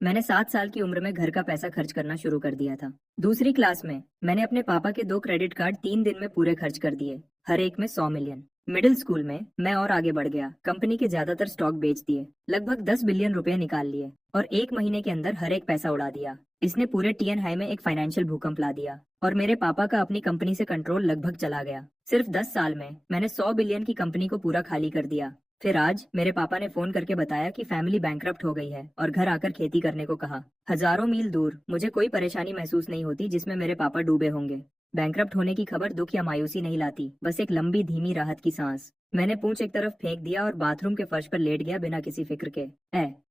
मैंने 7 साल की उम्र में घर का पैसा खर्च करना शुरू कर दिया था। दूसरी क्लास में मैंने अपने पापा के 2 क्रेडिट कार्ड 3 दिन में पूरे खर्च कर दिए, हर एक में 100 मिलियन। मिडिल स्कूल में मैं और आगे बढ़ गया, कंपनी के ज्यादातर स्टॉक बेच दिए, लगभग 10 बिलियन रुपए निकाल लिए और 1 महीने के अंदर हर एक पैसा उड़ा दिया। इसने पूरे टीएन हाई में एक फाइनेंशियल भूकंप ला दिया और मेरे पापा का अपनी कंपनी से कंट्रोल लगभग चला गया। सिर्फ 10 साल में मैंने 100 बिलियन की कंपनी को पूरा खाली कर दिया। फिर आज मेरे पापा ने फोन करके बताया कि फैमिली बैंकरप्ट हो गई है और घर आकर खेती करने को कहा। हजारों मील दूर मुझे कोई परेशानी महसूस नहीं होती जिसमें मेरे पापा डूबे होंगे। बैंकरप्ट होने की खबर दुख या मायूसी नहीं लाती, बस एक लंबी धीमी राहत की सांस। मैंने पूंछ एक तरफ फेंक दिया और बाथरूम के फर्श पर लेट गया बिना किसी फिक्र के।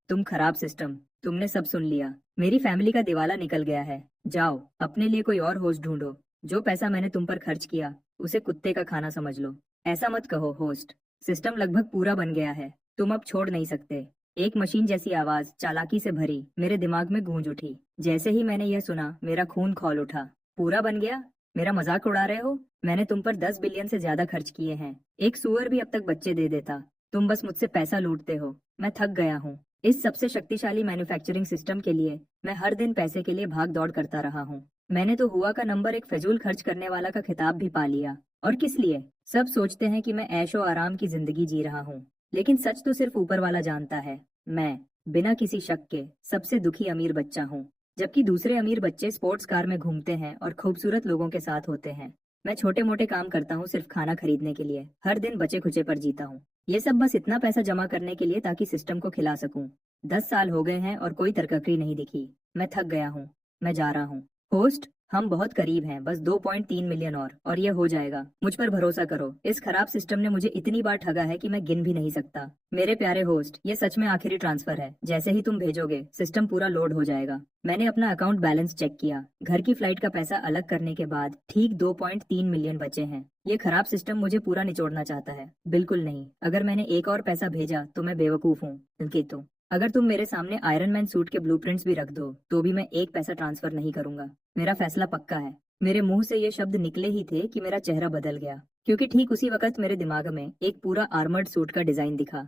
तुम खराब सिस्टम, तुमने सब सुन लिया। मेरी फैमिली का दिवाला निकल गया है। जाओ अपने लिए कोई और होस्ट ढूंढो। जो पैसा मैंने तुम पर खर्च किया उसे कुत्ते का खाना समझ लो। ऐसा मत कहो होस्ट, सिस्टम लगभग पूरा बन गया है, तुम अब छोड़ नहीं सकते। एक मशीन जैसी आवाज चालाकी से भरी मेरे दिमाग में गूंज उठी। जैसे ही मैंने यह सुना मेरा खून खौल उठा। पूरा बन गया? मेरा मजाक उड़ा रहे हो? मैंने तुम पर 10 बिलियन से ज्यादा खर्च किए हैं, एक सुअर भी अब तक बच्चे दे देता। तुम बस मुझसे पैसा लूटते हो। मैं थक गया हूँ। इस सबसे शक्तिशाली मैन्युफैक्चरिंग सिस्टम के लिए मैं हर दिन पैसे के लिए भाग दौड़ करता रहा हूँ। मैंने तो हुआ का नंबर एक फजूल खर्च करने वाला का खिताब भी पा लिया। और किस लिए? सब सोचते हैं कि मैं ऐशो आराम की जिंदगी जी रहा हूँ, लेकिन सच तो सिर्फ ऊपर वाला जानता है। मैं बिना किसी शक के सबसे दुखी अमीर बच्चा हूँ, जबकि दूसरे अमीर बच्चे स्पोर्ट्स कार में घूमते हैं और खूबसूरत लोगों के साथ होते हैं। मैं छोटे मोटे काम करता हूँ सिर्फ खाना खरीदने के लिए, हर दिन बचे खुचे पर जीता हूँ। ये सब बस इतना पैसा जमा करने के लिए ताकि सिस्टम को खिला सकूं। 10 साल हो गए हैं और कोई तरक्की नहीं दिखी। मैं थक गया हूँ। मैं जा रहा हूँ। होस्ट, हम बहुत करीब हैं, बस 2.3 मिलियन और ये हो जाएगा। मुझ पर भरोसा करो, इस खराब सिस्टम ने मुझे इतनी बार ठगा है कि मैं गिन भी नहीं सकता। मेरे प्यारे होस्ट, ये सच में आखिरी ट्रांसफर है। जैसे ही तुम भेजोगे सिस्टम पूरा लोड हो जाएगा। मैंने अपना अकाउंट बैलेंस चेक किया, घर की फ्लाइट का पैसा अलग करने के बाद ठीक 2.3 मिलियन बचे हैं। ये खराब सिस्टम मुझे पूरा निचोड़ना चाहता है। बिल्कुल नहीं, अगर मैंने एक और पैसा भेजा तो मैं बेवकूफ हूँ। अंकित, अगर तुम मेरे सामने आयरन मैन सूट के ब्लूप्रिंट्स भी रख दो तो भी मैं एक पैसा ट्रांसफर नहीं करूंगा। मेरा फैसला पक्का है। मेरे मुंह से ये शब्द निकले ही थे कि मेरा चेहरा बदल गया, क्योंकि ठीक उसी वक्त मेरे दिमाग में एक पूरा आर्मर्ड सूट का डिजाइन दिखा।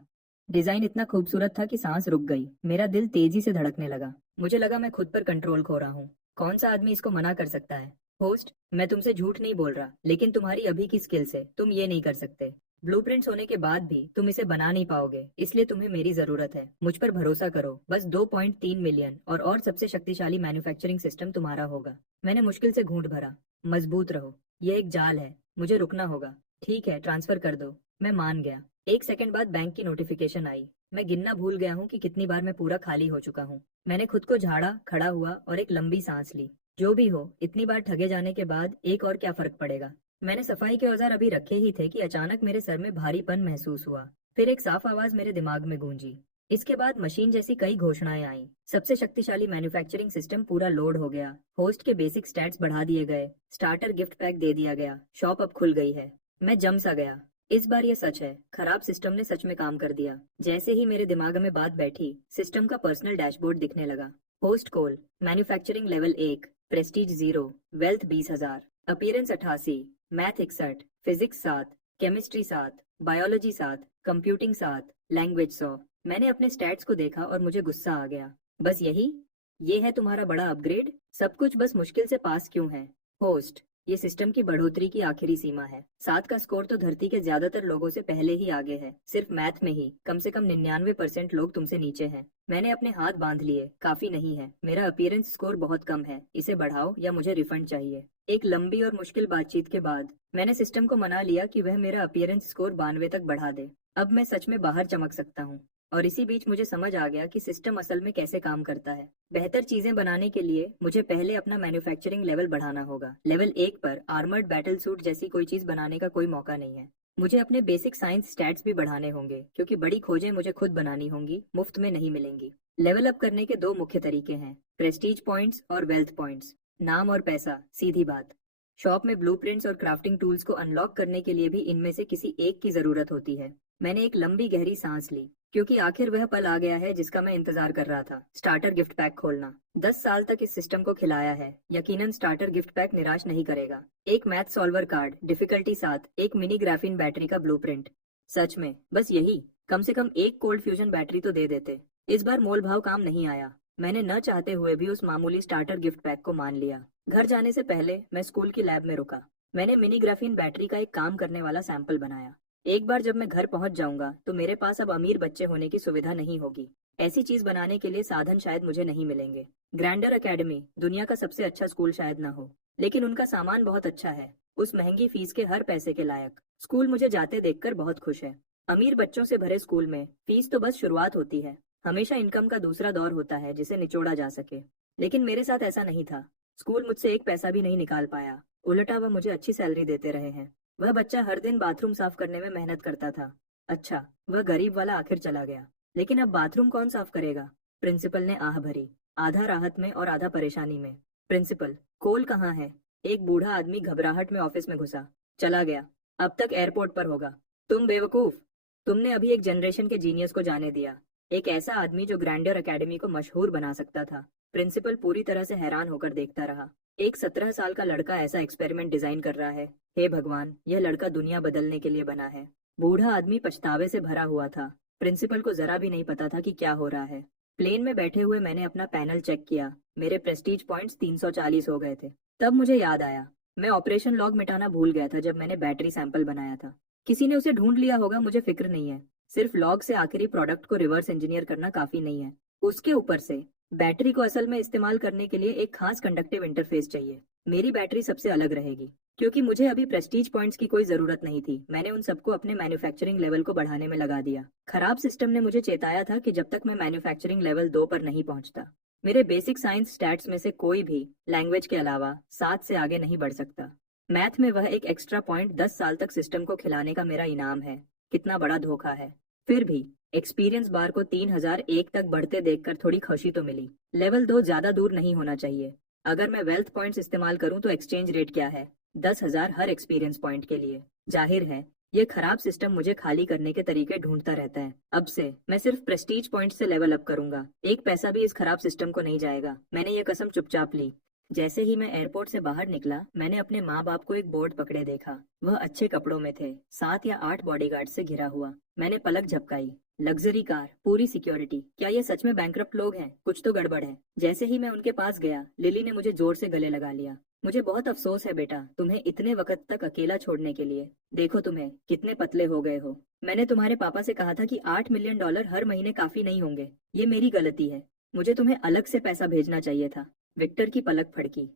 डिजाइन इतना खूबसूरत था कि सांस रुक गई। मेरा दिल तेजी से धड़कने लगा। मुझे लगा मैं खुद पर कंट्रोल खो रहा हूँ। कौन सा आदमी इसको मना कर सकता है? होस्ट, मैं तुमसे झूठ नहीं बोल रहा, लेकिन तुम्हारी अभी की स्किल से तुम ये नहीं कर सकते। ब्लूप्रिंट्स होने के बाद भी तुम इसे बना नहीं पाओगे, इसलिए तुम्हें मेरी जरूरत है। मुझ पर भरोसा करो, बस 2.3 मिलियन और सबसे शक्तिशाली मैन्युफैक्चरिंग सिस्टम तुम्हारा होगा। मैंने मुश्किल से घूंट भरा। मजबूत रहो, यह एक जाल है, मुझे रुकना होगा। ठीक है, ट्रांसफर कर दो। मैं मान गया। 1 सेकंड बाद बैंक की नोटिफिकेशन आई। मैं गिनना भूल गया हूँ कि कितनी बार मैं पूरा खाली हो चुका हूँ। मैंने खुद को झाड़ा, खड़ा हुआ और एक लंबी सांस ली। जो भी हो, इतनी बार ठगे जाने के बाद एक और क्या फर्क पड़ेगा। मैंने सफाई के औजार अभी रखे ही थे कि अचानक मेरे सर में भारीपन महसूस हुआ। फिर एक साफ आवाज मेरे दिमाग में गूंजी। इसके बाद मशीन जैसी कई घोषणाएं आईं। सबसे शक्तिशाली मैन्युफैक्चरिंग सिस्टम पूरा लोड हो गया। होस्ट के बेसिक स्टैट्स बढ़ा दिए गए। स्टार्टर गिफ्ट पैक दे दिया गया। शॉप अब खुल गई है। मैं जम सा गया। इस बार ये सच है, खराब सिस्टम ने सच में काम कर दिया। जैसे ही मेरे दिमाग में बात बैठी, सिस्टम का पर्सनल डैशबोर्ड दिखने लगा। होस्ट कोल, manufacturing level 1, prestige 0, wealth 20,000, appearance 88, math 61, physics 7, chemistry 7, biology 7, computing 7, language 100। मैंने अपने स्टैट्स को देखा और मुझे गुस्सा आ गया। बस यही? ये है तुम्हारा बड़ा अपग्रेड? सब कुछ बस मुश्किल से पास क्यों है? होस्ट, ये सिस्टम की बढ़ोतरी की आखिरी सीमा है। 7 का स्कोर तो धरती के ज्यादातर लोगों से पहले ही आगे है। सिर्फ मैथ में ही कम से कम 99% लोग तुमसे नीचे हैं। मैंने अपने हाथ बांध लिए। काफी नहीं है। मेरा अपीयरेंस स्कोर बहुत कम है। इसे बढ़ाओ या मुझे रिफंड चाहिए। एक लंबी और मुश्किल बातचीत के बाद मैंने सिस्टम को मना लिया कि वह मेरा अपीयरेंस स्कोर 92 तक बढ़ा दे। अब मैं सच में बाहर चमक सकता हूँ। और इसी बीच मुझे समझ आ गया कि सिस्टम असल में कैसे काम करता है। बेहतर चीजें बनाने के लिए मुझे पहले अपना मैन्युफैक्चरिंग लेवल बढ़ाना होगा। लेवल 1 पर आर्मर्ड बैटल सूट जैसी कोई चीज बनाने का कोई मौका नहीं है। मुझे अपने बेसिक साइंस स्टैट्स भी बढ़ाने होंगे, क्योंकि बड़ी खोजें मुझे खुद बनानी होंगी, मुफ्त में नहीं मिलेंगी। लेवल अप करने के 2 मुख्य तरीके हैं, प्रेस्टीज पॉइंट्स और वेल्थ पॉइंट्स। नाम और पैसा, सीधी बात। शॉप में ब्लूप्रिंट्स और क्राफ्टिंग टूल्स को अनलॉक करने के लिए भी इनमें से किसी एक की जरूरत होती है। मैंने एक लंबी गहरी सांस ली, क्योंकि आखिर वह पल आ गया है जिसका मैं इंतजार कर रहा था। स्टार्टर गिफ्ट पैक खोलना। 10 साल तक इस सिस्टम को खिलाया है, यकीनन स्टार्टर गिफ्ट पैक निराश नहीं करेगा। एक मैथ सॉल्वर कार्ड, डिफिकल्टी 7, एक मिनी ग्राफीन बैटरी का ब्लूप्रिंट। सच में बस यही? कम से कम एक कोल्ड फ्यूजन बैटरी तो दे देते। इस बार मोल भाव काम नहीं आया। मैंने न चाहते हुए भी उस मामूली स्टार्टर गिफ्ट पैक को मान लिया। घर जाने से पहले मैं स्कूल की लैब में रुका। मैंने मिनी ग्राफीन बैटरी का एक काम करने वाला सैंपल बनाया। एक बार जब मैं घर पहुंच जाऊंगा तो मेरे पास अब अमीर बच्चे होने की सुविधा नहीं होगी। ऐसी चीज बनाने के लिए साधन शायद मुझे नहीं मिलेंगे। ग्रैंडर एकेडमी दुनिया का सबसे अच्छा स्कूल शायद ना हो, लेकिन उनका सामान बहुत अच्छा है, उस महंगी फीस के हर पैसे के लायक। स्कूल मुझे जाते देखकर बहुत खुश है। अमीर बच्चों से भरे स्कूल में फीस तो बस शुरुआत होती है। हमेशा इनकम का दूसरा दौर होता है जिसे निचोड़ा जा सके। लेकिन मेरे साथ ऐसा नहीं था। स्कूल मुझसे एक पैसा भी नहीं निकाल पाया। उल्टा वह मुझे अच्छी सैलरी देते रहे हैं। वह बच्चा हर दिन बाथरूम साफ करने में मेहनत करता था। अच्छा, वह गरीब वाला आखिर चला गया, लेकिन अब बाथरूम कौन साफ करेगा? प्रिंसिपल ने आह भरी, आधा राहत में और आधा परेशानी में। प्रिंसिपल, कोल कहाँ है? एक बूढ़ा आदमी घबराहट में ऑफिस में घुसा। चला गया, अब तक एयरपोर्ट पर होगा। तुम बेवकूफ, तुमने अभी एक जनरेशन के जीनियस को जाने दिया, एक ऐसा आदमी जो ग्रैंडर एकेडमी को मशहूर बना सकता था। प्रिंसिपल पूरी तरह से हैरान होकर देखता रहा। एक 17 साल का लड़का ऐसा एक्सपेरिमेंट डिजाइन कर रहा है। हे भगवान, यह लड़का दुनिया बदलने के लिए बना है। बूढ़ा आदमी पछतावे से भरा हुआ था। प्रिंसिपल को जरा भी नहीं पता था कि क्या हो रहा है। प्लेन में बैठे हुए मैंने अपना पैनल चेक किया। मेरे प्रेस्टीज पॉइंट्स 340 हो गए थे। तब मुझे याद आया, मैं ऑपरेशन लॉग मिटाना भूल गया था जब मैंने बैटरी सैंपल बनाया था। किसी ने उसे ढूंढ लिया होगा, मुझे फिक्र नहीं है। सिर्फ लॉग से आखिरी प्रोडक्ट को रिवर्स इंजीनियर करना काफी नहीं है। उसके ऊपर से बैटरी को असल में इस्तेमाल करने के लिए एक खास कंडक्टिव इंटरफेस चाहिए। मेरी बैटरी सबसे अलग रहेगी, क्योंकि मुझे अभी प्रेस्टीज पॉइंट्स की कोई जरूरत नहीं थी। मैंने उन सबको अपने मैन्युफैक्चरिंग लेवल को बढ़ाने में लगा दिया। खराब सिस्टम ने मुझे चेताया था कि जब तक मैं मैन्युफैक्चरिंग लेवल 2 पर नहीं पहुंचता, मेरे बेसिक साइंस स्टैट्स में से कोई भी लैंग्वेज के अलावा 7 से आगे नहीं बढ़ सकता। मैथ में वह एक एक्स्ट्रा पॉइंट 10 साल तक सिस्टम को खिलाने का मेरा इनाम है। कितना बड़ा धोखा है। फिर भी एक्सपीरियंस बार को 3001 तक बढ़ते देखकर थोड़ी खुशी तो मिली। लेवल 2 ज्यादा दूर नहीं होना चाहिए। अगर मैं वेल्थ पॉइंट्स इस्तेमाल करूं तो एक्सचेंज रेट क्या है? 10,000 हर एक्सपीरियंस पॉइंट के लिए। जाहिर है ये खराब सिस्टम मुझे खाली करने के तरीके ढूंढता रहता है। अब से मैं सिर्फ प्रेस्टीज पॉइंट से लेवल अप करूंगा। एक पैसा भी इस खराब सिस्टम को नहीं जाएगा। मैंने ये कसम चुपचाप ली। जैसे ही मैं एयरपोर्ट से बाहर निकला, मैंने अपने माँ बाप को एक बोर्ड पकड़े देखा। वह अच्छे कपड़ों में थे, 7 या 8 बॉडीगार्ड से घिरा हुआ। मैंने पलक झपकाई। लग्जरी कार, पूरी सिक्योरिटी। क्या ये सच में बैंकरप्ट लोग हैं? कुछ तो गड़बड़ है। जैसे ही मैं उनके पास गया, लिली ने मुझे जोर से गले लगा लिया। मुझे बहुत अफसोस है बेटा, तुम्हें इतने वक्त तक अकेला छोड़ने के लिए। देखो तुम्हें कितने पतले हो गए हो। मैंने तुम्हारे पापा से कहा था कि $8 मिलियन हर महीने काफी नहीं होंगे। ये मेरी गलती है। मुझे तुम्हें अलग से पैसा भेजना चाहिए था। विक्टर की पलक फड़की।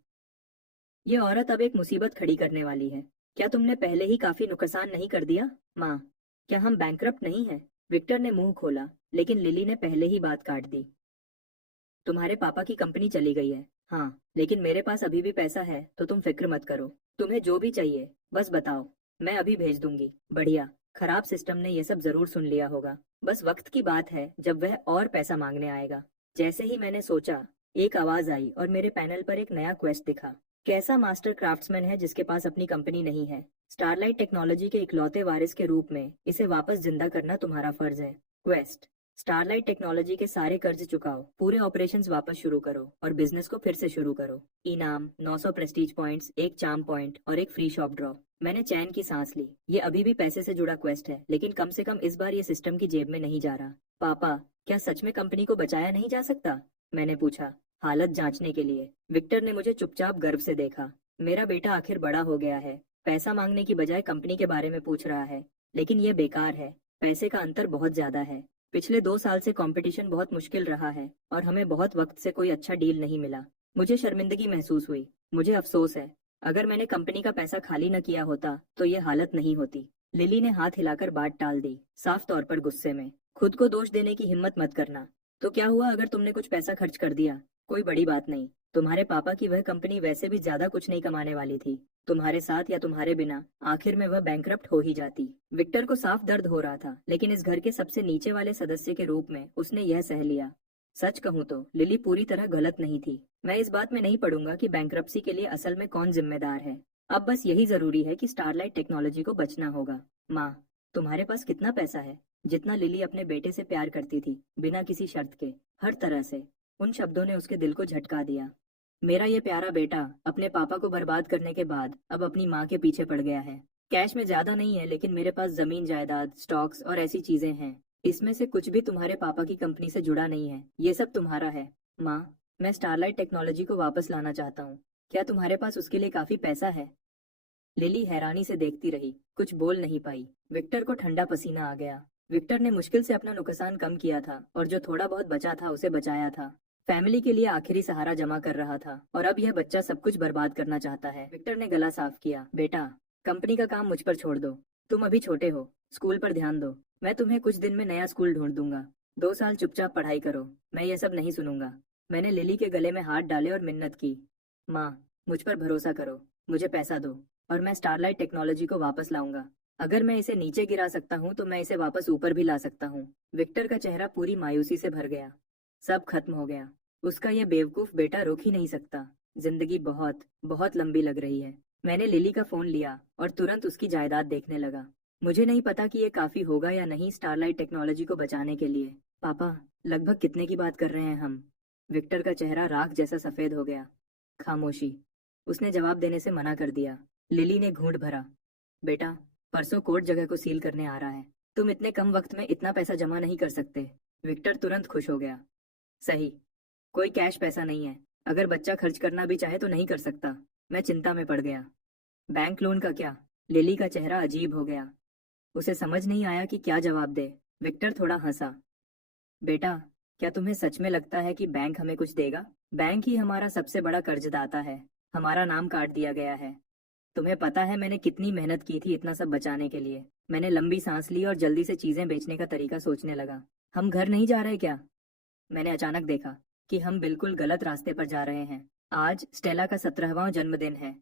ये औरत अब एक मुसीबत खड़ी करने वाली है। क्या तुमने पहले ही काफी नुकसान नहीं कर दिया? माँ, क्या हम बैंकरप्ट नहीं हैं? विक्टर ने मुंह खोला, लेकिन लिली ने पहले ही बात काट दी। तुम्हारे पापा की कंपनी चली गई है। हाँ, लेकिन मेरे पास अभी भी पैसा है, तो तुम फिक्र मत करो। तुम्हें जो भी चाहिए बस बताओ, मैं अभी भेज दूंगी। बढ़िया। खराब सिस्टम ने ये सब जरूर सुन लिया होगा। बस वक्त की बात है जब वह और पैसा मांगने आएगा। जैसे ही मैंने सोचा, एक आवाज आई और मेरे पैनल पर एक नया क्वेस्ट दिखा। कैसा मास्टर क्राफ्ट्समैन है जिसके पास अपनी कंपनी नहीं है? स्टारलाइट टेक्नोलॉजी के इकलौते वारिस के रूप में इसे वापस जिंदा करना तुम्हारा फर्ज है। क्वेस्ट: स्टारलाइट टेक्नोलॉजी के सारे कर्ज चुकाओ, पूरे ऑपरेशंस वापस शुरू करो और बिजनेस को फिर से शुरू करो। इनाम: 900 प्रेस्टीज पॉइंट्स, एक चार्म पॉइंट और एक फ्री शॉप ड्रॉ। मैंने चैन की सांस ली। ये अभी भी पैसे से जुड़ा क्वेस्ट है, लेकिन कम से कम इस बार ये सिस्टम की जेब में नहीं जा रहा। पापा, क्या सच में कंपनी को बचाया नहीं जा सकता? मैंने पूछा, हालत जांचने के लिए। विक्टर ने मुझे चुपचाप गर्व से देखा। मेरा बेटा आखिर बड़ा हो गया है। पैसा मांगने की बजाय कंपनी के बारे में पूछ रहा है। लेकिन यह बेकार है। पैसे का अंतर बहुत ज्यादा है। पिछले 2 साल से कंपटीशन बहुत मुश्किल रहा है और हमें बहुत वक्त से कोई अच्छा डील नहीं मिला। मुझे शर्मिंदगी महसूस हुई। मुझे अफसोस है। अगर मैंने कंपनी का पैसा खाली न किया होता तो ये हालत नहीं होती। लिली ने हाथ हिलाकर बात टाल दी, साफ तौर पर गुस्से में। खुद को दोष देने की हिम्मत मत करना। तो क्या हुआ अगर तुमने कुछ पैसा खर्च कर दिया? कोई बड़ी बात नहीं। तुम्हारे पापा की वह कंपनी वैसे भी ज्यादा कुछ नहीं कमाने वाली थी। तुम्हारे साथ या तुम्हारे बिना आखिर में वह बैंकरप्ट हो ही जाती। विक्टर को साफ दर्द हो रहा था, लेकिन इस घर के सबसे नीचे वाले सदस्य के रूप में उसने यह सह लिया। सच कहूँ तो लिली पूरी तरह गलत नहीं थी। मैं इस बात में नहीं पड़ूंगा कि बैंकरप्सी के लिए असल में कौन जिम्मेदार है। अब बस यही जरूरी है कि स्टारलाइट टेक्नोलॉजी को बचना होगा। माँ, तुम्हारे पास कितना पैसा है? जितना लिली अपने बेटे से प्यार करती थी, बिना किसी शर्त के, हर तरह से। उन शब्दों ने उसके दिल को झटका दिया। मेरा ये प्यारा बेटा अपने पापा को बर्बाद करने के बाद अब अपनी माँ के पीछे पड़ गया है। कैश में ज्यादा नहीं है, लेकिन मेरे पास जमीन जायदाद, स्टॉक्स और ऐसी चीजें हैं। इसमें से कुछ भी तुम्हारे पापा की कंपनी से जुड़ा नहीं है। ये सब तुम्हारा है। माँ, मैं स्टारलाइट टेक्नोलॉजी को वापस लाना चाहता हूँ। क्या तुम्हारे पास उसके लिए काफी पैसा है? लिली हैरानी से देखती रही, कुछ बोल नहीं पाई। विक्टर को ठंडा पसीना आ गया। विक्टर ने मुश्किल से अपना नुकसान कम किया था और जो थोड़ा बहुत बचा था उसे बचाया था। फैमिली के लिए आखिरी सहारा जमा कर रहा था और अब यह बच्चा सब कुछ बर्बाद करना चाहता है। विक्टर ने गला साफ किया। बेटा, कंपनी का काम मुझ पर छोड़ दो। तुम अभी छोटे हो, स्कूल पर ध्यान दो। मैं तुम्हें कुछ दिन में नया स्कूल ढूंढ दूंगा। 2 साल चुपचाप पढ़ाई करो। मैं ये सब नहीं सुनूंगा। मैंने लिली के गले में हाथ डाले और मिन्नत की। माँ, मुझ पर भरोसा करो। मुझे पैसा दो और मैं स्टारलाइट टेक्नोलॉजी को वापस लाऊंगा। अगर मैं इसे नीचे गिरा सकता हूँ तो मैं इसे वापस ऊपर भी ला सकता हूँ। विक्टर का चेहरा पूरी मायूसी से भर गया। सब खत्म हो गया। उसका यह बेवकूफ बेटा रोक ही नहीं सकता। जिंदगी बहुत बहुत लंबी लग रही है। मैंने लिली का फोन लिया और तुरंत उसकी जायदाद देखने लगा। मुझे नहीं पता कि ये काफी होगा या नहीं स्टारलाइट टेक्नोलॉजी को बचाने के लिए। पापा, लगभग कितने की बात कर रहे हैं हम? विक्टर का चेहरा राख जैसा सफेद हो गया। खामोशी। उसने जवाब देने से मना कर दिया। लिली ने घूंट भरा। बेटा, परसों कोर्ट जगह को सील करने आ रहा है। तुम इतने कम वक्त में इतना पैसा जमा नहीं कर सकते। विक्टर तुरंत खुश हो गया। सही, कोई कैश पैसा नहीं है। अगर बच्चा खर्च करना भी चाहे तो नहीं कर सकता। मैं चिंता में पड़ गया। बैंक लोन का क्या? लिली का चेहरा अजीब हो गया। उसे समझ नहीं आया कि क्या जवाब दे। विक्टर थोड़ा हंसा। बेटा, क्या तुम्हें सच में लगता है कि बैंक हमें कुछ देगा? बैंक ही हमारा सबसे बड़ा कर्जदाता है। हमारा नाम काट दिया गया है। तुम्हें पता है मैंने कितनी मेहनत की थी इतना सब बचाने के लिए। मैंने लंबी सांस ली और जल्दी से चीजें बेचने का तरीका सोचने लगा। हम घर नहीं जा रहे क्या? मैंने अचानक देखा कि हम बिल्कुल गलत रास्ते पर जा रहे हैं। आज स्टेला का 17वां जन्मदिन है।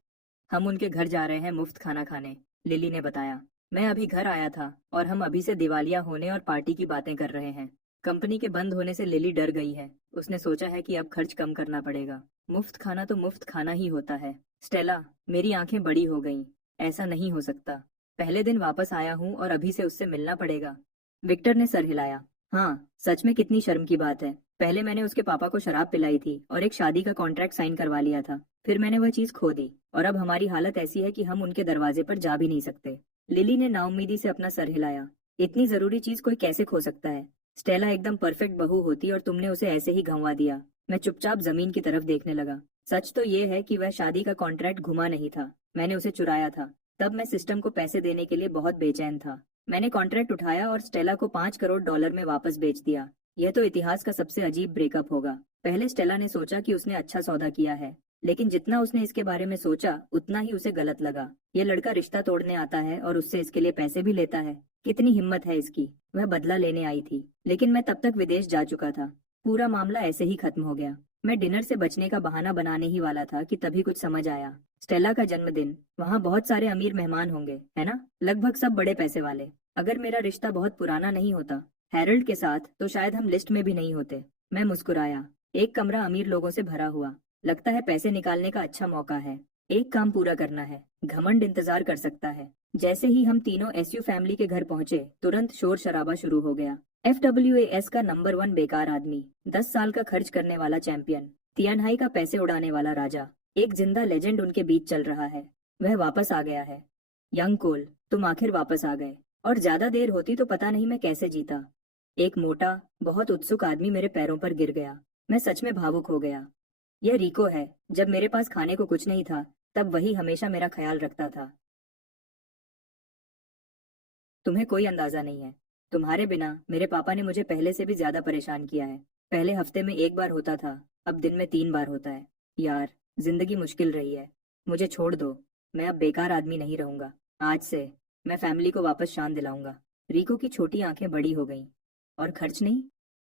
हम उनके घर जा रहे हैं मुफ्त खाना खाने, लिली ने बताया। मैं अभी घर आया था और हम अभी से दिवालिया होने और पार्टी की बातें कर रहे हैं। कंपनी के बंद होने से लिली डर गई है। उसने सोचा है कि अब खर्च कम करना पड़ेगा। मुफ्त खाना तो मुफ्त खाना ही होता है। स्टेला, मेरी आंखें बड़ी हो गईं। ऐसा नहीं हो सकता। पहले दिन वापस आया हूँ और अभी से उससे मिलना पड़ेगा। विक्टर ने सर हिलाया। हाँ, सच में कितनी शर्म की बात है। पहले मैंने उसके पापा को शराब पिलाई थी और एक शादी का कॉन्ट्रैक्ट साइन करवा लिया था। फिर मैंने वह चीज खो दी और अब हमारी हालत ऐसी है कि हम उनके दरवाजे पर जा भी नहीं सकते। लिली ने नाउम्मीदी से अपना सर हिलाया। इतनी जरूरी चीज कोई कैसे खो सकता है? स्टेला एकदम परफेक्ट बहू होती और तुमने उसे ऐसे ही गंवा दिया। मैं चुपचाप जमीन की तरफ देखने लगा। सच तो ये है कि वह शादी का कॉन्ट्रैक्ट घुमा नहीं था। मैंने उसे चुराया था। तब मैं सिस्टम को पैसे देने के लिए बहुत बेचैन था। मैंने कॉन्ट्रैक्ट उठाया और स्टेला को $5 करोड़ में वापस बेच दिया। यह तो इतिहास का सबसे अजीब ब्रेकअप होगा। पहले स्टेला ने सोचा कि उसने अच्छा सौदा किया है, लेकिन जितना उसने इसके बारे में सोचा उतना ही उसे गलत लगा। यह लड़का रिश्ता तोड़ने आता है और उससे इसके लिए पैसे भी लेता है। कितनी हिम्मत है इसकी। वह बदला लेने आई थी, लेकिन मैं तब तक विदेश जा चुका था। पूरा मामला ऐसे ही खत्म हो गया। मैं डिनर से बचने का बहाना बनाने ही वाला था कि तभी कुछ समझ आया। स्टेला का जन्मदिन, वहाँ बहुत सारे अमीर मेहमान होंगे, है ना? लगभग सब बड़े पैसे वाले। अगर मेरा रिश्ता बहुत पुराना नहीं होता हैरोल्ड के साथ, तो शायद हम लिस्ट में भी नहीं होते। मैं मुस्कुराया। एक कमरा अमीर लोगों से भरा हुआ। लगता है पैसे निकालने का अच्छा मौका है। एक काम पूरा करना है। घमंड इंतजार कर सकता है। जैसे ही हम तीनों एसयू फैमिली के घर पहुंचे, तुरंत शोर शराबा शुरू हो गया। FWAS का नंबर 1 बेकार आदमी, 10 साल का खर्च करने वाला चैंपियन, तियानहाई का पैसे उड़ाने वाला राजा, एक जिंदा लेजेंड उनके बीच चल रहा है। वह वापस आ गया है। यंग कोल, तुम आखिर वापस आ गए। और ज्यादा देर होती तो पता नहीं मैं कैसे जीता। एक मोटा, बहुत उत्सुक आदमी मेरे पैरों पर गिर गया। मैं सच में भावुक हो गया। यह रिको है। जब मेरे पास खाने को कुछ नहीं था, तब वही हमेशा मेरा ख्याल रखता था। तुम्हें कोई अंदाजा नहीं है। तुम्हारे बिना मेरे पापा ने मुझे पहले से भी ज्यादा परेशान किया है। पहले हफ्ते में 1 बार होता था, अब दिन में 3 बार होता है। यार, जिंदगी मुश्किल रही है। मुझे छोड़ दो। मैं अब बेकार आदमी नहीं रहूंगा। आज से मैं फैमिली को वापस शान दिलाऊंगा। रिको की छोटी आंखें बड़ी हो गईं। और खर्च नहीं?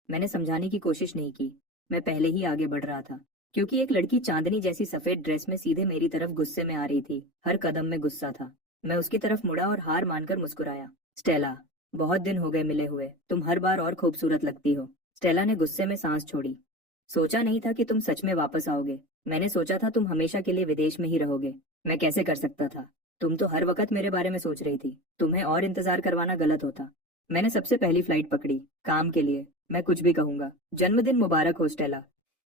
मैंने समझाने की कोशिश नहीं की। मैं पहले ही आगे बढ़ रहा था, क्योंकि एक लड़की चांदनी जैसी सफेद ड्रेस में सीधे मेरी तरफ गुस्से में आ रही थी। हर कदम में गुस्सा था। मैं उसकी तरफ मुड़ा और हार मानकर मुस्कुराया। स्टेला, बहुत दिन हो गए मिले हुए। तुम हर बार और खूबसूरत लगती हो। स्टेला ने गुस्से में सांस छोड़ी। सोचा नहीं था कि तुम सच में वापस आओगे। मैंने सोचा था तुम हमेशा के लिए विदेश में ही रहोगे। मैं कैसे कर सकता था? तुम तो हर वक्त मेरे बारे में सोच रही थी। तुम्हें और इंतजार करवाना गलत होता। मैंने सबसे पहली फ्लाइट पकड़ी, काम के लिए। मैं कुछ भी कहूंगा। जन्मदिन मुबारक हो स्टेला।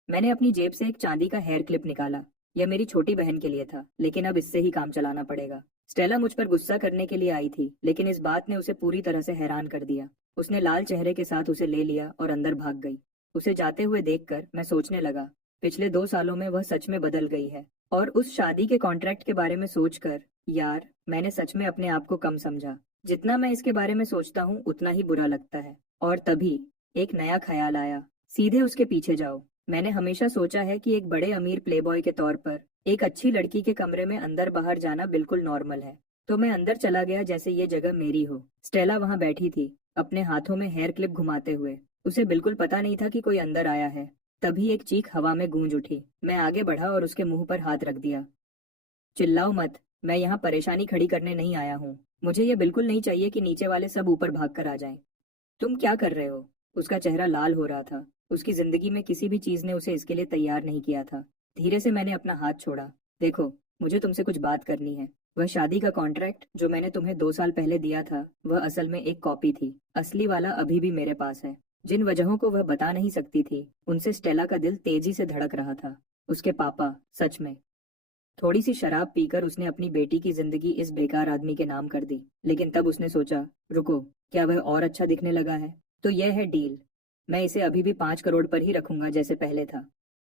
मैंने अपनी जेब से एक चांदी का हेयर क्लिप निकाला। यह मेरी छोटी बहन के लिए था, लेकिन अब इससे ही काम चलाना पड़ेगा। स्टेला मुझ पर गुस्सा करने के लिए आई थी, लेकिन इस बात ने उसे पूरी तरह से हैरान कर दिया। उसने लाल चेहरे के साथ उसे ले लिया और अंदर भाग गई। उसे जाते हुए देखकर मैं सोचने लगा, पिछले 2 सालों में वह सच में बदल गई है। और उस शादी के कॉन्ट्रैक्ट के बारे में सोचकर, यार, मैंने सच में अपने आप को कम समझा। जितना मैं इसके बारे में सोचता हूँ उतना ही बुरा लगता है। और तभी एक नया ख्याल आया, सीधे उसके पीछे जाओ। मैंने हमेशा सोचा है कि एक बड़े अमीर प्लेबॉय के तौर पर एक अच्छी लड़की के कमरे में अंदर बाहर जाना बिल्कुल नॉर्मल है। तो मैं अंदर चला गया जैसे ये जगह मेरी हो। स्टेला वहां बैठी थी, अपने हाथों में हेयर क्लिप घुमाते हुए। उसे बिल्कुल पता नहीं था कि कोई अंदर आया है। तभी एक चीख हवा में गूंज उठी। मैं आगे बढ़ा और उसके मुंह पर हाथ रख दिया। चिल्लाओ मत, मैं यहाँ परेशानी खड़ी करने नहीं आया हूँ। मुझे ये बिल्कुल नहीं चाहिए कि नीचे वाले सब ऊपर भाग कर आ जाएं। तुम क्या कर रहे हो? उसका चेहरा लाल हो रहा था। उसकी जिंदगी में किसी भी चीज ने उसे इसके लिए तैयार नहीं किया था। धीरे से मैंने अपना हाथ छोड़ा। देखो, मुझे तुमसे कुछ बात करनी है। वह शादी का कॉन्ट्रैक्ट जो मैंने तुम्हें 2 साल पहले दिया था, वह असल में एक कॉपी थी। असली वाला अभी भी मेरे पास है। जिन वजहों को वह बता नहीं सकती थी, उनसे स्टेला का दिल तेजी से धड़क रहा था। उसके पापा, सच में। थोड़ी सी शराब पीकर उसने अपनी बेटी की जिंदगी इस बेकार आदमी के नाम कर दी। लेकिन तब उसने सोचा, रुको, क्या वह और अच्छा दिखने लगा है? तो यह है डील। मैं इसे अभी भी 5 करोड़ पर ही रखूंगा जैसे पहले था।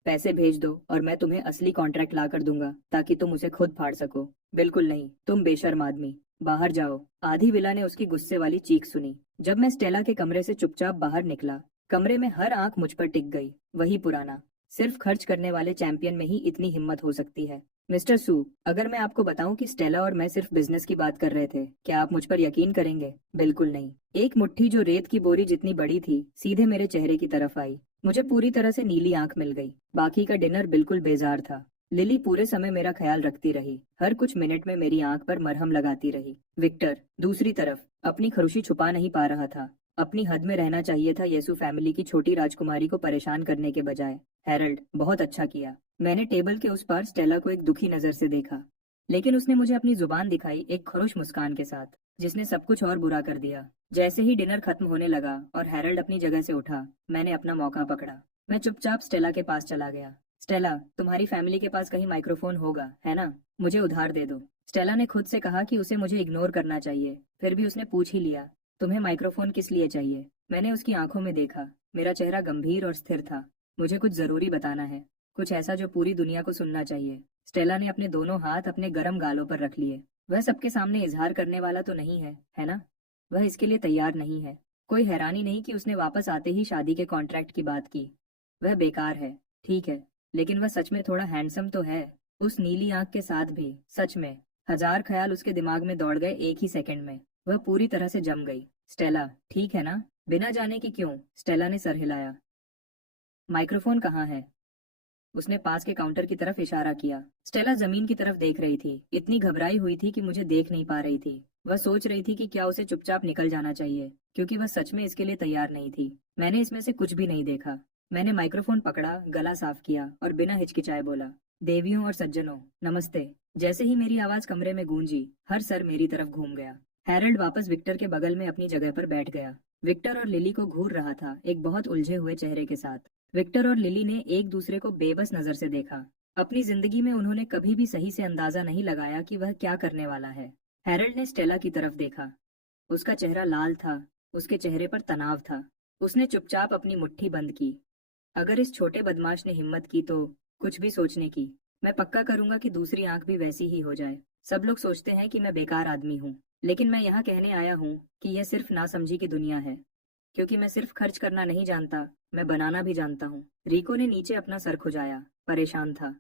पैसे भेज दो और मैं तुम्हें असली कॉन्ट्रैक्ट ला कर दूंगा ताकि तुम उसे खुद फाड़ सको। बिल्कुल नहीं, तुम बेशर्म आदमी, बाहर जाओ। आधी विला ने उसकी गुस्से वाली चीख सुनी। जब मैं स्टेला के कमरे से चुपचाप बाहर निकला, कमरे में हर आंख मुझ पर टिक गई। वही पुराना, सिर्फ खर्च करने वाले चैंपियन में ही इतनी हिम्मत हो सकती है। मिस्टर सू, अगर मैं आपको बताऊं कि स्टेला और मैं सिर्फ बिजनेस की बात कर रहे थे, क्या आप मुझ पर यकीन करेंगे? बिल्कुल नहीं। एक मुट्ठी जो रेत की बोरी जितनी बड़ी थी सीधे मेरे चेहरे की तरफ आई। मुझे पूरी तरह से नीली आंख मिल गई। बाकी का डिनर बिल्कुल बेजार था। लिली पूरे समय मेरा ख्याल रखती रही, हर कुछ मिनट में मेरी आंख पर मरहम लगाती रही। विक्टर दूसरी तरफ अपनी खुशी छुपा नहीं पा रहा था। अपनी हद में रहना चाहिए था येसु फैमिली की छोटी राजकुमारी को परेशान करने के बजाय। हैरल्ड, बहुत अच्छा किया। मैंने टेबल के उस पार स्टेला को एक दुखी नजर से देखा, लेकिन उसने मुझे अपनी जुबान दिखाई एक खरुश मुस्कान के साथ, जिसने सब कुछ और बुरा कर दिया। जैसे ही डिनर खत्म होने लगा और हैरल्ड अपनी जगह से उठा, मैंने अपना मौका पकड़ा। मैं चुपचाप स्टेला के पास चला गया। स्टेला, तुम्हारी फैमिली के पास कहीं माइक्रोफोन होगा, है ना? मुझे उधार दे दो। स्टेला ने खुद से कहा कि उसे मुझे इग्नोर करना चाहिए, फिर भी उसने पूछ ही लिया, तुम्हें माइक्रोफोन किस लिए चाहिए? मैंने उसकी आंखों में देखा। मेरा चेहरा गंभीर और स्थिर था। मुझे कुछ जरूरी बताना है, कुछ ऐसा जो पूरी दुनिया को सुनना चाहिए। स्टेला ने अपने दोनों हाथ अपने गर्म गालों पर रख लिए। वह सबके सामने इजहार करने वाला तो नहीं है, है ना? वह इसके लिए तैयार नहीं है। कोई हैरानी नहीं कि उसने वापस आते ही शादी के कॉन्ट्रैक्ट की बात की। वह बेकार है, ठीक है, लेकिन वह सच में थोड़ा हैंडसम तो है। उस नीली आंख के साथ भी, सच में। हजार ख्याल उसके दिमाग में दौड़ गए एक ही सेकंड में। वह पूरी तरह से जम गई। स्टेला, ठीक है ना? बिना जाने कि क्यों, स्टेला ने सर हिलाया। माइक्रोफोन कहाँ है? उसने पास के काउंटर की तरफ इशारा किया। स्टेला जमीन की तरफ देख रही थी, इतनी घबराई हुई थी कि मुझे देख नहीं पा रही थी। वह सोच रही थी कि क्या उसे चुपचाप निकल जाना चाहिए, क्योंकि वह सच में इसके लिए तैयार नहीं थी। मैंने इसमें से कुछ भी नहीं देखा। मैंने माइक्रोफोन पकड़ा, गला साफ किया और बिना हिचकिचाए बोला, देवियों और सज्जनों, नमस्ते। जैसे ही मेरी आवाज कमरे में गूंजी, हर सर मेरी तरफ घूम गया। हैरल्ड वापस विक्टर के बगल में अपनी जगह पर बैठ गया। विक्टर और लिली को घूर रहा था, एक बहुत उलझे हुए चेहरे के साथ। विक्टर और लिली ने एक दूसरे को बेबस नजर से देखा। अपनी जिंदगी में उन्होंने कभी भी सही से अंदाजा नहीं लगाया कि वह क्या करने वाला है। हैरल्ड ने स्टेला की तरफ देखा। उसका चेहरा लाल था, उसके चेहरे पर तनाव था। उसने चुपचाप अपनी मुट्ठी बंद की। अगर इस छोटे बदमाश ने हिम्मत की तो कुछ भी सोचने की, मैं पक्का करूंगा कि दूसरी आंख भी वैसी ही हो जाए। सब लोग सोचते हैं कि मैं बेकार आदमी हूँ, लेकिन मैं यहाँ कहने आया हूँ कि यह सिर्फ नासमझी की दुनिया है। क्योंकि मैं सिर्फ खर्च करना नहीं जानता, मैं बनाना भी जानता हूँ। रिको ने नीचे अपना सर खुजाया, परेशान था।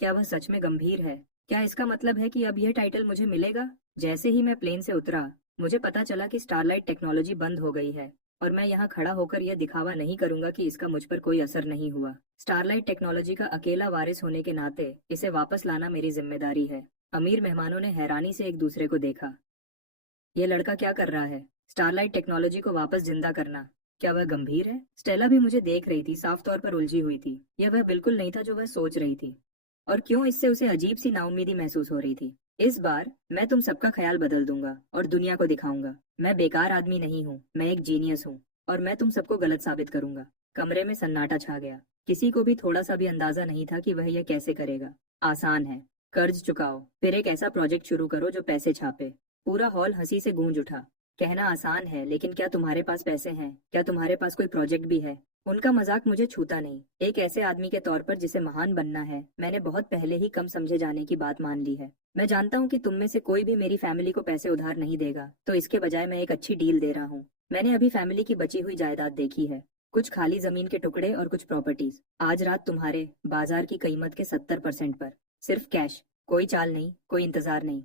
क्या वह सच में गंभीर है? क्या इसका मतलब है कि अब यह टाइटल मुझे मिलेगा? जैसे ही मैं प्लेन से उतरा, मुझे पता चला कि स्टारलाइट टेक्नोलॉजी बंद हो गई है, और मैं यहाँ खड़ा होकर यह दिखावा नहीं करूंगा कि इसका मुझ पर कोई असर नहीं हुआ। स्टारलाइट टेक्नोलॉजी का अकेला वारिस होने के नाते इसे वापस लाना मेरी जिम्मेदारी है। अमीर मेहमानों ने हैरानी से एक दूसरे को देखा। ये लड़का क्या कर रहा है? स्टारलाइट टेक्नोलॉजी को वापस जिंदा करना, क्या वह गंभीर है? स्टेला भी मुझे देख रही थी, साफ तौर पर उलझी हुई थी। यह वह बिल्कुल नहीं था जो वह सोच रही थी। और क्यों, इससे उसे अजीब सी नाउम्मीदी महसूस हो रही थी। इस बार मैं तुम सबका ख्याल बदल दूंगा और दुनिया को दिखाऊंगा मैं बेकार आदमी नहीं हूँ, मैं एक जीनियस हूँ, और मैं तुम सबको गलत साबित करूंगा। कमरे में सन्नाटा छा गया। किसी को भी थोड़ा सा भी अंदाजा नहीं था कि वह यह कैसे करेगा। आसान है, कर्ज चुकाओ, फिर एक ऐसा प्रोजेक्ट शुरू करो जो पैसे छापे। पूरा हॉल हंसी से गूंज उठा। कहना आसान है, लेकिन क्या तुम्हारे पास पैसे हैं? क्या तुम्हारे पास कोई प्रोजेक्ट भी है? उनका मजाक मुझे छूता नहीं। एक ऐसे आदमी के तौर पर जिसे महान बनना है, मैंने बहुत पहले ही कम समझे जाने की बात मान ली है। मैं जानता हूँ कि तुम में से कोई भी मेरी फैमिली को पैसे उधार नहीं देगा, तो इसके बजाय मैं एक अच्छी डील दे रहा हूँ। मैंने अभी फैमिली की बची हुई जायदाद देखी है, कुछ खाली जमीन के टुकड़े और कुछ प्रॉपर्टीज। आज रात तुम्हारे बाजार की कीमत के 70% पर, सिर्फ कैश, कोई चाल नहीं, कोई इंतजार नहीं।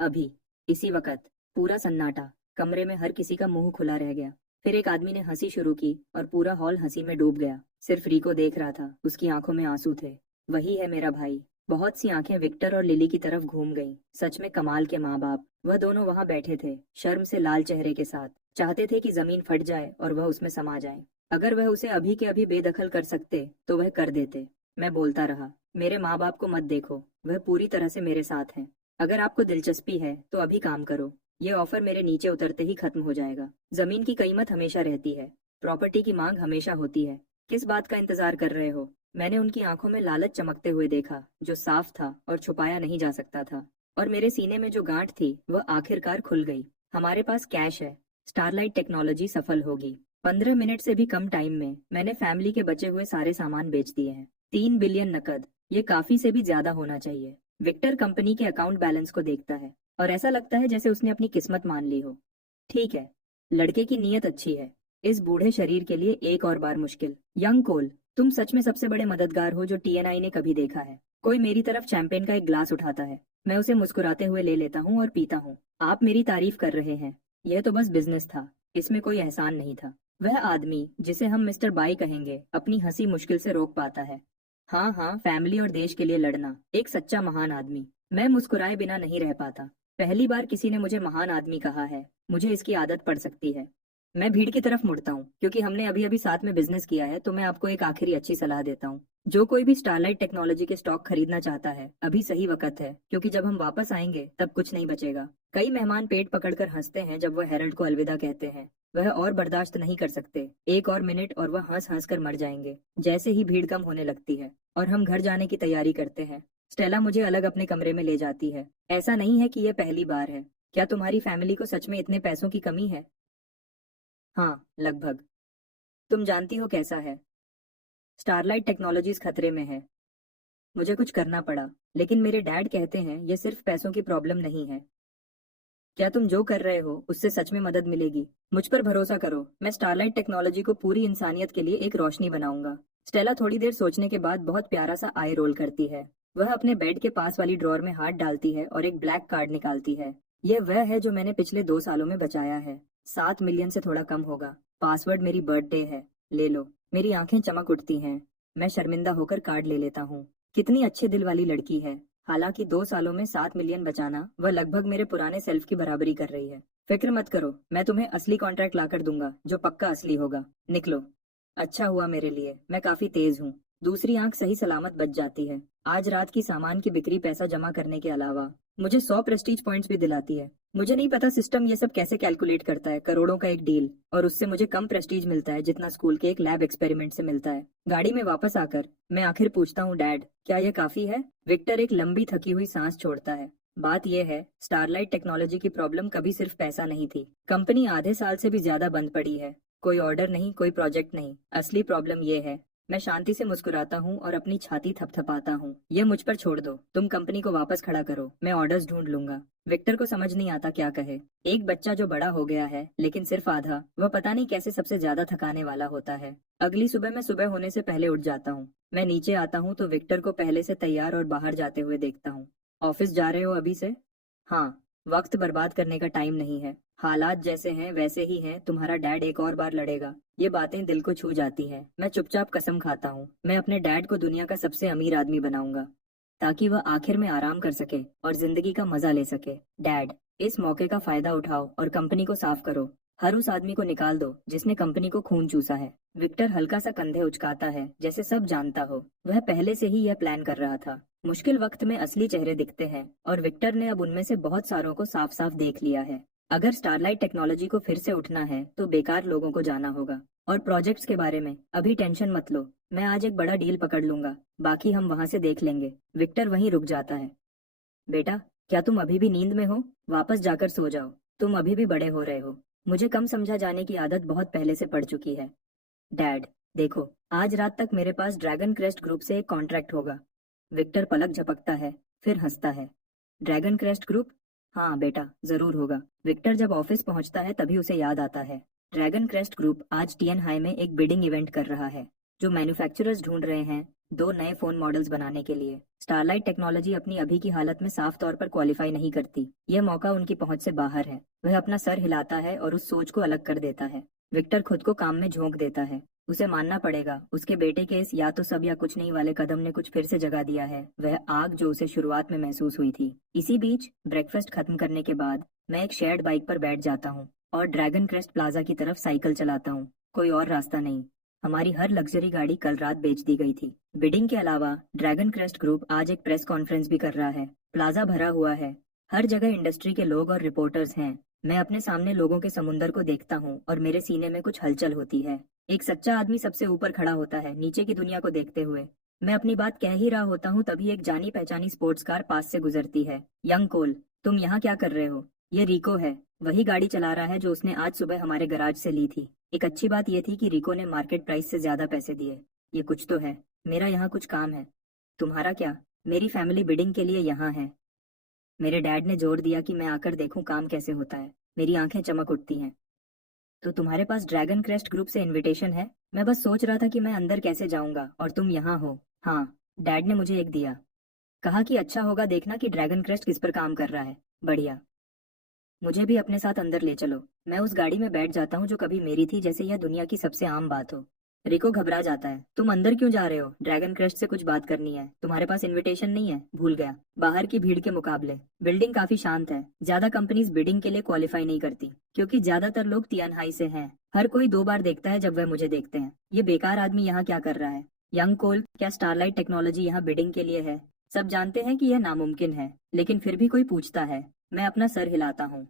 अभी इसी वक्त पूरा सन्नाटा, कमरे में हर किसी का मुंह खुला रह गया। फिर एक आदमी ने हंसी शुरू की और पूरा हॉल हंसी में डूब गया। सिर्फ रिको देख रहा था, उसकी आंखों में आंसू थे। वही है मेरा भाई। बहुत सी आंखें विक्टर और लिली की तरफ घूम गईं। सच में कमाल के माँ बाप। वह दोनों वहां बैठे थे, शर्म से लाल चेहरे के साथ। चाहते थे कि जमीन फट जाए और वह उसमें समा जाए। अगर वह उसे अभी के अभी बेदखल कर सकते तो वह कर देते। मैं बोलता रहा, मेरे माँ बाप को मत देखो, वह पूरी तरह से मेरे साथ हैं। अगर आपको दिलचस्पी है तो अभी काम करो। ये ऑफर मेरे नीचे उतरते ही खत्म हो जाएगा। जमीन की कीमत हमेशा रहती है, प्रॉपर्टी की मांग हमेशा होती है। किस बात का इंतजार कर रहे हो? मैंने उनकी आंखों में लालच चमकते हुए देखा, जो साफ था और छुपाया नहीं जा सकता था। और मेरे सीने में जो गांठ थी वह आखिरकार खुल गई। हमारे पास कैश है, स्टारलाइट टेक्नोलॉजी सफल होगी। 15 मिनट से भी कम टाइम में मैंने फैमिली के बचे हुए सारे सामान बेच दिए हैं। 3 बिलियन नकद, ये काफी से भी ज्यादा होना चाहिए। विक्टर कंपनी के अकाउंट बैलेंस को देखता है और ऐसा लगता है जैसे उसने अपनी किस्मत मान ली हो। ठीक है, लड़के की नीयत अच्छी है, इस बूढ़े शरीर के लिए एक और बार मुश्किल। यंग कोल, तुम सच में सबसे बड़े मददगार हो जो टीएनआई ने कभी देखा है। कोई मेरी तरफ चैंपेन का एक ग्लास उठाता है, मैं उसे मुस्कुराते हुए ले लेता हूँ और पीता हूँ। आप मेरी तारीफ कर रहे हैं, यह तो बस बिजनेस था, इसमें कोई एहसान नहीं था। वह आदमी जिसे हम मिस्टर बाई कहेंगे, अपनी हंसी मुश्किल से रोक पाता है। हाँ हाँ, फैमिली और देश के लिए लड़ना, एक सच्चा महान आदमी। मैं मुस्कुराए बिना नहीं रह पाता। पहली बार किसी ने मुझे महान आदमी कहा है, मुझे इसकी आदत पड़ सकती है। मैं भीड़ की तरफ मुड़ता हूँ, क्योंकि हमने अभी अभी साथ में बिजनेस किया है, तो मैं आपको एक आखिरी अच्छी सलाह देता हूँ। जो कोई भी स्टारलाइट टेक्नोलॉजी के स्टॉक खरीदना चाहता है, अभी सही वक्त है, क्योंकि जब हम वापस आएंगे तब कुछ नहीं बचेगा। कई मेहमान पेट पकड़कर हंसते हैं जब वह हेरल्ड को अलविदा कहते हैं। वह और बर्दाश्त नहीं कर सकते, एक और मिनट और वह हंस हंस कर मर जाएंगे। जैसे ही भीड़ कम होने लगती है और हम घर जाने की तैयारी करते हैं, स्टेला मुझे अलग अपने कमरे में ले जाती है। ऐसा नहीं है कि यह पहली बार है। क्या तुम्हारी फैमिली को सच में इतने पैसों की कमी है? हाँ, लगभग। तुम जानती हो कैसा है, स्टारलाइट टेक्नोलॉजीज खतरे में है। मुझे कुछ करना पड़ा, लेकिन मेरे डैड कहते हैं ये सिर्फ पैसों की प्रॉब्लम नहीं है। क्या तुम जो कर रहे हो उससे सच में मदद मिलेगी? मुझ पर भरोसा करो, मैं स्टारलाइट टेक्नोलॉजी को पूरी इंसानियत के लिए एक रोशनी बनाऊंगा। स्टेला थोड़ी देर सोचने के बाद बहुत प्यारा सा आई रोल करती है। वह अपने बेड के पास वाली ड्रॉर में हाथ डालती है और एक ब्लैक कार्ड निकालती है। यह वह है जो मैंने पिछले 2 सालों में बचाया है। 7 मिलियन से थोड़ा कम होगा। पासवर्ड मेरी बर्थडे है, ले लो। मेरी आंखें चमक उठती हैं। मैं शर्मिंदा होकर कार्ड ले लेता हूँ। कितनी अच्छे दिल वाली लड़की है। हालांकि 2 सालों में 7 मिलियन बचाना वह लगभग मेरे पुराने सेल्फ की बराबरी कर रही है। फिक्र मत करो, मैं तुम्हें असली कॉन्ट्रैक्ट लाकर दूंगा, जो पक्का असली होगा। निकलो। अच्छा हुआ मेरे लिए, मैं काफी तेज हूँ। दूसरी आंख सही सलामत बच जाती है। आज रात की सामान की बिक्री पैसा जमा करने के अलावा मुझे 100 प्रेस्टीज पॉइंट्स भी दिलाती है। मुझे नहीं पता सिस्टम ये सब कैसे कैलकुलेट करता है। करोड़ों का एक डील, और उससे मुझे कम प्रेस्टीज मिलता है जितना स्कूल के एक लैब एक्सपेरिमेंट से मिलता है। गाड़ी में वापस आकर मैं आखिर पूछता हूँ, डैड क्या यह काफी है? विक्टर एक लंबी थकी हुई सांस छोड़ता है। बात यह है, स्टारलाइट टेक्नोलॉजी की प्रॉब्लम कभी सिर्फ पैसा नहीं थी। कंपनी आधे साल से भी ज्यादा बंद पड़ी है। कोई ऑर्डर नहीं, कोई प्रोजेक्ट नहीं। असली प्रॉब्लम ये है। मैं शांति से मुस्कुराता हूँ और अपनी छाती थपथपाता हूँ। यह मुझ पर छोड़ दो, तुम कंपनी को वापस खड़ा करो, मैं ऑर्डर्स ढूंढ लूंगा। विक्टर को समझ नहीं आता क्या कहे। एक बच्चा जो बड़ा हो गया है, लेकिन सिर्फ आधा। वह पता नहीं कैसे सबसे ज्यादा थकाने वाला होता है। अगली सुबह मैं सुबह होने से पहले उठ जाता हूँ। मैं नीचे आता हूँ तो विक्टर को पहले से तैयार और बाहर जाते हुए देखता हूँ। ऑफिस जा रहे हो अभी से? हाँ, वक्त बर्बाद करने का टाइम नहीं है। हालात जैसे हैं वैसे ही हैं। तुम्हारा डैड एक और बार लड़ेगा। ये बातें दिल को छू जाती हैं। मैं चुपचाप कसम खाता हूँ, मैं अपने डैड को दुनिया का सबसे अमीर आदमी बनाऊंगा, ताकि वह आखिर में आराम कर सके और जिंदगी का मजा ले सके। डैड, इस मौके का फायदा उठाओ और कंपनी को साफ करो। हर उस आदमी को निकाल दो जिसने कंपनी को खून चूसा है। विक्टर हल्का सा कंधे उचकाता है, जैसे सब जानता हो। वह पहले से ही यह प्लान कर रहा था। मुश्किल वक्त में असली चेहरे दिखते हैं, और विक्टर ने अब उनमें से बहुत सारों को साफ साफ देख लिया है। अगर स्टारलाइट टेक्नोलॉजी को फिर से उठना है तो बेकार लोगों को जाना होगा। और प्रोजेक्ट्स के बारे में अभी टेंशन मत लो, मैं आज एक बड़ा डील पकड़ लूंगा, बाकी हम वहां से देख लेंगे। विक्टर वहीं रुक जाता है। बेटा, क्या तुम अभी भी नींद में हो? वापस जाकर सो जाओ, तुम अभी भी बड़े हो रहे हो। मुझे कम समझा जाने की आदत बहुत पहले से पड़ चुकी है। डैड, देखो, आज रात तक मेरे पास ड्रैगन क्रेस्ट ग्रुप से एक कॉन्ट्रैक्ट होगा। विक्टर पलक झपकता है, फिर हंसता है। Dragon crest group? हाँ बेटा, जरूर होगा। विक्टर जब ऑफिस पहुंचता है तभी उसे याद आता है। ड्रैगन क्रेस्ट ग्रुप आज टीएन हाई में एक बिडिंग इवेंट कर रहा है, जो मैन्युफैक्चरर्स ढूंढ रहे हैं दो नए फोन मॉडल्स बनाने के लिए। स्टारलाइट टेक्नोलॉजी अपनी अभी की हालत में साफ तौर पर क्वालिफाई नहीं करती। यह मौका उनकी पहुंच से बाहर है। वह अपना सर हिलाता है और उस सोच को अलग कर देता है। विक्टर खुद को काम में झोंक देता है। उसे मानना पड़ेगा, उसके बेटे के इस या तो सब या कुछ नहीं वाले कदम ने कुछ फिर से जगा दिया है वह आग जो उसे शुरुआत में महसूस हुई थी। इसी बीच ब्रेकफास्ट खत्म करने के बाद मैं एक शेयर्ड बाइक पर बैठ जाता हूँ और ड्रैगन क्रेस्ट प्लाजा की तरफ साइकिल चलाता हूँ। कोई और रास्ता नहीं। हमारी हर लग्जरी गाड़ी कल रात बेच दी गई थी। बिडिंग के अलावा ड्रैगन क्रेस्ट ग्रुप आज एक प्रेस कॉन्फ्रेंस भी कर रहा है। प्लाजा भरा हुआ है। हर जगह इंडस्ट्री के लोग और रिपोर्टर्स हैं। मैं अपने सामने लोगों के समुंदर को देखता हूँ और मेरे सीने में कुछ हलचल होती है। एक सच्चा आदमी सबसे ऊपर खड़ा होता है, नीचे की दुनिया को देखते हुए। मैं अपनी बात कह ही रहा होता हूँ तभी एक जानी पहचानी स्पोर्ट्स कार पास से गुजरती है। यंग कोल, तुम यहाँ क्या कर रहे हो? ये रिको है। वही गाड़ी चला रहा है जो उसने आज सुबह हमारे गैराज से ली थी। एक अच्छी बात यह थी कि रिको ने मार्केट प्राइस से ज्यादा पैसे दिए। ये कुछ तो है। मेरा यहाँ कुछ काम है। तुम्हारा क्या? मेरी फैमिली बिडिंग के लिए यहाँ है। मेरे डैड ने जोर दिया कि मैं आकर देखूं काम कैसे होता है। मेरी आंखें चमक उठती हैं। तो तुम्हारे पास ड्रैगन क्रेस्ट ग्रुप से इनविटेशन है? मैं बस सोच रहा था कि मैं अंदर कैसे जाऊंगा और तुम यहाँ हो। हाँ, डैड ने मुझे एक दिया। कहा कि अच्छा होगा देखना कि ड्रैगन क्रेस्ट किस पर काम कर रहा है। बढ़िया। मुझे भी अपने साथ अंदर ले चलो। मैं उस गाड़ी में बैठ जाता हूँ जो कभी मेरी थी, जैसे यह दुनिया की सबसे आम बात हो। रिको घबरा जाता है। तुम अंदर क्यों जा रहे हो? ड्रैगन क्रेस्ट से कुछ बात करनी है। तुम्हारे पास इनविटेशन नहीं है? भूल गया। बाहर की भीड़ के मुकाबले बिल्डिंग काफी शांत है। ज्यादा कंपनीज बिडिंग के लिए क्वालिफाई नहीं करती क्योंकि ज्यादातर लोग तियानहाई से हैं। हर कोई दो बार देखता है जब वह मुझे देखते हैं। ये बेकार आदमी यहाँ क्या कर रहा है? यंग कोल, क्या स्टारलाइट टेक्नोलॉजी यहाँ बिडिंग के लिए है? सब जानते हैं कि यह नामुमकिन है, लेकिन फिर भी कोई पूछता है। मैं अपना सर हिलाता हूँ।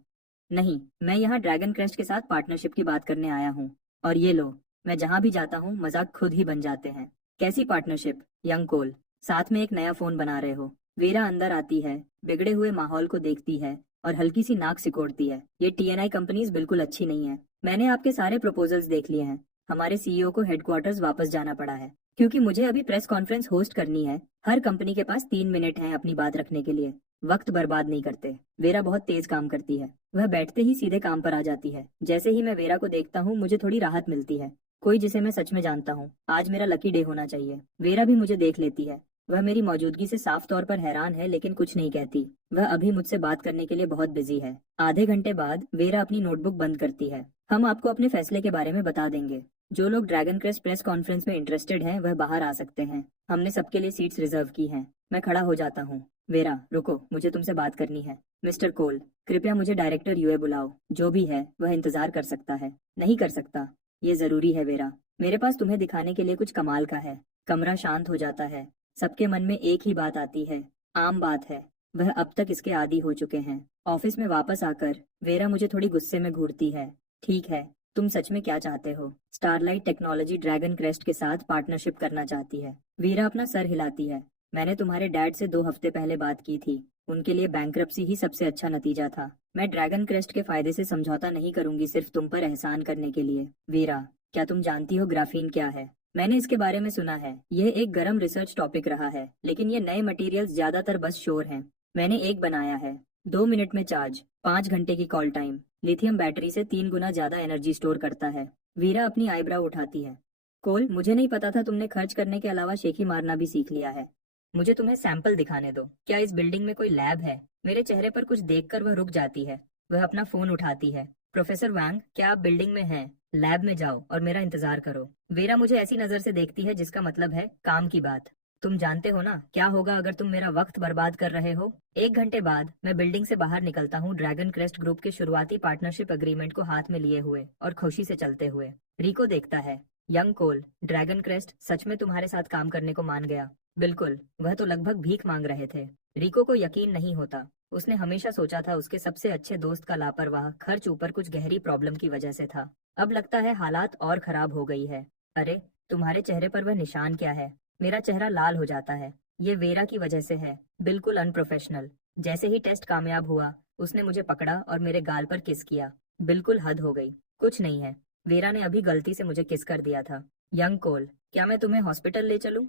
नहीं, मैं यहाँ ड्रैगन क्रेस्ट के साथ पार्टनरशिप की बात करने आया हूँ। और ये लो, मैं जहाँ भी जाता हूँ मजाक खुद ही बन जाते हैं। कैसी पार्टनरशिप? यंग कोल, साथ में एक नया फोन बना रहे हो? वेरा अंदर आती है, बिगड़े हुए माहौल को देखती है और हल्की सी नाक सिकोड़ती है। ये टीएनआई कंपनीज बिल्कुल अच्छी नहीं है। मैंने आपके सारे प्रपोजल्स देख लिए हैं। हमारे सीईओ को हेडक्वार्टर्स वापस जाना पड़ा है क्योंकि मुझे अभी प्रेस कॉन्फ्रेंस होस्ट करनी है। हर कंपनी के पास 3 मिनट हैं अपनी बात रखने के लिए। वक्त बर्बाद नहीं करते। वेरा बहुत तेज काम करती है। वह बैठते ही सीधे काम पर आ जाती है। जैसे ही मैं वेरा को देखता हूँ मुझे थोड़ी राहत मिलती है। कोई जिसे मैं सच में जानता हूँ। आज मेरा लकी डे होना चाहिए। वेरा भी मुझे देख लेती है। वह मेरी मौजूदगी से साफ तौर पर हैरान है लेकिन कुछ नहीं कहती। वह अभी मुझसे बात करने के लिए बहुत बिजी है। आधे घंटे बाद वेरा अपनी नोटबुक बंद करती है। हम आपको अपने फैसले के बारे में बता देंगे। जो लोग ड्रैगन क्रेस्ट प्रेस कॉन्फ्रेंस में इंटरेस्टेड हैं वह बाहर आ सकते हैं। हमने सबके लिए सीट्स रिजर्व की हैं। मैं खड़ा हो जाता हूँ। वेरा, रुको, मुझे तुमसे बात करनी है। मिस्टर कोल, कृपया मुझे डायरेक्टर यूए बुलाओ। जो भी है वह इंतजार कर सकता है। नहीं कर सकता? ये जरूरी है वेरा। मेरे पास तुम्हें दिखाने के लिए कुछ कमाल का है। कमरा शांत हो जाता है। सबके मन में एक ही बात आती है। आम बात है। वह अब तक इसके आदी हो चुके हैं। ऑफिस में वापस आकर वेरा मुझे थोड़ी गुस्से में घूरती है। ठीक है, तुम सच में क्या चाहते हो? स्टारलाइट टेक्नोलॉजी ड्रैगन क्रेस्ट के साथ पार्टनरशिप करना चाहती है। वीरा अपना सर हिलाती है। मैंने तुम्हारे डैड से 2 हफ्ते पहले बात की थी। उनके लिए बैंक्रप्सी ही सबसे अच्छा नतीजा था। मैं ड्रैगन क्रेस्ट के फायदे से समझौता नहीं करूंगी सिर्फ तुम पर एहसान करने के लिए। वीरा, क्या तुम जानती हो ग्राफीन क्या है? मैंने इसके बारे में सुना है। यह एक गर्म रिसर्च टॉपिक रहा है, लेकिन ये नए मटेरियल्स ज्यादातर बस शोर हैं। मैंने एक बनाया है। 2 मिनट में चार्ज, 5 घंटे की कॉल टाइम, लिथियम बैटरी से 3 गुना ज्यादा एनर्जी स्टोर करता है। वीरा अपनी आईब्राव उठाती है। कोल, मुझे नहीं पता था तुमने खर्च करने के अलावा शेखी मारना भी सीख लिया है। मुझे तुम्हें सैंपल दिखाने दो। क्या इस बिल्डिंग में कोई लैब है? मेरे चेहरे पर कुछ देखकर वह रुक जाती है। वह अपना फोन उठाती है। प्रोफेसर वांग, क्या आप बिल्डिंग में हैं? लैब में जाओ और मेरा इंतजार करो। वीरा मुझे ऐसी नजर से देखती है जिसका मतलब है काम की बात। तुम जानते हो ना क्या होगा अगर तुम मेरा वक्त बर्बाद कर रहे हो? 1 घंटे बाद मैं बिल्डिंग से बाहर निकलता हूँ ड्रैगन क्रेस्ट ग्रुप के शुरुआती पार्टनरशिप एग्रीमेंट को हाथ में लिए हुए और खुशी से चलते हुए। रिको देखता है। यंग कोल, ड्रैगन क्रेस्ट सच में तुम्हारे साथ काम करने को मान गया? बिल्कुल, वह तो लगभग भीख मांग रहे थे। रिको को यकीन नहीं होता। उसने हमेशा सोचा था उसके सबसे अच्छे दोस्त का लापरवाह खर्च ऊपर कुछ गहरी प्रॉब्लम की वजह से था। अब लगता है हालात और खराब हो गई है। अरे, तुम्हारे चेहरे पर वह निशान क्या है? मेरा चेहरा लाल हो जाता है। ये वेरा की वजह से है। बिल्कुल अनप्रोफेशनल। जैसे ही टेस्ट कामयाब हुआ उसने मुझे पकड़ा और मेरे गाल पर किस किया। बिल्कुल हद हो गई। कुछ नहीं है। वेरा ने अभी गलती से मुझे किस कर दिया था। यंग कोल, क्या मैं तुम्हें हॉस्पिटल ले चलूं?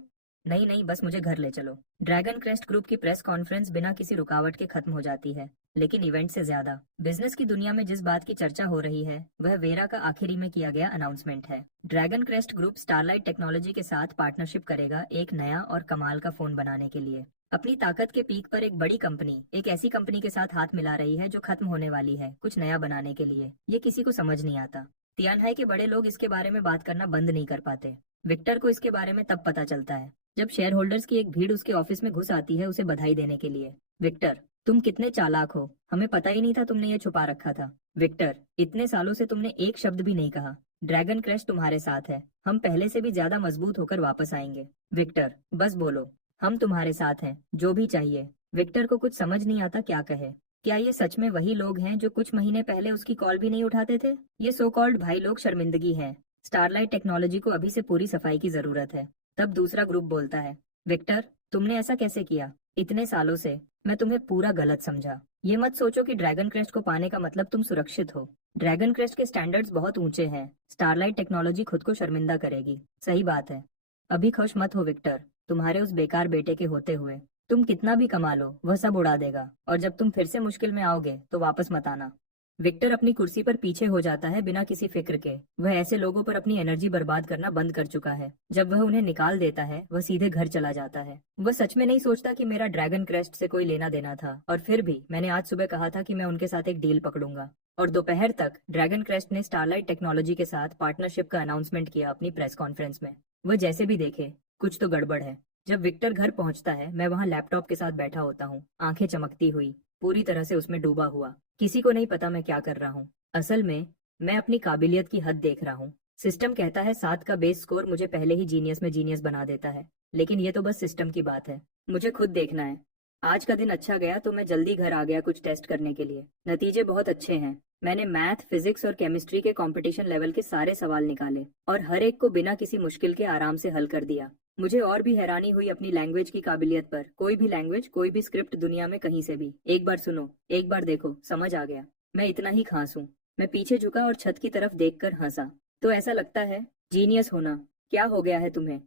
नहीं नहीं, बस मुझे घर ले चलो। ड्रैगन क्रेस्ट ग्रुप की प्रेस कॉन्फ्रेंस बिना किसी रुकावट के खत्म हो जाती है, लेकिन इवेंट से ज्यादा बिजनेस की दुनिया में जिस बात की चर्चा हो रही है वह वेरा का आखिरी में किया गया अनाउंसमेंट है। Dragon crest group starlight technology के साथ पार्टनरशिप करेगा एक नया और कमाल का फोन बनाने के लिए। अपनी ताकत के पीक पर एक बड़ी कंपनी एक ऐसी कंपनी के साथ हाथ मिला रही है जो खत्म होने वाली है कुछ नया बनाने के लिए। ये किसी को समझ नहीं आता। तियानहाई के बड़े लोग इसके बारे में बात करना बंद नहीं कर पाते। विक्टर को इसके बारे में तब पता चलता है जब शेयर होल्डर्स की एक भीड़ उसके ऑफिस में घुस आती है उसे बधाई देने के लिए। विक्टर, तुम कितने चालाक हो, हमें पता ही नहीं था तुमने ये छुपा रखा था। विक्टर, इतने सालों से तुमने एक शब्द भी नहीं कहा। ड्रैगन क्रैश तुम्हारे साथ है, हम पहले से भी ज्यादा मजबूत होकर वापस आएंगे। विक्टर, बस बोलो, हम तुम्हारे साथ हैं, जो भी चाहिए। विक्टर को कुछ समझ नहीं आता क्या कहे। क्या ये सच में वही लोग हैं जो कुछ महीने पहले उसकी कॉल भी नहीं उठाते थे? ये सो कॉल्ड भाई लोग शर्मिंदगी है। स्टारलाइट टेक्नोलॉजी को अभी से पूरी सफाई की जरूरत है। तब दूसरा ग्रुप बोलता है, विक्टर, तुमने ऐसा कैसे किया? इतने सालों से मैं तुम्हें पूरा गलत समझा। ये मत सोचो कि ड्रैगन क्रेस्ट को पाने का मतलब तुम सुरक्षित हो। ड्रैगन क्रेस्ट के स्टैंडर्ड्स बहुत ऊंचे हैं। स्टारलाइट टेक्नोलॉजी खुद को शर्मिंदा करेगी। सही बात है। अभी खुश मत हो विक्टर, तुम्हारे उस बेकार बेटे के होते हुए तुम कितना भी कमा लो वह सब उड़ा देगा, और जब तुम फिर से मुश्किल में आओगे तो वापस मत आना। विक्टर अपनी कुर्सी पर पीछे हो जाता है बिना किसी फिक्र के। वह ऐसे लोगों पर अपनी एनर्जी बर्बाद करना बंद कर चुका है। जब वह उन्हें निकाल देता है वह सीधे घर चला जाता है। वह सच में नहीं सोचता कि मेरा ड्रैगन क्रेस्ट से कोई लेना देना था, और फिर भी मैंने आज सुबह कहा था कि मैं उनके साथ एक डील पकड़ूंगा। और दोपहर तक ड्रैगन क्रेस्ट ने स्टारलाइट टेक्नोलॉजी के साथ पार्टनरशिप का अनाउंसमेंट किया अपनी प्रेस कॉन्फ्रेंस में। वह जैसे भी देखे कुछ तो गड़बड़ है। जब विक्टर घर पहुंचता है मैं वहां लैपटॉप के साथ बैठा होता हूँ, आंखें चमकती हुई, पूरी तरह से उसमें डूबा हुआ। किसी को नहीं पता मैं क्या कर रहा हूँ। असल में मैं अपनी काबिलियत की हद देख रहा हूँ। सिस्टम कहता है 7 का बेस स्कोर मुझे पहले ही जीनियस में जीनियस बना देता है, लेकिन ये तो बस सिस्टम की बात है। मुझे खुद देखना है। आज का दिन अच्छा गया तो मैं जल्दी घर आ गया कुछ टेस्ट करने के लिए। नतीजे बहुत अच्छे हैं। मैंने मैथ, फिजिक्स और केमिस्ट्री के कंपटीशन लेवल के सारे सवाल निकाले और हर एक को बिना किसी मुश्किल के आराम से हल कर दिया। मुझे और भी हैरानी हुई अपनी लैंग्वेज की काबिलियत पर। कोई भी लैंग्वेज, कोई भी स्क्रिप्ट दुनिया में कहीं से भी, एक बार सुनो, एक बार देखो, समझ आ गया। मैं इतना ही खास हूँ। मैं पीछे झुका और छत की तरफ देखकर हंसा। तो ऐसा लगता है जीनियस होना। क्या हो गया है तुम्हें?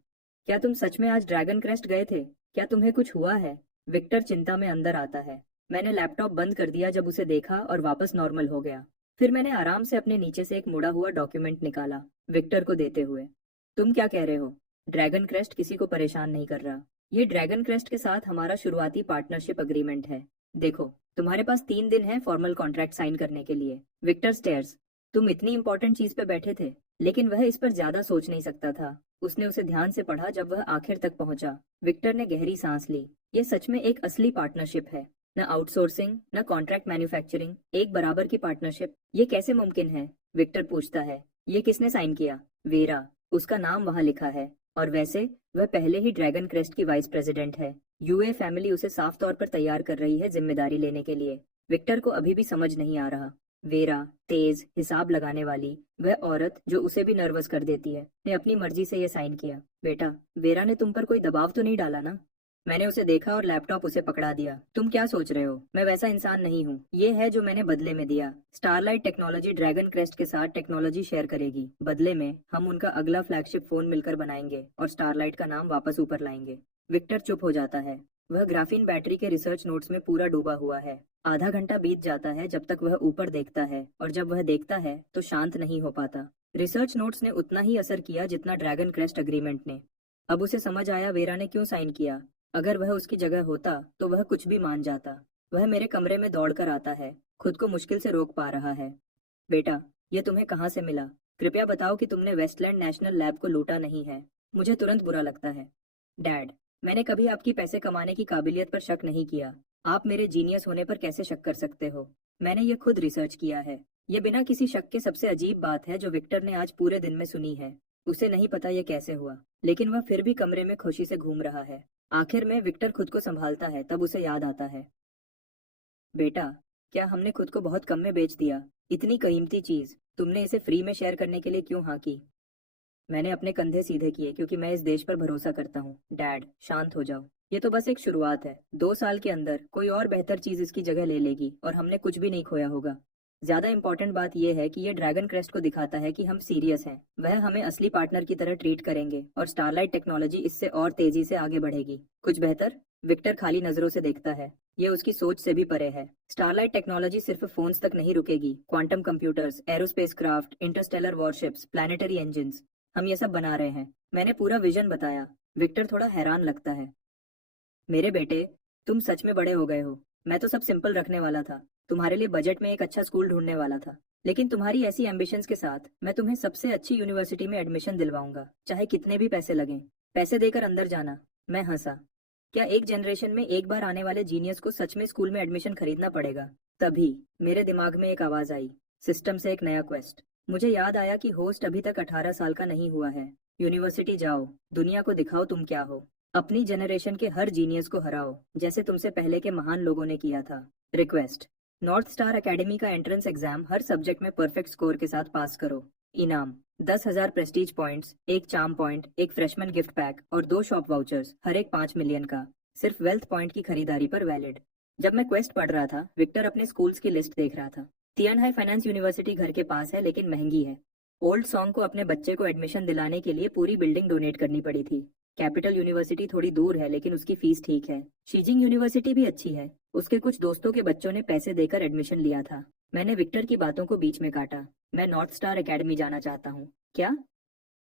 क्या तुम सच में आज ड्रैगन क्रेस्ट गए थे? क्या तुम्हें कुछ हुआ है? विक्टर चिंता में अंदर आता है। मैंने लैपटॉप बंद कर दिया जब उसे देखा और वापस नॉर्मल हो गया। फिर मैंने आराम से अपने नीचे से एक मुड़ा हुआ डॉक्यूमेंट निकाला, विक्टर को देते हुए। तुम क्या कह रहे हो? ड्रैगन क्रेस्ट किसी को परेशान नहीं कर रहा। ये ड्रैगन क्रेस्ट के साथ हमारा शुरुआती पार्टनरशिप अग्रीमेंट है। देखो, तुम्हारे पास 3 दिन है फॉर्मल कॉन्ट्रैक्ट साइन करने के लिए। विक्टर स्टेयर्स, तुम इतनी इंपॉर्टेंट चीज पे बैठे थे, लेकिन वह इस पर ज्यादा सोच नहीं सकता था। उसने उसे ध्यान से पढ़ा जब वह आखिर तक पहुंचा। विक्टर ने गहरी सांस ली। ये सच में एक असली पार्टनरशिप है। न आउटसोर्सिंग न कॉन्ट्रैक्ट मैन्युफैक्चरिंग, एक बराबर की पार्टनरशिप। ये कैसे मुमकिन है? विक्टर पूछता है। ये किसने साइन किया? वेरा, उसका नाम वहां लिखा है। और वैसे वह पहले ही ड्रैगन क्रेस्ट की वाइस प्रेसिडेंट है। यूए फैमिली उसे साफ तौर पर तैयार कर रही है जिम्मेदारी लेने के लिए। विक्टर को अभी भी समझ नहीं आ रहा। वेरा, तेज, हिसाब लगाने वाली, वह औरत जो उसे भी नर्वस कर देती है, ने अपनी मर्जी से ये साइन किया। बेटा, वेरा ने तुम पर कोई दबाव तो नहीं डाला ना? मैंने उसे देखा और लैपटॉप उसे पकड़ा दिया। तुम क्या सोच रहे हो? मैं वैसा इंसान नहीं हूँ। ये है जो मैंने बदले में दिया। स्टारलाइट टेक्नोलॉजी ड्रैगन क्रेस्ट के साथ टेक्नोलॉजी शेयर करेगी। बदले में हम उनका अगला फ्लैगशिप फोन मिलकर बनाएंगे और स्टारलाइट का नाम वापस ऊपर लाएंगे। विक्टर चुप हो जाता है। वह ग्राफीन बैटरी के रिसर्च नोट्स में पूरा डूबा हुआ है। आधा घंटा बीत जाता है जब तक वह ऊपर देखता है, और जब वह देखता है तो शांत नहीं हो पाता। रिसर्च नोट्स ने उतना ही असर किया जितना ड्रैगन क्रेस्ट अग्रीमेंट ने। अब उसे समझ आया वेरा ने क्यों साइन किया। अगर वह उसकी जगह होता तो वह कुछ भी मान जाता। वह मेरे कमरे में दौड़कर आता है, खुद को मुश्किल से रोक पा रहा है। बेटा, यह तुम्हें कहाँ से मिला? कृपया बताओ कि तुमने वेस्टलैंड नेशनल लैब को लूटा नहीं है। मुझे तुरंत बुरा लगता है। डैड, मैंने कभी आपकी पैसे कमाने की काबिलियत पर शक नहीं किया। आप मेरे जीनियस होने पर कैसे शक कर सकते हो? मैंने ये खुद रिसर्च किया है। ये बिना किसी शक के सबसे अजीब बात है जो विक्टर ने आज पूरे दिन में सुनी है। उसे नहीं पता ये कैसे हुआ, लेकिन वह फिर भी कमरे में खुशी से घूम रहा है। आखिर में विक्टर खुद को संभालता है, तब उसे याद आता है। बेटा, क्या हमने खुद को बहुत कम में बेच दिया? इतनी कीमती चीज तुमने इसे फ्री में शेयर करने के लिए क्यों हाँ की? मैंने अपने कंधे सीधे किए क्योंकि मैं इस देश पर भरोसा करता हूँ। डैड, शांत हो जाओ। ये तो बस एक शुरुआत है। 2 साल के अंदर कोई और बेहतर चीज इसकी जगह ले लेगी और हमने कुछ भी नहीं खोया होगा। ज्यादा इंपॉर्टेंट बात यह है कि ये ड्रैगन क्रेस्ट को दिखाता है कि हम सीरियस हैं। वह हमें असली पार्टनर की तरह ट्रीट करेंगे और स्टारलाइट टेक्नोलॉजी इससे और तेजी से आगे बढ़ेगी। कुछ बेहतर? विक्टर खाली नजरों से देखता है। ये उसकी सोच से भी परे है। स्टारलाइट टेक्नोलॉजी सिर्फ फोन्स तक नहीं रुकेगी। Quantum computers, aerospace craft, Interstellar warships, planetary engines, हम ये सब बना रहे हैं। मैंने पूरा विजन बताया। विक्टर थोड़ा हैरान लगता है। मेरे बेटे, तुम सच में बड़े हो गए हो। मैं तो सब सिंपल रखने वाला था। तुम्हारे लिए बजट में एक अच्छा स्कूल ढूंढने वाला था। लेकिन तुम्हारी ऐसी एम्बिशंस के साथ मैं तुम्हें सबसे अच्छी यूनिवर्सिटी में एडमिशन दिलवाऊंगा, चाहे कितने भी पैसे लगें। पैसे देकर अंदर जाना। मैं हंसा। क्या एक जनरेशन में एक बार आने वाले जीनियस को सच में स्कूल में एडमिशन खरीदना पड़ेगा? तभी मेरे दिमाग में एक आवाज आई, सिस्टम से एक नया क्वेस्ट। मुझे याद आया कि होस्ट अभी तक 18 साल का नहीं हुआ है। यूनिवर्सिटी जाओ, दुनिया को दिखाओ तुम क्या हो। अपनी जनरेशन के हर जीनियस को हराओ, जैसे तुमसे पहले के महान लोगों ने किया था। रिक्वेस्ट, नॉर्थ स्टार एकेडमी का एंट्रेंस एग्जाम हर सब्जेक्ट में परफेक्ट स्कोर के साथ पास करो। इनाम 10,000 प्रेस्टीज पॉइंट्स, एक चार्म पॉइंट, एक फ्रेशमैन गिफ्ट पैक और 2 शॉप वाउचर्स, हर एक 5 मिलियन का, सिर्फ वेल्थ पॉइंट की खरीदारी पर वैलिड। जब मैं क्वेस्ट पढ़ रहा था, विक्टर अपने स्कूल्स की लिस्ट देख रहा था। तियानहाई फाइनेंस यूनिवर्सिटी घर के पास है, लेकिन महंगी है। ओल्ड सॉन्ग को अपने बच्चे को एडमिशन दिलाने के लिए पूरी बिल्डिंग डोनेट करनी पड़ी थी। कैपिटल यूनिवर्सिटी थोड़ी दूर है, लेकिन उसकी फीस ठीक है। शीजिंग यूनिवर्सिटी भी अच्छी है। उसके कुछ दोस्तों के बच्चों ने पैसे देकर एडमिशन लिया था। मैंने विक्टर की बातों को बीच में काटा। मैं नॉर्थ स्टार एकेडमी जाना चाहता हूँ। क्या?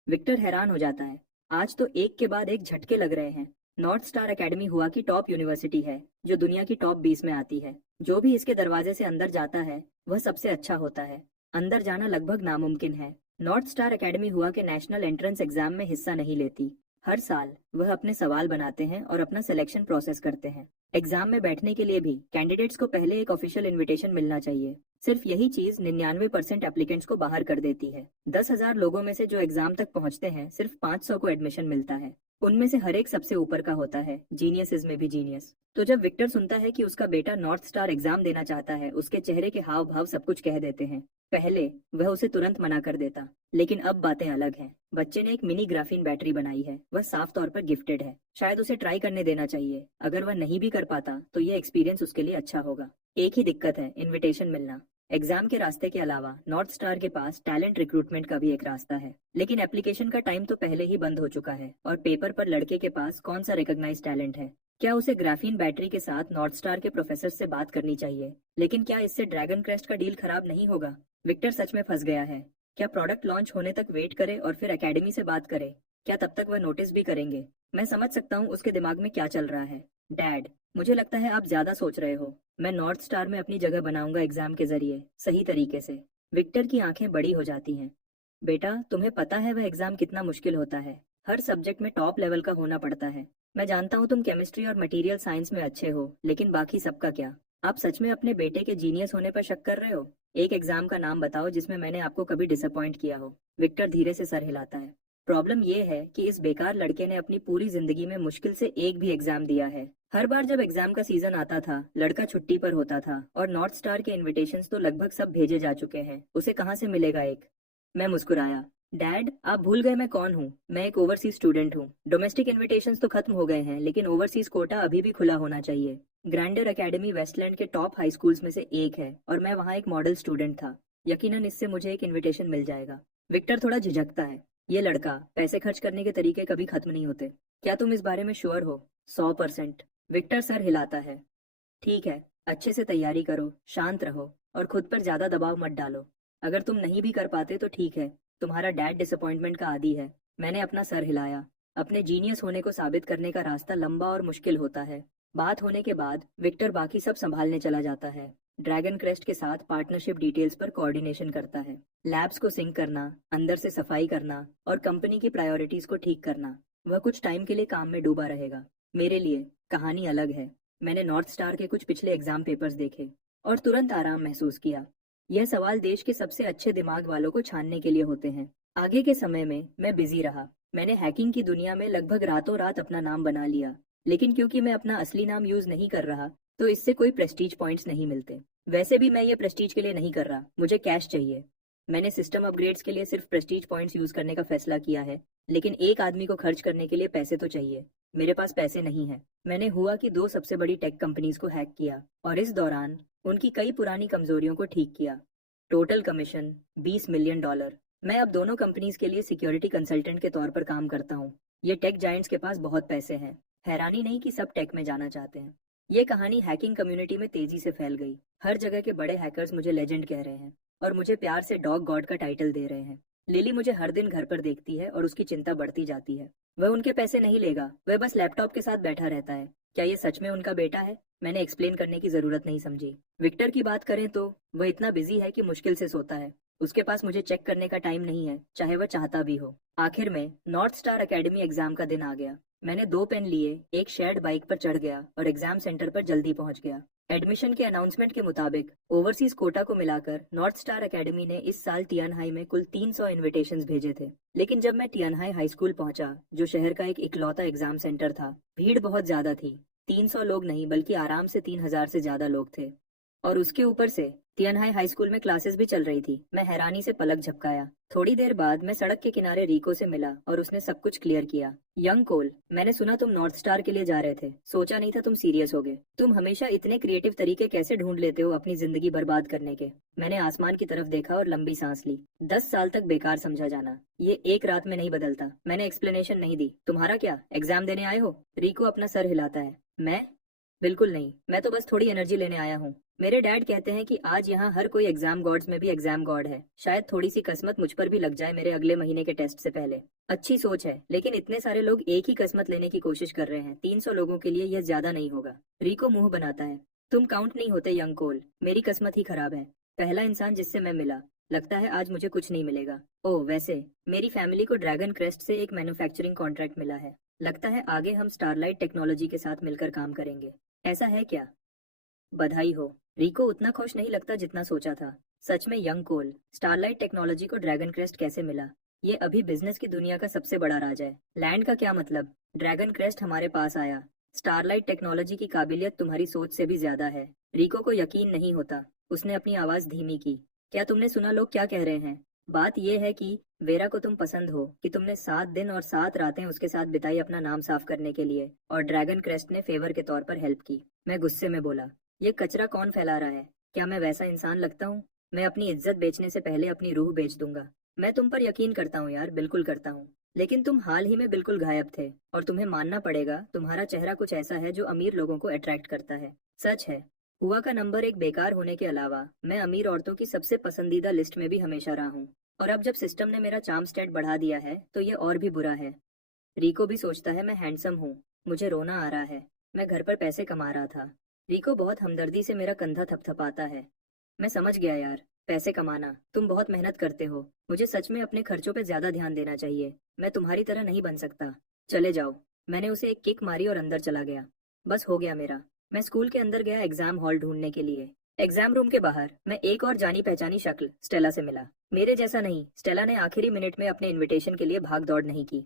विक्टर हैरान हो जाता है। आज तो एक के बाद एक झटके लग रहे हैं। नॉर्थ स्टार एकेडमी हुआ की टॉप यूनिवर्सिटी है, जो दुनिया की टॉप 20 में आती है। जो भी इसके दरवाजे से अंदर जाता है, वह सबसे अच्छा होता है। अंदर जाना लगभग नामुमकिन है। नॉर्थ स्टार एकेडमी हुआ के नेशनल एंट्रेंस एग्जाम में हिस्सा नहीं लेती। हर साल वह अपने सवाल बनाते हैं और अपना सिलेक्शन प्रोसेस करते हैं। एग्जाम में बैठने के लिए भी कैंडिडेट्स को पहले एक ऑफिशियल इनविटेशन मिलना चाहिए। सिर्फ यही चीज 99% एप्लीकेंट्स को बाहर कर देती है। 10,000 लोगों में से जो एग्जाम तक पहुंचते हैं, सिर्फ 500 को एडमिशन मिलता है। उनमें से हर एक सबसे ऊपर का होता है, जीनियस में भी जीनियस। तो जब विक्टर सुनता है कि उसका बेटा नॉर्थ स्टार एग्जाम देना चाहता है, उसके चेहरे के हाव भाव सब कुछ कह देते हैं। पहले वह उसे तुरंत मना कर देता, लेकिन अब बातें अलग हैं। बच्चे ने एक मिनी ग्राफीन बैटरी बनाई है। वह साफ तौर पर गिफ्टेड है। शायद उसे ट्राई करने देना चाहिए। अगर वह नहीं भी कर पाता तो यह एक्सपीरियंस उसके लिए अच्छा होगा। एक ही दिक्कत है, इनविटेशन मिलना। एग्जाम के रास्ते के अलावा नॉर्थ स्टार के पास टैलेंट रिक्रूटमेंट का भी एक रास्ता है, लेकिन एप्लीकेशन का टाइम तो पहले ही बंद हो चुका है और पेपर पर लड़के के पास कौन सा रिकॉग्नाइज टैलेंट है। क्या उसे ग्राफीन बैटरी के साथ नॉर्थ स्टार के प्रोफेसर से बात करनी चाहिए? लेकिन क्या इससे ड्रैगन क्रेस्ट का डील खराब नहीं होगा? विक्टर सच में फंस गया है। क्या प्रोडक्ट लॉन्च होने तक वेट करे और फिर एकेडमी से बात करे? क्या तब तक वह नोटिस भी करेंगे? मैं समझ सकता हूँ उसके दिमाग में क्या चल रहा है। डैड, मुझे लगता है आप ज्यादा सोच रहे हो। मैं नॉर्थ स्टार में अपनी जगह बनाऊंगा एग्जाम के जरिए, सही तरीके से। विक्टर की आंखें बड़ी हो जाती हैं। बेटा, तुम्हें पता है वह एग्जाम कितना मुश्किल होता है। हर सब्जेक्ट में टॉप लेवल का होना पड़ता है। मैं जानता हूँ तुम केमिस्ट्री और मटेरियल साइंस में अच्छे हो, लेकिन बाकी सबका क्या? आप सच में अपने बेटे के जीनियस होने पर शक कर रहे हो? एक एग्जाम का नाम बताओ जिसमें मैंने आपको कभी डिसअपॉइंट किया हो। विक्टर धीरे से सर हिलाता है। प्रॉब्लम ये है कि इस बेकार लड़के ने अपनी पूरी जिंदगी में मुश्किल से एक भी एग्जाम दिया है। हर बार जब एग्जाम का सीजन आता था, लड़का छुट्टी पर होता था और नॉर्थ स्टार के इनविटेशंस तो लगभग सब भेजे जा चुके हैं। उसे कहाँ से मिलेगा एक? मैं मुस्कुराया। डैड, आप भूल गए मैं कौन हूँ। मैं एक ओवरसीज स्टूडेंट हूँ। डोमेस्टिक इनविटेशंस तो खत्म हो गए हैं, लेकिन ओवरसीज कोटा अभी भी खुला होना चाहिए। ग्रैंडर एकेडमी वेस्टलैंड के टॉप हाई स्कूल्स में से एक है और मैं वहाँ एक मॉडल स्टूडेंट था। यकीनन इससे मुझे एक इनविटेशन मिल जाएगा। विक्टर थोड़ा झिझकता है। ये लड़का, पैसे खर्च करने के तरीके कभी खत्म नहीं होते। क्या तुम इस बारे में श्योर हो? 100%। विक्टर सर हिलाता है। ठीक है, अच्छे से तैयारी करो, शांत रहो और खुद पर ज्यादा दबाव मत डालो। अगर तुम नहीं भी कर पाते तो ठीक है, तुम्हारा डैड डिसअपॉइंटमेंट का आदी है। मैंने अपना सर हिलाया। अपने जीनियस होने को साबित करने का रास्ता लंबा और मुश्किल होता है। बात होने के बाद विक्टर बाकी सब संभालने चला जाता है। ड्रैगन क्रेस्ट के साथ पार्टनरशिप डिटेल्स पर कोऑर्डिनेशन करता है। लैब्स को सिंक करना, अंदर से सफाई करना और कंपनी की प्रायोरिटीज को ठीक करना। वह कुछ टाइम के लिए काम में डूबा रहेगा। मेरे लिए कहानी अलग है। मैंने नॉर्थ स्टार के कुछ पिछले एग्जाम पेपर्स देखे और तुरंत आराम महसूस किया। यह सवाल देश के सबसे अच्छे दिमाग वालों को छानने के लिए होते हैं। आगे के समय में मैं बिजी रहा। मैंने हैकिंग की दुनिया में लगभग रातों रात अपना नाम बना लिया, लेकिन क्योंकि मैं अपना असली नाम यूज नहीं कर रहा, तो इससे कोई प्रेस्टीज पॉइंट्स नहीं मिलते। वैसे भी मैं ये प्रेस्टीज के लिए नहीं कर रहा, मुझे कैश चाहिए। मैंने सिस्टम अपग्रेड्स के लिए सिर्फ प्रेस्टीज पॉइंट्स यूज करने का फैसला किया है, लेकिन एक आदमी को खर्च करने के लिए पैसे तो चाहिए। मेरे पास पैसे नहीं है। मैंने हुआ कि 2 सबसे बड़ी टेक कंपनीज को हैक किया और इस दौरान उनकी कई पुरानी कमजोरियों को ठीक किया। Total commission $20 million. मैं अब दोनों कंपनीज के लिए सिक्योरिटी कंसल्टेंट के तौर पर काम करता हूँ। ये टेक जायंट्स के पास बहुत पैसे हैं। हैरानी नहीं कि सब टेक में जाना चाहते हैं। ये कहानी हैकिंग कम्युनिटी में तेजी से फैल गई। हर जगह के बड़े हैकर्स मुझे लेजेंड कह रहे हैं और मुझे प्यार से डॉग गॉड का टाइटल दे रहे हैं। लिली मुझे हर दिन घर पर देखती है और उसकी चिंता बढ़ती जाती है। वह उनके पैसे नहीं लेगा, वह बस लैपटॉप के साथ बैठा रहता है। क्या ये सच में उनका बेटा है? मैंने एक्सप्लेन करने की जरूरत नहीं समझी। विक्टर की बात करें तो वह इतना बिजी है कि मुश्किल से सोता है। उसके पास मुझे चेक करने का टाइम नहीं है, चाहे वह चाहता भी हो। आखिर में नॉर्थ स्टार एकेडमी एग्जाम का दिन आ गया। मैंने 2 पेन लिए, एक शेयर्ड बाइक पर चढ़ गया और एग्जाम सेंटर पर जल्दी पहुंच गया। एडमिशन के अनाउंसमेंट के मुताबिक ओवरसीज कोटा को मिलाकर नॉर्थ स्टार एकेडमी ने इस साल टियानहाई में कुल 300 इनविटेशंस भेजे थे। लेकिन जब मैं टियानहाई हाई स्कूल पहुंचा, जो शहर का एक इकलौता एग्जाम सेंटर था, भीड़ बहुत ज्यादा थी। 300 लोग नहीं बल्कि आराम से 3000 से ज्यादा लोग थे। और उसके ऊपर से टियानहाई हाई स्कूल में क्लासेस भी चल रही थी। मैं हैरानी से पलक झपकाया। थोड़ी देर बाद मैं सड़क के किनारे रीको से मिला और उसने सब कुछ क्लियर किया। यंग कोल, मैंने सुना तुम नॉर्थ स्टार के लिए जा रहे थे। सोचा नहीं था तुम सीरियस होगे। तुम हमेशा इतने क्रिएटिव तरीके कैसे ढूंढ लेते हो अपनी जिंदगी बर्बाद करने के? मैंने आसमान की तरफ देखा और लंबी सांस ली। 10 साल तक बेकार समझा जाना, ये एक रात में नहीं बदलता। मैंने एक्सप्लेनेशन नहीं दी। तुम्हारा क्या, एग्जाम देने आए हो? रीको अपना सर हिलाता है। मैं? बिल्कुल नहीं, मैं तो बस थोड़ी एनर्जी लेने आया हूँ। मेरे डैड कहते हैं कि आज यहाँ हर कोई एग्जाम गॉड्स में भी एग्जाम गॉड है। शायद थोड़ी सी किस्मत मुझ पर भी लग जाए मेरे अगले महीने के टेस्ट से पहले। अच्छी सोच है, लेकिन इतने सारे लोग एक ही किस्मत लेने की कोशिश कर रहे हैं। 300 लोगों के लिए यह ज्यादा नहीं होगा। रिको मुंह बनाता है। तुम काउंट नहीं होते यंग कोल, मेरी किस्मत ही खराब है। पहला इंसान जिससे मैं मिला। लगता है आज मुझे कुछ नहीं मिलेगा। ओह वैसे, मेरी फैमिली को ड्रैगन क्रेस्ट से एक मैन्युफैक्चरिंग कॉन्ट्रैक्ट मिला है। लगता है आगे हम स्टारलाइट टेक्नोलॉजी के साथ मिलकर काम करेंगे। ऐसा है क्या? बधाई हो। रिको उतना खुश नहीं लगता जितना सोचा था। सच में यंग कोल, स्टारलाइट टेक्नोलॉजी को ड्रैगन क्रेस्ट कैसे मिला? ये अभी बिजनेस की दुनिया का सबसे बड़ा राज है। लैंड का क्या मतलब? ड्रैगन क्रेस्ट हमारे पास आया। स्टारलाइट टेक्नोलॉजी की काबिलियत तुम्हारी सोच से भी ज्यादा है। रिको को यकीन नहीं होता। उसने अपनी आवाज धीमी की। क्या तुमने सुना लोग क्या कह रहे हैं? बात यह है कि वेरा को तुम पसंद हो, कि तुमने 7 दिन और 7 रातें उसके साथ बिताई अपना नाम साफ करने के लिए, और ड्रैगन क्रेस्ट ने फेवर के तौर पर हेल्प की। मैं गुस्से में बोला, ये कचरा कौन फैला रहा है? क्या मैं वैसा इंसान लगता हूँ? मैं अपनी इज्जत बेचने से पहले अपनी रूह बेच दूंगा। मैं तुम पर यकीन करता हूँ यार, बिल्कुल करता हूँ। लेकिन तुम हाल ही में बिल्कुल गायब थे, और तुम्हें मानना पड़ेगा तुम्हारा चेहरा कुछ ऐसा है जो अमीर लोगों को अट्रैक्ट करता है। सच है। हुआ का नंबर एक बेकार होने के अलावा मैं अमीर औरतों की सबसे पसंदीदा लिस्ट में भी हमेशा रहा हूँ। और अब जब सिस्टम ने मेरा चार्म स्टेट बढ़ा दिया है तो ये और भी बुरा है। रिको भी सोचता है मैं हैंडसम हूँ। मुझे रोना आ रहा है। मैं घर पर पैसे कमा रहा था। रिको बहुत हमदर्दी से मेरा कंधा थपथपाता है। मैं समझ गया यार, पैसे कमाना, तुम बहुत मेहनत करते हो। मुझे सच में अपने खर्चों पे ज्यादा ध्यान देना चाहिए। मैं तुम्हारी तरह नहीं बन सकता। चले जाओ। मैंने उसे एक किक मारी और अंदर चला गया। बस हो गया मेरा। मैं स्कूल के अंदर गया एग्जाम हॉल ढूंढने के लिए। एग्जाम रूम के बाहर मैं एक और जानी पहचानी शक्ल स्टेला से मिला। मेरे जैसा नहीं, स्टेला ने आखिरी मिनट में अपने इनविटेशन के लिए भाग दौड़ नहीं की।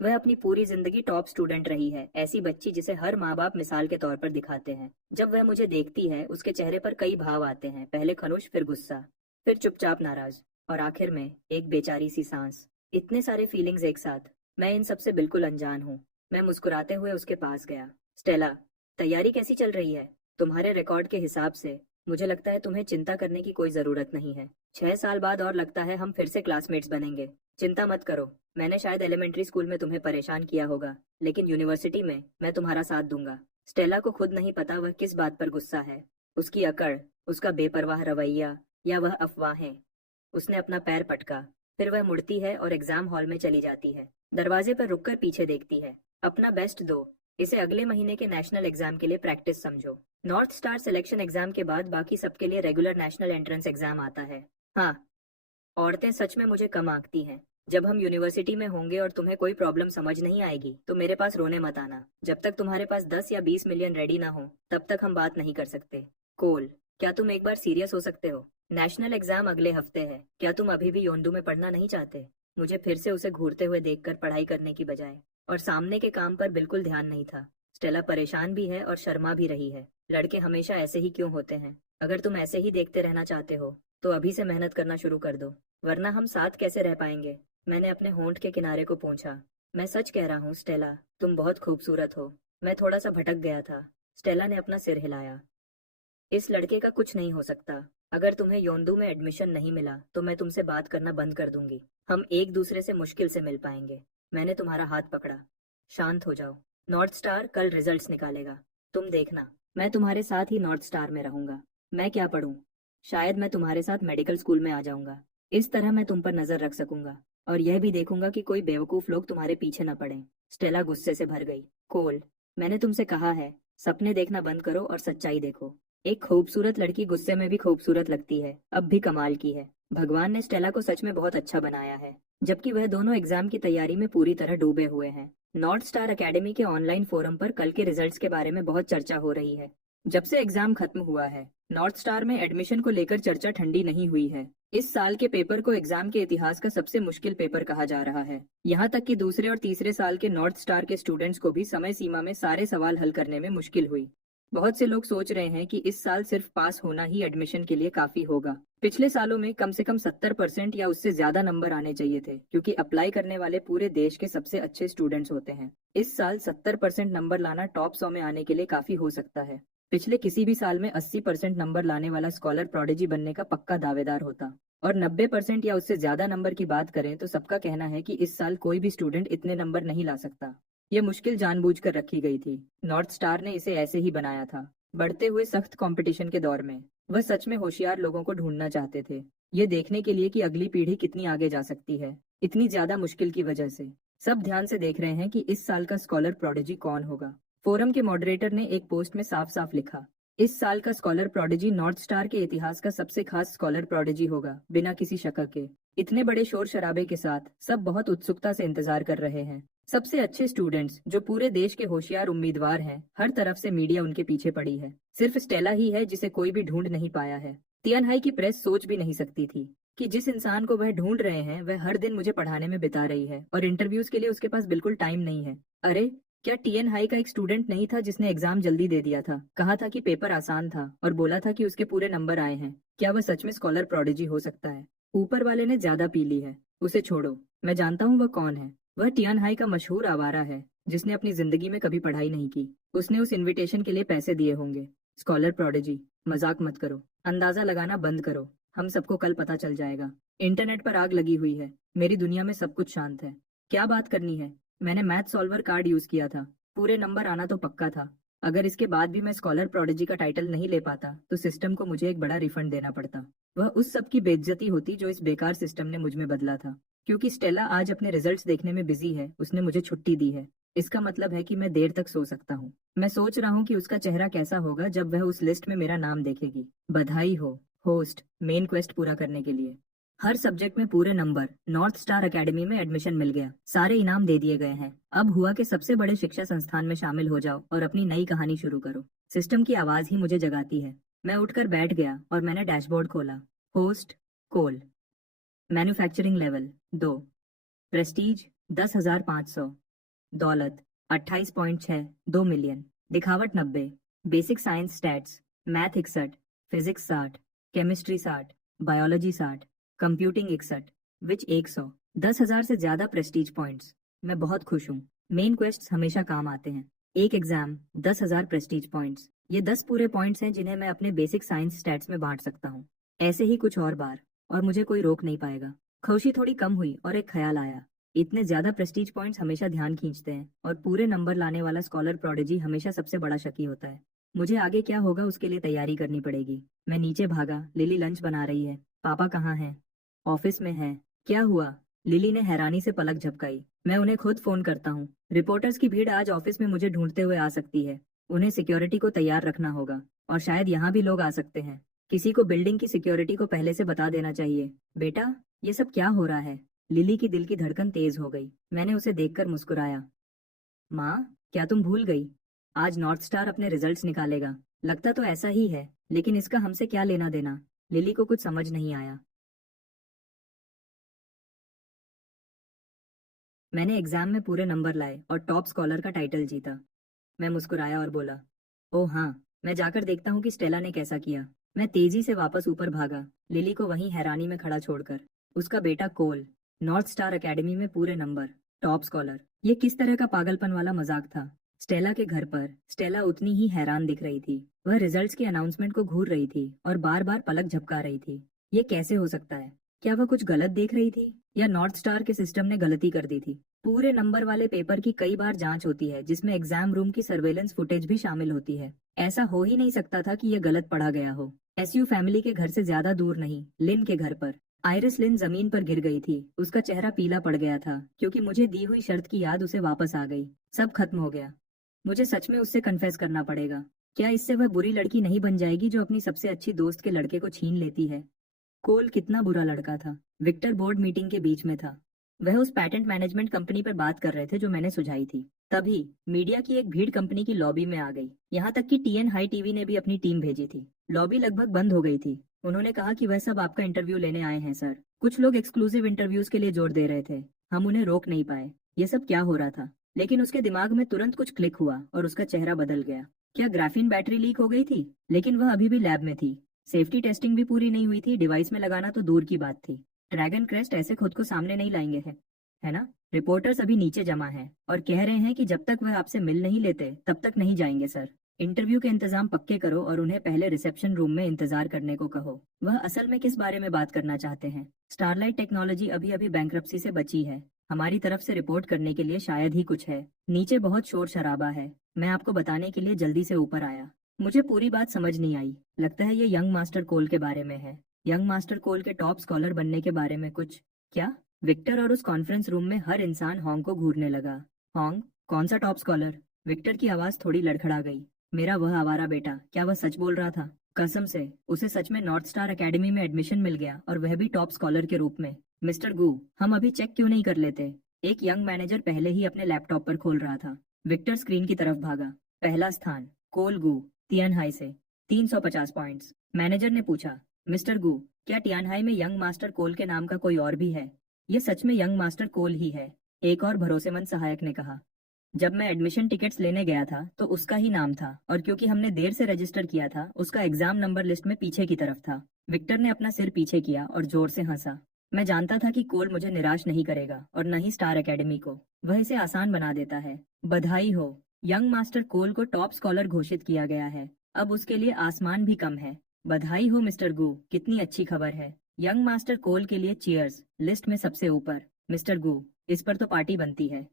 वह अपनी पूरी जिंदगी टॉप स्टूडेंट रही है, ऐसी बच्ची जिसे हर माँ बाप मिसाल के तौर पर दिखाते हैं। जब वह मुझे देखती है उसके चेहरे पर कई भाव आते हैं, पहले खनुश, फिर गुस्सा, फिर चुपचाप नाराज, और आखिर में एक बेचारी सी सांस। इतने सारे फीलिंग्स एक साथ। मैं इन सबसे बिल्कुल अनजान हूँ। मैं मुस्कुराते हुए उसके पास गया। स्टेला, तैयारी कैसी चल रही है? तुम्हारे रिकॉर्ड के हिसाब से मुझे लगता है तुम्हें चिंता करने की कोई जरूरत नहीं है। 6 साल बाद और लगता है हम फिर से क्लासमेट्स बनेंगे। चिंता मत करो। मैंने शायद एलिमेंट्री स्कूल में तुम्हें परेशान किया होगा, लेकिन यूनिवर्सिटी में मैं तुम्हारा साथ दूंगा। स्टेला को खुद नहीं पता वह किस बात पर गुस्सा है। उसकी अकड़, उसका बेपरवाह रवैया, या वह अफवाहें। उसने अपना पैर पटका। फिर वह मुड़ती है और एग्जाम हॉल में चली जाती है। दरवाजे पर रुककर पीछे देखती है। अपना बेस्ट दो। इसे अगले महीने के नेशनल एग्जाम के लिए प्रैक्टिस समझो। नॉर्थ स्टार सिलेक्शन एग्जाम के बाद बाकी सबके लिए रेगुलर नेशनल एंट्रेंस एग्जाम आता है। हाँ, औरतें सच में मुझे कम आंकती हैं। जब हम यूनिवर्सिटी में होंगे और तुम्हें कोई प्रॉब्लम समझ नहीं आएगी तो मेरे पास रोने मत आना। जब तक तुम्हारे पास 10 या 20 मिलियन रेडी ना हो तब तक हम बात नहीं कर सकते। कोल, क्या तुम एक बार सीरियस हो सकते हो? नेशनल एग्जाम अगले हफ्ते है। क्या तुम अभी भी योंडू में पढ़ना नहीं चाहते? मुझे फिर से उसे घूरते हुए देखकर पढ़ाई करने की बजाय और सामने के काम पर बिल्कुल ध्यान नहीं था। स्टेला परेशान भी है और शर्मा भी रही है। लड़के हमेशा ऐसे ही क्यों होते हैं? अगर तुम ऐसे ही देखते रहना चाहते हो तो अभी से मेहनत करना शुरू कर दो, वरना हम साथ कैसे रह पाएंगे? मैंने अपने होंठ के किनारे को पोंछा। मैं सच कह रहा हूँ स्टेला, तुम बहुत खूबसूरत हो। मैं थोड़ा सा भटक गया था। स्टेला ने अपना सिर हिलाया। इस लड़के का कुछ नहीं हो सकता। अगर तुम्हें योंदू में एडमिशन नहीं मिला तो मैं तुमसे बात करना बंद कर दूंगी। हम एक दूसरे से मुश्किल से मिल पाएंगे। मैंने तुम्हारा हाथ पकड़ा। शांत हो जाओ। नॉर्थ स्टार कल रिजल्ट्स निकालेगा। तुम देखना, मैं तुम्हारे साथ ही नॉर्थ स्टार में रहूंगा। मैं क्या पढ़ूं? शायद मैं तुम्हारे साथ मेडिकल स्कूल में आ जाऊंगा। इस तरह मैं तुम पर नजर रख सकूंगा और यह भी देखूंगा कि कोई बेवकूफ लोग तुम्हारे पीछे न पड़े। स्टेला गुस्से से भर गई। कोल, मैंने तुमसे कहा है, सपने देखना बंद करो और सच्चाई देखो। एक खूबसूरत लड़की गुस्से में भी खूबसूरत लगती है। अब भी कमाल की है। भगवान ने स्टेला को सच में बहुत अच्छा बनाया है, जबकि वह दोनों एग्जाम की तैयारी में पूरी तरह डूबे हुए हैं। नॉर्थ स्टार एकेडमी के ऑनलाइन फोरम पर कल के रिजल्ट्स के बारे में बहुत चर्चा हो रही है। जब से एग्जाम खत्म हुआ है, नॉर्थ स्टार में एडमिशन को लेकर चर्चा ठंडी नहीं हुई है। इस साल के पेपर को एग्जाम के इतिहास का सबसे मुश्किल पेपर कहा जा रहा है। यहाँ तक कि दूसरे और तीसरे साल के नॉर्थ स्टार के स्टूडेंट्स को भी समय सीमा में सारे सवाल हल करने में मुश्किल हुई। बहुत से लोग सोच रहे हैं कि इस साल सिर्फ पास होना ही एडमिशन के लिए काफी होगा। पिछले सालों में कम से कम 70% या उससे ज्यादा नंबर आने चाहिए थे, क्योंकि अप्लाई करने वाले पूरे देश के सबसे अच्छे स्टूडेंट्स होते हैं। इस साल 70% नंबर लाना टॉप 100 में आने के लिए काफी हो सकता है। पिछले किसी भी साल में 80% नंबर लाने वाला स्कॉलर प्रोडिजी बनने का पक्का दावेदार होता, और 90% या उससे ज्यादा नंबर की बात करें तो सबका कहना है कि इस साल कोई भी स्टूडेंट इतने नंबर नहीं ला सकता। ये मुश्किल जानबूझकर रखी गई थी। नॉर्थ स्टार ने इसे ऐसे ही बनाया था। बढ़ते हुए सख्त कंपटीशन के दौर में वह सच में होशियार लोगों को ढूंढना चाहते थे, ये देखने के लिए कि अगली पीढ़ी कितनी आगे जा सकती है, इतनी ज्यादा मुश्किल की वजह से। सब ध्यान से देख रहे हैं कि इस साल का स्कॉलर प्रोडिजी कौन होगा। फोरम के मॉडरेटर ने एक पोस्ट में साफ साफ लिखा, इस साल का स्कॉलर प्रोडिजी नॉर्थ स्टार के इतिहास का सबसे खास स्कॉलर प्रोडिजी होगा, बिना किसी शक के। इतने बड़े शोर शराबे के साथ सब बहुत उत्सुकता से इंतजार कर रहे हैं। सबसे अच्छे स्टूडेंट्स जो पूरे देश के होशियार उम्मीदवार हैं, हर तरफ से मीडिया उनके पीछे पड़ी है। सिर्फ स्टेला ही है जिसे कोई भी ढूंढ नहीं पाया है। तियानहाई की प्रेस सोच भी नहीं सकती थी कि जिस इंसान को वह ढूंढ रहे हैं वह हर दिन मुझे पढ़ाने में बिता रही है और इंटरव्यूज के लिए उसके पास बिल्कुल टाइम नहीं है। अरे, क्या टीएन हाई का एक स्टूडेंट नहीं था जिसने एग्जाम जल्दी दे दिया था, कहा था कि पेपर आसान था और बोला था कि उसके पूरे नंबर आए हैं? क्या वह सच में स्कॉलर प्रोडिजी हो सकता है? ऊपर वाले ने ज्यादा पी ली है, उसे छोड़ो। मैं जानता हूँ वह कौन है। वह टियान हाई का मशहूर आवारा है जिसने अपनी जिंदगी में कभी पढ़ाई नहीं की। उसने उस इनविटेशन के लिए पैसे दिए होंगे। स्कॉलर प्रोडिजी, मजाक मत करो, अंदाजा लगाना बंद करो। हम सबको कल पता चल जाएगा। इंटरनेट पर आग लगी हुई है। मेरी दुनिया में सब कुछ शांत है। क्या बात करनी है? मैंने मैथ सॉल्वर कार्ड यूज किया था। पूरे नंबर आना तो पक्का था। अगर इसके बाद भी मैं स्कॉलर प्रोडिजी का टाइटल नहीं ले पाता तो सिस्टम को मुझे एक बड़ा रिफंड देना पड़ता। वह उस सब की बेइज्जती होती जो इस बेकार सिस्टम ने मुझ में बदला था। क्योंकि स्टेला आज अपने रिजल्ट्स देखने में बिजी है, उसने मुझे छुट्टी दी है। इसका मतलब है कि मैं देर तक सो सकता हूँ। मैं सोच रहा हूँ कि उसका चेहरा कैसा होगा जब वह उस लिस्ट में मेरा नाम देखेगी। बधाई हो होस्ट, मेन क्वेस्ट पूरा करने के लिए। हर सब्जेक्ट में पूरे नंबर। नॉर्थ स्टार एकेडमी में एडमिशन मिल गया। सारे इनाम दे दिए गए हैं। अब हुआ कि सबसे बड़े शिक्षा संस्थान में शामिल हो जाओ और अपनी नई कहानी शुरू करो। सिस्टम की आवाज ही मुझे जगाती है। मैं उठकर बैठ गया और मैंने डैशबोर्ड खोला। होस्ट, कोल। मैन्युफैक्चरिंग लेवल 2, प्रेस्टीज 10,500, दौलत 28.6, 2 मिलियन, दिखावट 90, basic science stats, math 61, physics 60, chemistry 60, biology 60, computing 61, विच 100, 10,000 से ज्यादा प्रेस्टीज पॉइंट्स। मैं बहुत खुश हूँ। मेन क्वेस्ट हमेशा काम आते हैं। एक एग्जाम, 10,000 प्रेस्टीज पॉइंट्स। ये 10 पूरे पॉइंट्स हैं जिन्हें मैं अपने बेसिक साइंस स्टैट्स में बांट सकता हूँ। ऐसे ही कुछ और बार, और मुझे कोई रोक नहीं पाएगा। खुशी थोड़ी कम हुई और एक ख्याल आया। इतने ज्यादा प्रेस्टीज पॉइंट्स हमेशा ध्यान खींचते हैं और पूरे नंबर लाने वाला स्कॉलर प्रोडिजी हमेशा सबसे बड़ा शकी होता है। मुझे आगे क्या होगा उसके लिए तैयारी करनी पड़ेगी। मैं नीचे भागा। लिली लंच बना रही है। पापा कहाँ हैं? ऑफिस में है। क्या हुआ? लिली ने हैरानी से पलक झपकाई। मैं उन्हें खुद फोन करता हूँ। रिपोर्टर्स की भीड़ आज ऑफिस में मुझे ढूंढते हुए आ सकती है। उन्हें सिक्योरिटी को तैयार रखना होगा और शायद यहाँ भी लोग आ सकते हैं। किसी को बिल्डिंग की सिक्योरिटी को पहले से बता देना चाहिए। बेटा, ये सब क्या हो रहा है? लिली की दिल की धड़कन तेज हो गई। मैंने उसे देखकर मुस्कुराया। माँ, क्या तुम भूल गई? आज नॉर्थ स्टार अपने रिजल्ट्स निकालेगा। लगता तो ऐसा ही है, लेकिन इसका हमसे क्या लेना देना? लिली को कुछ समझ नहीं आया। मैंने एग्जाम में पूरे नंबर लाए और टॉप स्कॉलर का टाइटल जीता। मैं मुस्कुराया और बोला, ओह हाँ, मैं जाकर देखता हूँ कि स्टेला ने कैसा किया। मैं तेजी से वापस ऊपर भागा, लिली को वहीं हैरानी में खड़ा छोड़कर। उसका बेटा कोल, नॉर्थ स्टार एकेडमी में पूरे नंबर, टॉप स्कॉलर। ये किस तरह का पागलपन वाला मजाक था? स्टेला के घर पर स्टेला उतनी ही हैरान दिख रही थी। वह रिजल्ट्स के अनाउंसमेंट को घूर रही थी और बार बार पलक झपका रही थी। ये कैसे हो सकता है? क्या वह कुछ गलत देख रही थी या नॉर्थ स्टार के सिस्टम ने गलती कर दी थी? पूरे नंबर वाले पेपर की कई बार जांच होती है जिसमें एग्जाम रूम की सर्वेलेंस फुटेज भी शामिल होती है। ऐसा हो ही नहीं सकता था कि यह गलत पढ़ा गया हो। एसयू फैमिली के घर से ज्यादा दूर नहीं, लिन के घर पर आइरिस लिन जमीन पर गिर गई थी। उसका चेहरा पीला पड़ गया था क्योंकि मुझे दी हुई शर्त की याद उसे वापस आ गई। सब खत्म हो गया। मुझे सच में उससे कन्फेस करना पड़ेगा। क्या इससे वह बुरी लड़की नहीं बन जाएगी जो अपनी सबसे अच्छी दोस्त के लड़के को छीन लेती है? कोल कितना बुरा लड़का था। विक्टर बोर्ड मीटिंग के बीच में था। वह उस पैटेंट मैनेजमेंट कंपनी पर बात कर रहे थे जो मैंने सुझाई थी। तभी मीडिया की एक भीड़ कंपनी की लॉबी में आ गई। यहाँ तक कि टीएन हाई टीवी ने भी अपनी टीम भेजी थी। लॉबी लगभग बंद हो गई थी। उन्होंने कहा कि वह सब आपका इंटरव्यू लेने आए हैं सर। कुछ लोग एक्सक्लूसिव इंटरव्यूज के लिए जोर दे रहे थे। हम उन्हें रोक नहीं पाए। ये सब क्या हो रहा था? लेकिन उसके दिमाग में तुरंत कुछ क्लिक हुआ और उसका चेहरा बदल गया। क्या ग्राफीन बैटरी लीक हो गई थी? लेकिन वह अभी भी लैब में थी। सेफ्टी टेस्टिंग भी पूरी नहीं हुई थी। डिवाइस में लगाना तो दूर की बात थी। ड्रैगन क्रेस्ट ऐसे खुद को सामने नहीं लाएंगे है ना? रिपोर्टर्स अभी नीचे जमा हैं और कह रहे हैं कि जब तक वह आपसे मिल नहीं लेते तब तक नहीं जाएंगे सर। इंटरव्यू के इंतजाम पक्के करो और उन्हें पहले रिसेप्शन रूम में इंतजार करने को कहो। वह असल में किस बारे में बात करना चाहते हैं? स्टारलाइट टेक्नोलॉजी अभी अभी बैंक्रप्सी से बची है। हमारी तरफ से रिपोर्ट करने के लिए शायद ही कुछ है। नीचे बहुत शोर शराबा है। मैं आपको बताने के लिए जल्दी से ऊपर आया। मुझे पूरी बात समझ नहीं आई। लगता है ये यंग मास्टर कोल के बारे में है। यंग मास्टर कोल के टॉप स्कॉलर बनने के बारे में कुछ? क्या? विक्टर और उस कॉन्फ्रेंस रूम में हर इंसान हॉन्ग को घूरने लगा। हॉन्ग? कौन सा टॉप स्कॉलर? विक्टर की आवाज थोड़ी लड़खड़ा गई। मेरा वह आवारा बेटा। क्या वह सच बोल रहा था? कसम से उसे सच में नॉर्थ स्टार एकेडमी में एडमिशन मिल गया और वह भी टॉप स्कॉलर के रूप में। मिस्टर गू, हम अभी चेक क्यों नहीं कर लेते? एक यंग मैनेजर पहले ही अपने लैपटॉप पर खोल रहा था। विक्टर स्क्रीन की तरफ भागा। पहला स्थान कोल गू, तियानहाई से 350 पॉइंट्स। मैनेजर ने पूछा, मिस्टर गू, क्या तियानहाई में यंग मास्टर कोल के नाम का कोई और भी है? ये सच में यंग मास्टर कोल ही है, एक और भरोसेमंद सहायक ने कहा। जब मैं एडमिशन टिकट्स लेने गया था तो उसका ही नाम था और क्योंकि हमने देर से रजिस्टर किया था उसका एग्जाम नंबर लिस्ट में पीछे की तरफ था। विक्टर ने अपना सिर पीछे किया और जोर से हंसा। मैं जानता था कि कोल मुझे निराश नहीं करेगा और न ही स्टार एकेडमी को। वह इसे आसान बना देता है। बधाई हो, यंग मास्टर कोल को टॉप स्कॉलर घोषित किया गया है। अब उसके लिए आसमान भी कम है। बधाई हो मिस्टर गू, कितनी अच्छी खबर है। यंग मास्टर कोल के लिए चीयर्स, लिस्ट में सबसे ऊपर। मिस्टर गू, इस पर तो पार्टी बनती है।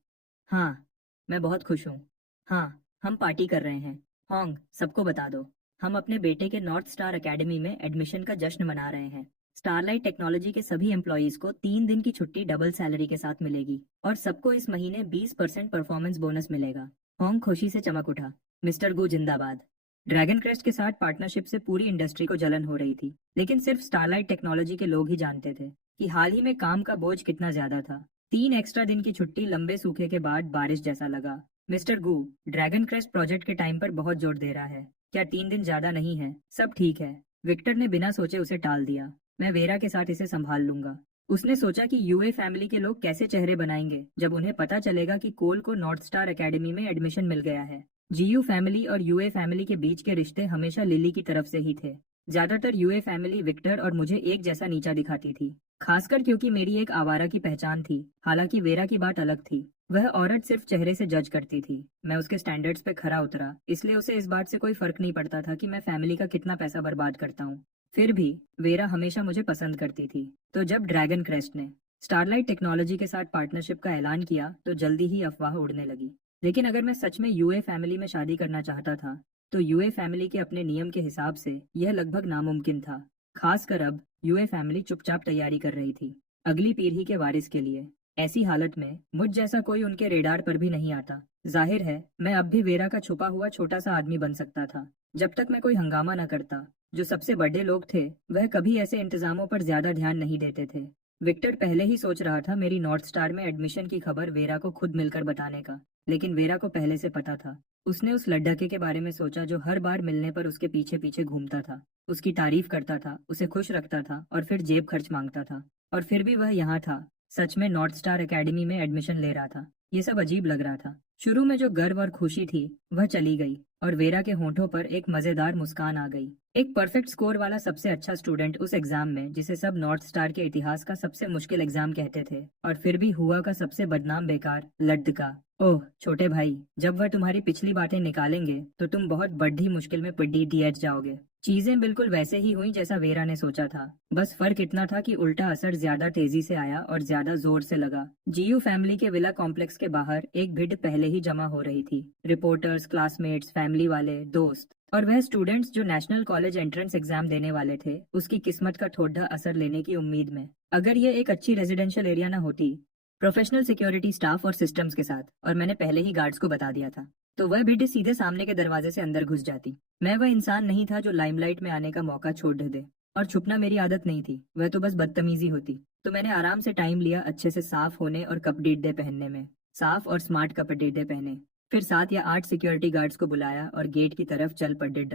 हाँ, मैं बहुत खुश हूँ। हाँ, हम पार्टी कर रहे हैं। हॉन्ग, सबको बता दो, हम अपने बेटे के नॉर्थ स्टार एकेडमी में एडमिशन का जश्न मना रहे हैं। स्टारलाइट टेक्नोलॉजी के सभी एम्प्लॉयज को 3 दिन की छुट्टी डबल सैलरी के साथ मिलेगी और सबको इस महीने 20% परफॉर्मेंस बोनस मिलेगा। हॉन्ग खुशी से चमक उठा। मिस्टर गू जिंदाबाद। ड्रैगन क्रेस्ट के साथ पार्टनरशिप से पूरी इंडस्ट्री को जलन हो रही थी, लेकिन सिर्फ स्टारलाइट टेक्नोलॉजी के लोग ही जानते थे कि हाल ही में काम का बोझ कितना ज्यादा था। 3 एक्स्ट्रा दिन की छुट्टी लंबे सूखे के बाद बारिश जैसा लगा। मिस्टर गू, ड्रैगन क्रेस्ट प्रोजेक्ट के टाइम पर बहुत जोर दे रहा है। क्या 3 दिन ज्यादा नहीं है? सब ठीक है। विक्टर ने बिना सोचे उसे टाल दिया। मैं वेरा के साथ इसे संभाल लूंगा। उसने सोचा कि यूए फैमिली के लोग कैसे चेहरे बनाएंगे जब उन्हें पता चलेगा कि कोल को नॉर्थ स्टार एकेडमी में एडमिशन मिल गया है। जीयू फैमिली और यूए फैमिली के बीच के रिश्ते हमेशा लिली की तरफ से ही थे। ज्यादातर यूए फैमिली विक्टर और मुझे एक जैसा नीचा दिखाती थी, खासकर क्योंकि मेरी एक आवारा की पहचान थी। हालांकि वेरा की बात अलग थी। वह औरत सिर्फ चेहरे से जज करती थी। मैं उसके स्टैंडर्ड्स पे खरा उतरा, इसलिए उसे इस बात से कोई फर्क नहीं पड़ता था कि मैं फैमिली का कितना पैसा बर्बाद करता हूँ। फिर भी वेरा हमेशा मुझे पसंद करती थी। तो जब ड्रैगन क्रेस्ट ने स्टारलाइट टेक्नोलॉजी के साथ पार्टनरशिप का ऐलान किया तो जल्दी ही अफवाह उड़ने लगी। लेकिन अगर मैं सच में यूए फैमिली में शादी करना चाहता था तो यूए फैमिली के अपने नियम के हिसाब से यह लगभग नामुमकिन था। खासकर अब यूए फैमिली चुपचाप तैयारी कर रही थी अगली पीढ़ी के वारिस के लिए। ऐसी हालत में मुझ जैसा कोई उनके रेडार पर भी नहीं आता। जाहिर है मैं अब भी वेरा का छुपा हुआ छोटा सा आदमी बन सकता था जब तक मैं कोई हंगामा न करता। जो सबसे बड़े लोग थे वह कभी ऐसे इंतजामों पर ज्यादा ध्यान नहीं देते थे। विक्टर पहले ही सोच रहा था मेरी नॉर्थ स्टार में एडमिशन की खबर वेरा को खुद मिलकर बताने का, लेकिन वेरा को पहले से पता था। उसने उस लड्ढके के बारे में सोचा जो हर बार मिलने पर उसके पीछे पीछे घूमता था, उसकी तारीफ करता था, उसे खुश रखता था और फिर जेब खर्च मांगता था। और फिर भी वह यहाँ था, सच में नॉर्थ स्टार एकेडमी में एडमिशन ले रहा था। ये सब अजीब लग रहा था। शुरू में जो गर्व और खुशी थी वह चली गई और वेरा के होंठों पर एक मजेदार मुस्कान आ गई। एक परफेक्ट स्कोर वाला सबसे अच्छा स्टूडेंट उस एग्जाम में, जिसे सब नॉर्थ स्टार के इतिहास का सबसे मुश्किल एग्जाम कहते थे और फिर भी हुआ का सबसे बदनाम बेकार लड्ढका। ओह छोटे भाई, जब वह तुम्हारी पिछली बातें निकालेंगे तो तुम बहुत बड़ी मुश्किल में पीडीडीएच जाओगे। चीजें बिल्कुल वैसे ही हुई जैसा वेरा ने सोचा था। बस फर्क इतना था कि उल्टा असर ज्यादा तेजी से आया और ज्यादा जोर से लगा। जीयू फैमिली के विला कॉम्प्लेक्स के बाहर एक भीड़ पहले ही जमा हो रही थी। रिपोर्टर्स, क्लासमेट्स, फैमिली वाले, दोस्त और वह स्टूडेंट्स जो नेशनल कॉलेज एंट्रेंस एग्जाम देने वाले थे, उसकी किस्मत का थोड़ा असर लेने की उम्मीद में। अगर ये एक अच्छी रेजिडेंशियल एरिया ना होती, प्रोफेशनल सिक्योरिटी स्टाफ और सिस्टम्स के साथ, और मैंने पहले ही गार्ड्स को बता दिया था, तो वह भीड़ सीधे सामने के दरवाजे से अंदर घुस जाती। मैं वह इंसान नहीं था जो लाइमलाइट में आने का मौका छोड़ दे, और छुपना मेरी आदत नहीं थी, वह तो बस बदतमीजी होती। तो मैंने आराम से टाइम लिया अच्छे से साफ होने और कपड़े पहनने में। साफ और स्मार्ट कपड़े पहने, फिर 7 या 8 सिक्योरिटी गार्ड्स को बुलाया और गेट की तरफ चल पड़े।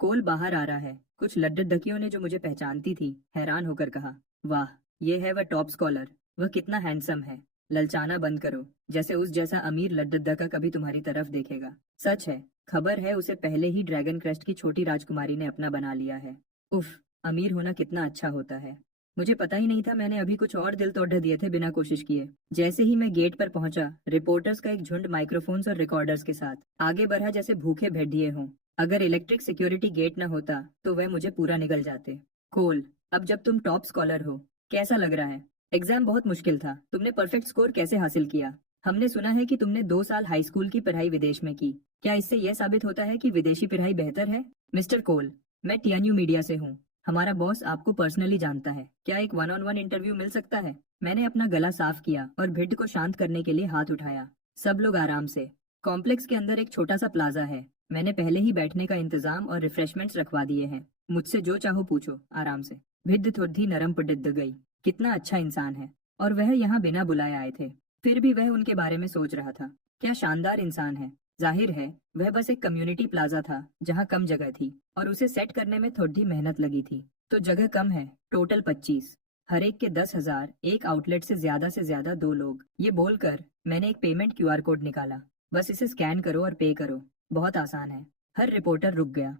कोल बाहर आ रहा है। कुछ लड्डुडकियों ने जो मुझे पहचानती थी, हैरान होकर कहा, वाह, ये है वह टॉप स्कॉलर। वह कितना हैंडसम है। ललचाना बंद करो, जैसे उस जैसा अमीर लड्डुडा का कभी तुम्हारी तरफ देखेगा। सच है, खबर है उसे पहले ही ड्रैगन क्रेस्ट की छोटी राजकुमारी ने अपना बना लिया है। उफ, अमीर होना कितना अच्छा होता है। मुझे पता ही नहीं था मैंने अभी कुछ और दिल तोड़ दिए थे बिना कोशिश किए। जैसे ही मैं गेट पर पहुंचा, रिपोर्टर्स का एक झुंड माइक्रोफोन्स और रिकॉर्डर्स के साथ आगे बढ़ा जैसे भूखे भेड़िए हों। अगर इलेक्ट्रिक सिक्योरिटी गेट न होता तो वह मुझे पूरा निगल जाते। कोल, अब जब तुम टॉप स्कॉलर हो, कैसा लग रहा है? एग्जाम बहुत मुश्किल था, तुमने परफेक्ट स्कोर कैसे हासिल किया? हमने सुना है कि तुमने 2 साल हाई स्कूल की पढ़ाई विदेश में की। क्या इससे यह साबित होता है कि विदेशी पढ़ाई बेहतर है? मिस्टर कोल, मैं टीएनयू मीडिया से हूँ। हमारा बॉस आपको पर्सनली जानता है। क्या एक वन ऑन वन इंटरव्यू मिल सकता है? मैंने अपना गला साफ किया और भिड्ड को शांत करने के लिए हाथ उठाया। सब लोग आराम से। कॉम्प्लेक्स के अंदर एक छोटा सा प्लाजा है। मैंने पहले ही बैठने का इंतजाम और रिफ्रेशमेंट्स रखवा दिए हैं। मुझसे जो चाहो पूछो, आराम से। भिड्ड थोड़ी नरम पड़िद गई। कितना अच्छा इंसान है। और वह यहाँ बिना बुलाए आए थे। फिर भी वह उनके बारे में सोच रहा था। क्या शानदार इंसान है। जाहिर है, वह बस एक कम्युनिटी प्लाजा था जहाँ कम जगह थी और उसे सेट करने में थोड़ी मेहनत लगी थी। तो जगह कम है, टोटल 25। हर एक के 10,000, एक आउटलेट से ज्यादा 2 लोग। ये बोलकर मैंने एक पेमेंट क्यूआर कोड निकाला। बस इसे स्कैन करो और पे करो। बहुत आसान है। हर रिपोर्टर रुक गया।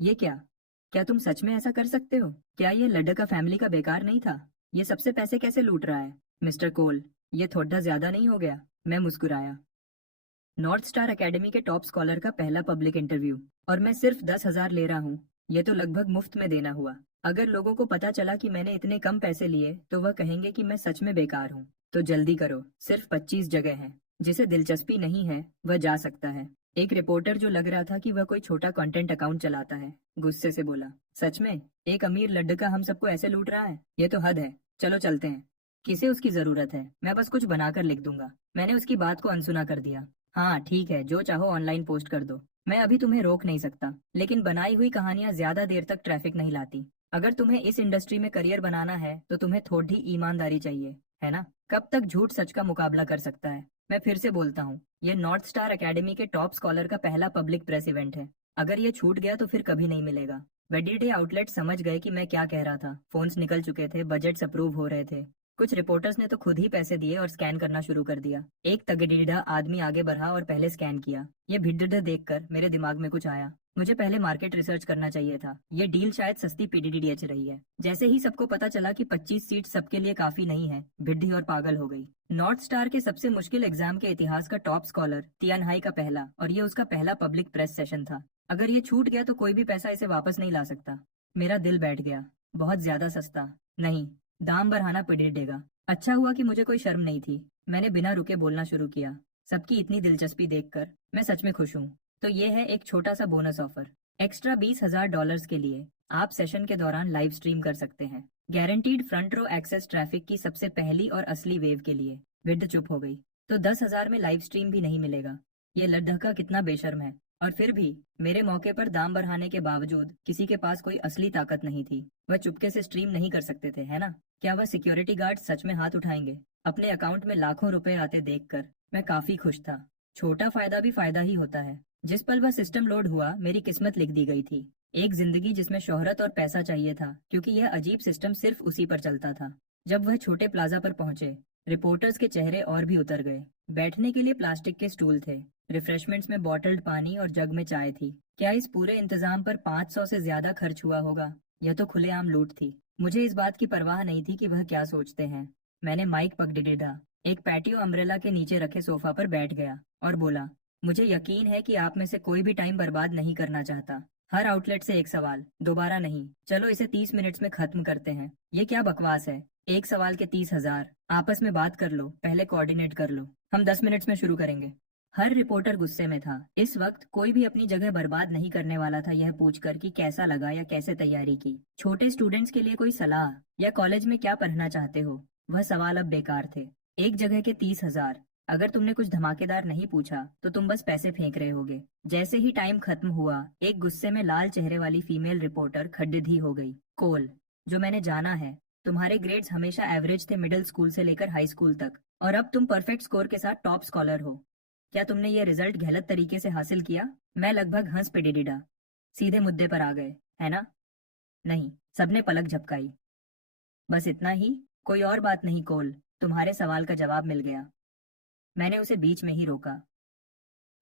ये क्या? क्या तुम सच में ऐसा कर सकते हो? क्या ये लड्डू का फैमिली का बेकार नहीं था? ये सबसे पैसे कैसे लूट रहा है? मिस्टर कोल, ये थोड़ा ज्यादा नहीं हो गया? मैं मुस्कुराया। नॉर्थ स्टार एकेडमी के टॉप स्कॉलर का पहला पब्लिक इंटरव्यू, और मैं सिर्फ 10,000 ले रहा हूँ। ये तो लगभग मुफ्त में देना हुआ। अगर लोगों को पता चला कि मैंने इतने कम पैसे लिए तो वह कहेंगे कि मैं सच में बेकार हूँ। तो जल्दी करो, सिर्फ 25 जगह हैं। जिसे दिलचस्पी नहीं है वह जा सकता है। एक रिपोर्टर जो लग रहा था कि वह कोई छोटा कंटेंट अकाउंट चलाता है, गुस्से से बोला, सच में एक अमीर लड़का हम सबको ऐसे लूट रहा है? ये तो हद है। चलो चलते हैं। किसे उसकी जरूरत है? मैं बस कुछ बनाकर लिख दूंगा। मैंने उसकी बात को अनसुना कर दिया। हाँ ठीक है, जो चाहो ऑनलाइन पोस्ट कर दो। मैं अभी तुम्हें रोक नहीं सकता, लेकिन बनाई हुई कहानियां ज्यादा देर तक ट्रैफिक नहीं लाती। अगर तुम्हें इस इंडस्ट्री में करियर बनाना है तो तुम्हें थोड़ी ईमानदारी चाहिए, है ना? कब तक झूठ सच का मुकाबला कर सकता है? मैं फिर से बोलता हूँ, ये नॉर्थ स्टार एकेडमी के टॉप स्कॉलर का पहला पब्लिक प्रेस इवेंट है। अगर ये छूट गया तो फिर कभी नहीं मिलेगा। वेडिडे आउटलेट समझ गए कि मैं क्या कह रहा था। फोन्स निकल चुके थे, बजट्स अप्रूव हो रहे थे। कुछ रिपोर्टर्स ने तो खुद ही पैसे दिए और स्कैन करना शुरू कर दिया। एक तगड़ीड़ा आदमी आगे बढ़ा और पहले स्कैन किया। ये भिड्ड देखकर मेरे दिमाग में कुछ आया। मुझे पहले मार्केट रिसर्च करना चाहिए था। ये डील शायद सस्ती पीडीडीएच रही है। जैसे ही सबको पता चला कि 25 सीट सबके लिए काफी नहीं है, भिड्डी और पागल हो गई। नॉर्थ स्टार के सबसे मुश्किल एग्जाम के इतिहास का टॉप स्कॉलर तियानहाई का पहला, और ये उसका पहला पब्लिक प्रेस सेशन था। अगर ये छूट गया तो कोई भी पैसा इसे वापस नहीं ला सकता। मेरा दिल बैठ गया। बहुत ज्यादा सस्ता नहीं, दाम बढ़ाना पड़ेगा। अच्छा हुआ कि मुझे कोई शर्म नहीं थी। मैंने बिना रुके बोलना शुरू किया। सबकी इतनी दिलचस्पी देखकर मैं सच में खुश हूँ। तो ये है एक छोटा सा बोनस ऑफर। एक्स्ट्रा $20,000 के लिए आप सेशन के दौरान लाइव स्ट्रीम कर सकते हैं। Guaranteed front row access traffic की सबसे पहली और असली वेव के लिए। विद चुप हो गई। तो 10,000 में लाइव स्ट्रीम भी नहीं मिलेगा? ये लड्ढका कितना बेशर्म है। और फिर भी मेरे मौके पर दाम बढ़ाने के बावजूद किसी के पास कोई असली ताकत नहीं थी। वह चुपके से स्ट्रीम नहीं कर सकते थे, है ना? क्या वह सिक्योरिटी गार्ड सच में हाथ उठाएंगे? अपने अकाउंट में लाखों रुपए आते देखकर मैं काफी खुश था। छोटा फायदा भी फायदा ही होता है। जिस पल वह सिस्टम लोड हुआ, मेरी किस्मत लिख दी गई थी। एक जिंदगी जिसमें शोहरत और पैसा चाहिए था, क्योंकि यह अजीब सिस्टम सिर्फ उसी पर चलता था। जब वह छोटे प्लाजा पर पहुंचे, रिपोर्टर्स के चेहरे और भी उतर गए। बैठने के लिए प्लास्टिक के स्टूल थे। रिफ्रेशमेंट्स में बॉटल्ड पानी और जग में चाय थी। क्या इस पूरे इंतजाम पर 500 से ज्यादा खर्च हुआ होगा? यह तो खुलेआम लूट थी। मुझे इस बात की परवाह नहीं थी कि वह क्या सोचते हैं। मैंने माइक पकड़े ढा। एक पैटियो अम्ब्रेला के नीचे रखे सोफा पर बैठ गया और बोला, मुझे यकीन है कि आप में से कोई भी टाइम बर्बाद नहीं करना चाहता। हर आउटलेट से एक सवाल, दोबारा नहीं। चलो इसे 30 मिनट्स में खत्म करते हैं। ये क्या बकवास है? एक सवाल के 30,000। आपस में बात कर लो, पहले कोऑर्डिनेट कर लो। हम 10 मिनट्स में शुरू करेंगे। हर रिपोर्टर गुस्से में था। इस वक्त कोई भी अपनी जगह बर्बाद नहीं करने वाला था यह पूछकर कि कैसा लगा या कैसे तैयारी की। छोटे स्टूडेंट्स के लिए कोई सलाह या कॉलेज में क्या पढ़ना चाहते हो, वह सवाल अब बेकार थे। एक जगह के 30,000। अगर तुमने कुछ धमाकेदार नहीं पूछा तो तुम बस पैसे फेंक रहे होगे। जैसे ही टाइम खत्म हुआ, एक गुस्से में लाल चेहरे वाली फीमेल रिपोर्टर खड्डिधी हो गई। कोल, जो मैंने जाना है, तुम्हारे ग्रेड्स हमेशा एवरेज थे मिडिल स्कूल से लेकर हाई स्कूल तक, और अब तुम परफेक्ट स्कोर के साथ टॉप स्कॉलर हो। क्या तुमने ये रिजल्ट गलत तरीके से हासिल किया? मैं लगभग हंस पे डिडिडा। सीधे मुद्दे पर आ गए, है ना? नहीं, सबने पलक झपकाई। बस इतना ही? कोई और बात नहीं कोल, तुम्हारे सवाल का जवाब मिल गया। मैंने उसे बीच में ही रोका।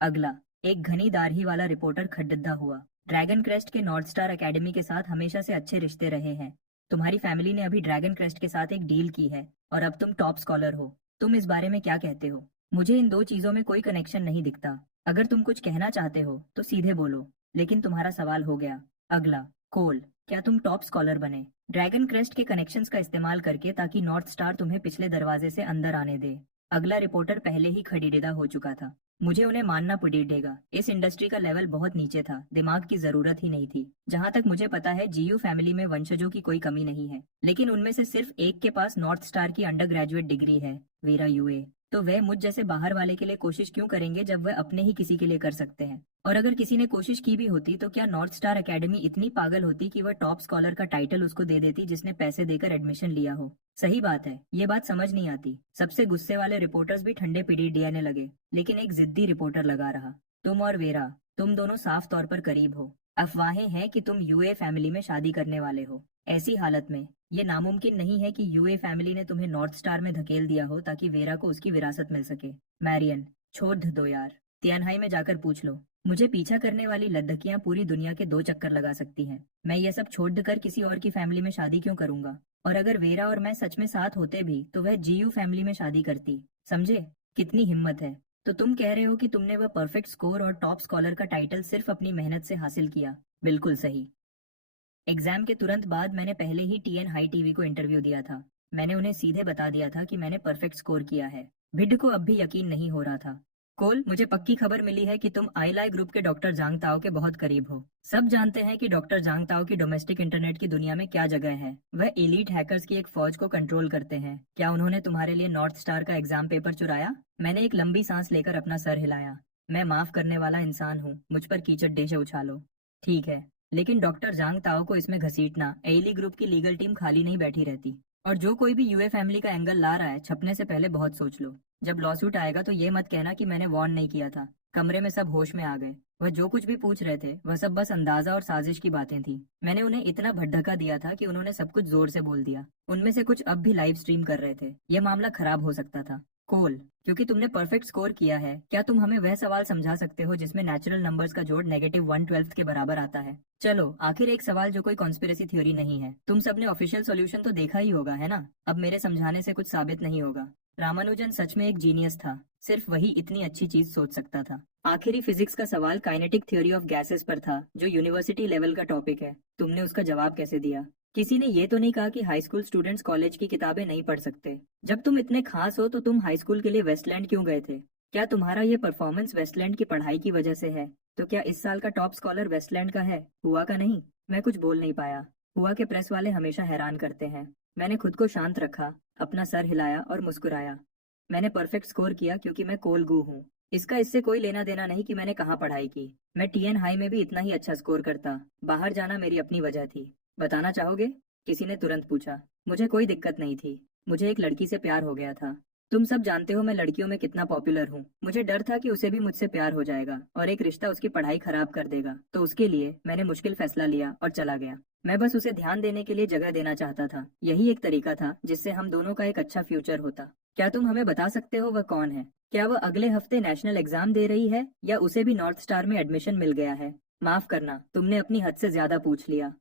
अगला, एक घनी दाढ़ी वाला रिपोर्टर खड्डिद्दा हुआ। ड्रैगन क्रेस्ट के नॉर्थ स्टार एकेडमी के साथ हमेशा से अच्छे रिश्ते रहे हैं। तुम्हारी फैमिली ने अभी ड्रैगन क्रेस्ट के साथ एक डील की है और अब तुम टॉप स्कॉलर हो। तुम इस बारे में क्या कहते हो? मुझे इन दो चीजों में कोई कनेक्शन नहीं दिखता। अगर तुम कुछ कहना चाहते हो तो सीधे बोलो, लेकिन तुम्हारा सवाल हो गया। अगला, कोल, क्या तुम टॉप स्कॉलर बने ड्रैगन क्रेस्ट के कनेक्शंस का इस्तेमाल करके, ताकि नॉर्थ स्टार तुम्हें पिछले दरवाजे से अंदर आने दे? अगला रिपोर्टर पहले ही खड़ीडेदा हो चुका था। मुझे उन्हें मानना पड़ेगा, इस इंडस्ट्री का लेवल बहुत नीचे था, दिमाग की जरूरत ही नहीं थी। जहां तक मुझे पता है जीयू फैमिली में वंशजों की कोई कमी नहीं है, लेकिन उनमें से सिर्फ एक के पास नॉर्थ स्टार की अंडर ग्रेजुएट डिग्री है, वीरा यूए। तो वह मुझ जैसे बाहर वाले के लिए कोशिश क्यों करेंगे जब वह अपने ही किसी के लिए कर सकते हैं? और अगर किसी ने कोशिश की भी होती तो क्या नॉर्थ स्टार एकेडमी इतनी पागल होती कि वह टॉप स्कॉलर का टाइटल उसको दे देती जिसने पैसे देकर एडमिशन लिया हो? सही बात है, ये बात समझ नहीं आती। सबसे गुस्से वाले रिपोर्टर्स भी ठंडे पीढ़ी देने लगे, लेकिन एक जिद्दी रिपोर्टर लगा रहा। तुम और वेरा, तुम दोनों साफ तौर पर करीब हो। अफवाहें हैं कि तुम यूए फैमिली में शादी करने वाले हो। ऐसी हालत में ये नामुमकिन नहीं है कि यूए फैमिली ने तुम्हें नॉर्थ स्टार में धकेल दिया हो ताकि वेरा को उसकी विरासत मिल सके। मैरियन, छोड़ दो यार, तियानहाई में जाकर पूछ लो। मुझे पीछा करने वाली लद्दकियां पूरी दुनिया के 2 चक्कर लगा सकती हैं। मैं ये सब छोड़ कर किसी और की फैमिली में शादी क्यों करूंगा? और अगर वेरा और मैं सच में साथ होते भी तो वह जीयू फैमिली में शादी करती। समझे कितनी हिम्मत है? तो तुम कह रहे हो कि तुमने वह परफेक्ट स्कोर और टॉप स्कॉलर का टाइटल सिर्फ अपनी मेहनत से हासिल किया? बिल्कुल सही। एग्जाम के तुरंत बाद मैंने पहले ही टीएन हाई टीवी को इंटरव्यू दिया था। मैंने उन्हें सीधे बता दिया था कि मैंने परफेक्ट स्कोर किया है। भिड को अब भी यकीन नहीं हो रहा था। कोल, मुझे पक्की खबर मिली है कि तुम आईलाई ग्रुप के डॉक्टर जांग ताओ के बहुत करीब हो। सब जानते हैं कि डॉक्टर जांग ताओ की डोमेस्टिक इंटरनेट की दुनिया में क्या जगह है। वह एलीट हैकर्स की एक फौज को कंट्रोल करते हैं। क्या उन्होंने तुम्हारे लिए नॉर्थ स्टार का एग्जाम पेपर चुराया? मैंने एक लंबी सांस लेकर अपना सर हिलाया। मैं माफ करने वाला इंसान हूँ, मुझ पर कीचड़ डेशे उछालो। ठीक है, लेकिन डॉक्टर जांग ताओ को इसमें घसीटना, एली ग्रुप की लीगल टीम खाली नहीं बैठी रहती। और जो कोई भी यूए फैमिली का एंगल ला रहा है, छपने से पहले बहुत सोच लो। जब लॉसूट आएगा तो ये मत कहना कि मैंने वार्न नहीं किया था। कमरे में सब होश में आ गए। वह जो कुछ भी पूछ रहे थे वह सब बस अंदाजा और साजिश की बातें थी। मैंने उन्हें इतना भड़का दिया था कि उन्होंने सब कुछ जोर से बोल दिया। उनमें से कुछ अब भी लाइव स्ट्रीम कर रहे थे। यह मामला खराब हो सकता था। कोल, क्योंकि तुमने परफेक्ट स्कोर किया है, क्या तुम हमें वह सवाल समझा सकते हो जिसमें नेचुरल नंबर्स का जोड़ -1/12 के बराबर आता है? चलो आखिर एक सवाल जो कोई कॉन्स्पिरेसी थ्योरी नहीं है। तुम सबने ऑफिशियल सॉल्यूशन तो देखा ही होगा, है ना? अब मेरे समझाने से कुछ साबित नहीं होगा। रामानुजन सच में एक जीनियस था। सिर्फ वही इतनी अच्छी चीज सोच सकता था। आखिरी फिजिक्स का सवाल काइनेटिक थ्योरी ऑफ गैसेस पर था, जो यूनिवर्सिटी लेवल का टॉपिक है। तुमने उसका जवाब कैसे दिया? किसी ने ये तो नहीं कहा कि हाई स्कूल स्टूडेंट्स कॉलेज की किताबें नहीं पढ़ सकते। जब तुम इतने खास हो तो तुम हाई स्कूल के लिए वेस्टलैंड क्यों गए थे? क्या तुम्हारा ये परफॉर्मेंस वेस्टलैंड की पढ़ाई की वजह से है? तो क्या इस साल का टॉप स्कॉलर वेस्टलैंड का है, हुआ का नहीं? मैं कुछ बोल नहीं पाया। हुआ के प्रेस वाले हमेशा हैरान करते हैं। मैंने खुद को शांत रखा, अपना सर हिलाया और मुस्कुराया। मैंने परफेक्ट स्कोर किया क्योंकि मैं कोलगू हूँ। इसका इससे कोई लेना देना नहीं कि मैंने कहाँ पढ़ाई की। मैं टीएन हाई में भी इतना ही अच्छा स्कोर करता। बाहर जाना मेरी अपनी वजह थी। बताना चाहोगे? किसी ने तुरंत पूछा। मुझे कोई दिक्कत नहीं थी। मुझे एक लड़की से प्यार हो गया था। तुम सब जानते हो मैं लड़कियों में कितना पॉपुलर हूँ। मुझे डर था कि उसे भी मुझसे प्यार हो जाएगा और एक रिश्ता उसकी पढ़ाई खराब कर देगा, तो उसके लिए मैंने मुश्किल फैसला लिया और चला गया। मैं बस उसे ध्यान देने के लिए जगह देना चाहता था। यही एक तरीका था जिससे हम दोनों का एक अच्छा फ्यूचर होता। क्या तुम हमें बता सकते हो वह कौन है? क्या वह अगले हफ्ते नेशनल एग्जाम दे रही है या उसे भी नॉर्थ स्टार में एडमिशन मिल गया है? माफ करना, तुमने अपनी हद से ज्यादा पूछ लिया।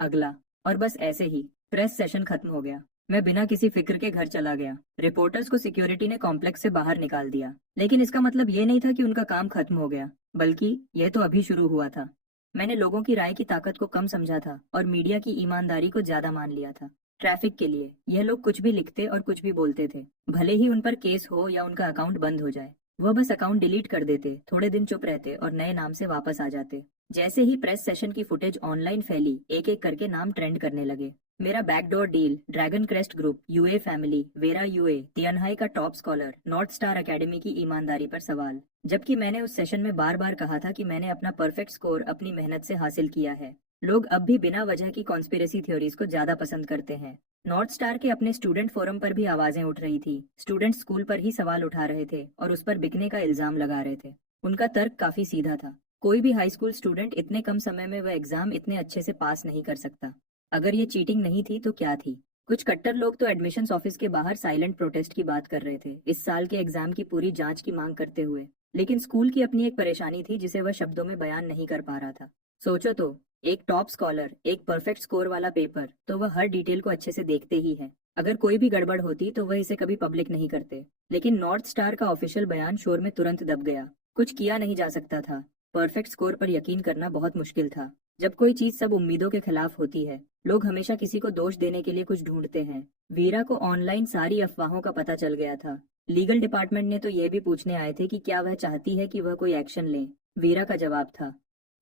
अगला। और बस ऐसे ही प्रेस सेशन खत्म हो गया। मैं बिना किसी फिक्र के घर चला गया। रिपोर्टर्स को सिक्योरिटी ने कॉम्प्लेक्स से बाहर निकाल दिया, लेकिन इसका मतलब ये नहीं था कि उनका काम खत्म हो गया, बल्कि यह तो अभी शुरू हुआ था। मैंने लोगों की राय की ताकत को कम समझा था और मीडिया की ईमानदारी को ज्यादा मान लिया था। ट्रैफिक के लिए यह लोग कुछ भी लिखते और कुछ भी बोलते थे, भले ही उन पर केस हो या उनका अकाउंट बंद हो जाए। वह बस अकाउंट डिलीट कर देते, थोड़े दिन चुप रहते और नए नाम से वापस आ जाते। जैसे ही प्रेस सेशन की फुटेज ऑनलाइन फैली, एक एक करके नाम ट्रेंड करने लगे। मेरा backdoor deal, dragon crest group, Yue family, Vera Yue, Tianhai का top scholar, north star academy की ईमानदारी पर सवाल। जबकि मैंने उस सेशन में बार बार कहा था कि मैंने अपना परफेक्ट स्कोर अपनी मेहनत से हासिल किया है। लोग अब भी बिना वजह की कॉन्स्पिरेसी थ्योरीज को ज्यादा पसंद करते हैं। नॉर्थ स्टार के अपने स्टूडेंट फोरम पर भी आवाजें उठ रही थी। स्टूडेंट स्कूल पर ही सवाल उठा रहे थे और उस पर बिकने का इल्जाम लगा रहे थे। उनका तर्क काफी सीधा था। कोई भी हाई स्कूल स्टूडेंट इतने कम समय में वह एग्जाम इतने अच्छे से पास नहीं कर सकता। अगर ये चीटिंग नहीं थी तो क्या थी? कुछ कट्टर लोग तो एडमिशन्स ऑफिस के बाहर साइलेंट प्रोटेस्ट की बात कर रहे थे, इस साल के एग्जाम की पूरी जांच की मांग करते हुए। लेकिन स्कूल की अपनी एक परेशानी थी जिसे वह शब्दों में बयान नहीं कर पा रहा था। सोचो तो, एक टॉप स्कॉलर, एक परफेक्ट स्कोर वाला पेपर, तो वह हर डिटेल को अच्छे से देखते ही है। अगर कोई भी गड़बड़ होती तो वह इसे कभी पब्लिक नहीं करते। लेकिन नॉर्थ स्टार का ऑफिशियल बयान शोर में तुरंत दब गया। कुछ किया नहीं जा सकता था। परफेक्ट स्कोर पर यकीन करना बहुत मुश्किल था। जब कोई चीज सब उम्मीदों के खिलाफ होती है, लोग हमेशा किसी को दोष देने के लिए कुछ ढूंढते हैं। वीरा को ऑनलाइन सारी अफवाहों का पता चल गया था। लीगल डिपार्टमेंट ने तो यह भी पूछने आए थे कि क्या वह चाहती है कि वह कोई एक्शन ले। वीरा का जवाब था,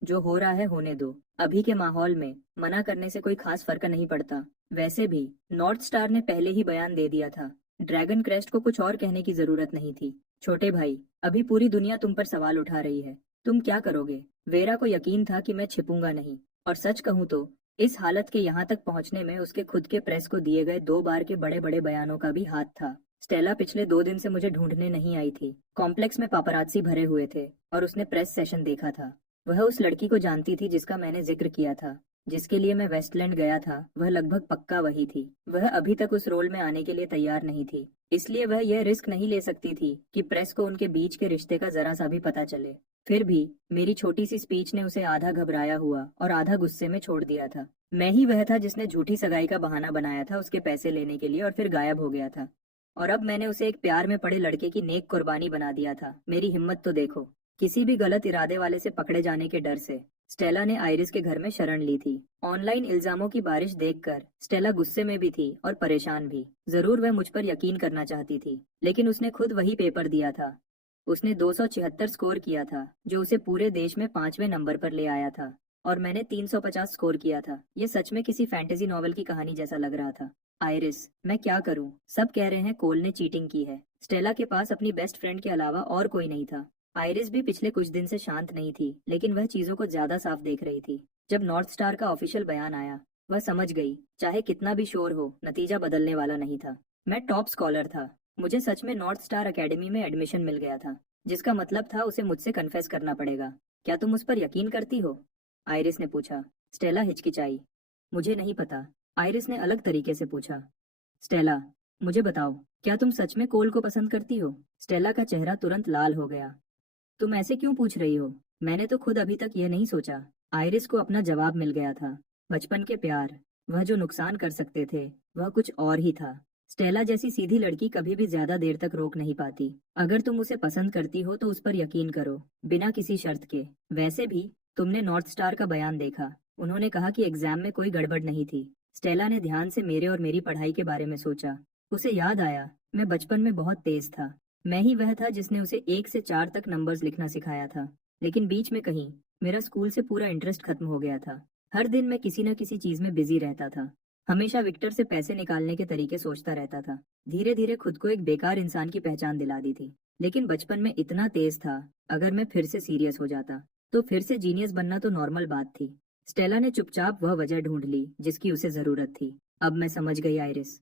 जो हो रहा है होने दो। अभी के माहौल में मना करने से कोई खास फर्क नहीं पड़ता। वैसे भी नॉर्थ स्टार ने पहले ही बयान दे दिया था। ड्रैगन क्रेस्ट को कुछ और कहने की जरूरत नहीं थी। छोटे भाई, अभी पूरी दुनिया तुम पर सवाल उठा रही है। तुम क्या करोगे? वेरा को यकीन था कि मैं छिपूंगा नहीं। और सच कहूं तो इस हालत के यहाँ तक पहुंचने में उसके खुद के प्रेस को दिए गए 2 बार के बड़े बड़े बयानों का भी हाथ था। स्टेला पिछले 2 दिन से मुझे ढूंढने नहीं आई थी। कॉम्प्लेक्स में पापरात्सी भरे हुए थे और उसने प्रेस सेशन देखा था। वह उस लड़की को जानती थी जिसका मैंने जिक्र किया था, जिसके लिए मैं वेस्टलैंड गया था। वह लगभग पक्का वही थी। वह अभी तक उस रोल में आने के लिए तैयार नहीं थी, इसलिए वह यह रिस्क नहीं ले सकती थी कि प्रेस को उनके बीच के रिश्ते का जरा सा भी पता चले। फिर भी मेरी छोटी सी स्पीच ने उसे आधा घबराया हुआ और आधा गुस्से में छोड़ दिया था। मैं ही वह था जिसने झूठी सगाई का बहाना बनाया था उसके पैसे लेने के लिए और फिर गायब हो गया था। और अब मैंने उसे एक प्यार में पड़े लड़के की नेक कुर्बानी बना दिया था। मेरी हिम्मत तो देखो। किसी भी गलत इरादे वाले से पकड़े जाने के डर से स्टेला ने आइरिस के घर में शरण ली थी। ऑनलाइन इल्जामों की बारिश देखकर स्टेला गुस्से में भी थी और परेशान भी। जरूर वह मुझ पर यकीन करना चाहती थी, लेकिन उसने खुद वही पेपर दिया था। उसने 276 स्कोर किया था, जो उसे पूरे देश में 5वें नंबर पर ले आया था, और मैंने 350 स्कोर किया था। ये सच में किसी फैंटेसी नॉवल की कहानी जैसा लग रहा था। आइरिस, मैं क्या करूं? सब कह रहे हैं कोल ने चीटिंग की है। स्टेला के पास अपनी बेस्ट फ्रेंड के अलावा और कोई नहीं था। आइरिस भी पिछले कुछ दिन से शांत नहीं थी, लेकिन वह चीजों को ज्यादा साफ देख रही थी। जब नॉर्थ स्टार का ऑफिशियल बयान आया, वह समझ गई, चाहे कितना भी शोर हो, नतीजा बदलने वाला नहीं था। मैं टॉप स्कॉलर था। मुझे सच में नॉर्थ स्टार एकेडमी में एडमिशन मिल गया था, जिसका मतलब था उसे मुझसे कन्फेस करना पड़ेगा। क्या तुम उस पर यकीन करती हो? आइरिस ने पूछा। स्टेला हिचकिचाई। मुझे नहीं पता। आइरिस ने अलग तरीके से पूछा। स्टेला, मुझे बताओ, क्या तुम सच में कोल को पसंद करती हो? स्टेला का चेहरा तुरंत लाल हो गया। तुम ऐसे क्यों पूछ रही हो? मैंने तो खुद अभी तक ये नहीं सोचा। आइरिस को अपना जवाब मिल गया था। बचपन के प्यार, वह जो नुकसान कर सकते थे, वह कुछ और ही था। स्टेला जैसी सीधी लड़की कभी भी ज्यादा देर तक रोक नहीं पाती। अगर तुम उसे पसंद करती हो तो उस पर यकीन करो, बिना किसी शर्त के। वैसे भी तुमने नॉर्थ स्टार का बयान देखा। उन्होंने कहा कि एग्जाम में कोई गड़बड़ नहीं थी। स्टेला ने ध्यान से मेरे और मेरी पढ़ाई के बारे में सोचा। उसे याद आया, मैं बचपन में बहुत तेज था। मैं ही वह था जिसने उसे 1 से 4 तक नंबर्स लिखना सिखाया था। लेकिन बीच में कहीं मेरा स्कूल से पूरा इंटरेस्ट खत्म हो गया था। हर दिन मैं किसी न किसी चीज में बिजी रहता था। हमेशा विक्टर से पैसे निकालने के तरीके सोचता रहता था। धीरे धीरे खुद को एक बेकार इंसान की पहचान दिला दी थी। लेकिन बचपन में इतना तेज था, अगर मैं फिर से सीरियस हो जाता तो फिर से जीनियस बनना तो नॉर्मल बात थी। स्टेला ने चुपचाप वह वजह ढूंढ ली जिसकी उसे जरूरत थी। अब मैं समझ गई आइरिस।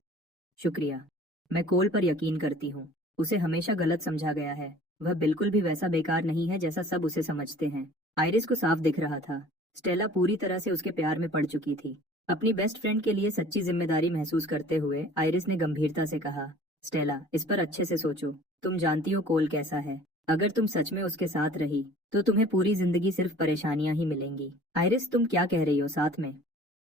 शुक्रिया। मैं कोल पर यकीन करती हूँ। उसे हमेशा गलत समझा गया है। वह बिल्कुल भी वैसा बेकार नहीं है जैसा सब उसे समझते हैं। आइरिस को साफ दिख रहा था, स्टेला पूरी तरह से उसके प्यार में पड़ चुकी थी। अपनी बेस्ट फ्रेंड के लिए सच्ची जिम्मेदारी महसूस करते हुए आइरिस ने गंभीरता से कहा, स्टेला, इस पर अच्छे से सोचो। तुम जानती हो कोल कैसा है। अगर तुम सच में उसके साथ रही तो तुम्हें पूरी जिंदगी सिर्फ परेशानियां ही मिलेंगी। आइरिस, तुम क्या कह रही हो साथ में?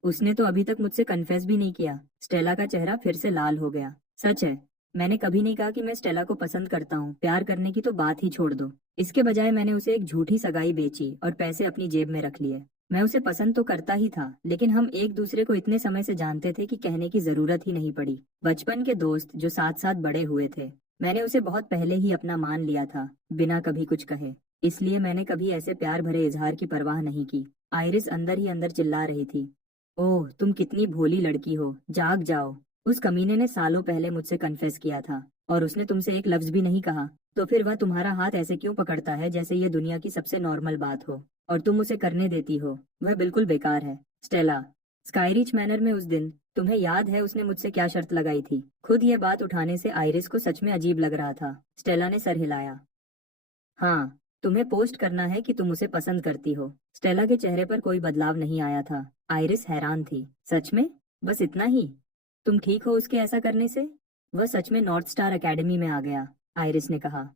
उसने तो अभी तक मुझसे कन्फेस भी नहीं किया। स्टेला का चेहरा फिर से लाल हो गया। सच है, मैंने कभी नहीं कहा कि मैं स्टेला को पसंद करता हूँ। प्यार करने की तो बात ही छोड़ दो। इसके बजाय मैंने उसे एक झूठी सगाई बेची और पैसे अपनी जेब में रख लिए। मैं उसे पसंद तो करता ही था, लेकिन हम एक दूसरे को इतने समय से जानते थे कि कहने की जरूरत ही नहीं पड़ी। बचपन के दोस्त जो साथ साथ बड़े हुए थे। मैंने उसे बहुत पहले ही अपना मान लिया था, बिना कभी कुछ कहे। इसलिए मैंने कभी ऐसे प्यार भरे इजहार की परवाह नहीं की। आइरिस अंदर ही अंदर चिल्ला रही थी। ओह, तुम कितनी भोली लड़की हो, जाग जाओ। उस कमीने ने सालों पहले मुझसे कन्फेस किया था और उसने तुमसे एक लफ्ज भी नहीं कहा। तो फिर वह तुम्हारा हाथ ऐसे क्यों पकड़ता है जैसे ये दुनिया की सबसे नॉर्मल बात हो, और तुम उसे करने देती हो। वह बिल्कुल बेकार है। स्टेला, स्काईरिच मैनर में उस दिन तुम्हें याद है उसने मुझसे क्या शर्त लगाई थी? खुद ये बात उठाने से आइरिस को सच में अजीब लग रहा था। स्टेला ने सर हिलाया। हाँ, तुम्हें पोस्ट करना है कि तुम उसे पसंद करती हो। स्टेला के चेहरे पर कोई बदलाव नहीं आया था। आइरिस हैरान थी। सच में? बस इतना ही? तुम ठीक हो उसके ऐसा करने से? वह सच में नॉर्थ स्टार एकेडमी में आ गया, आइरिस ने कहा।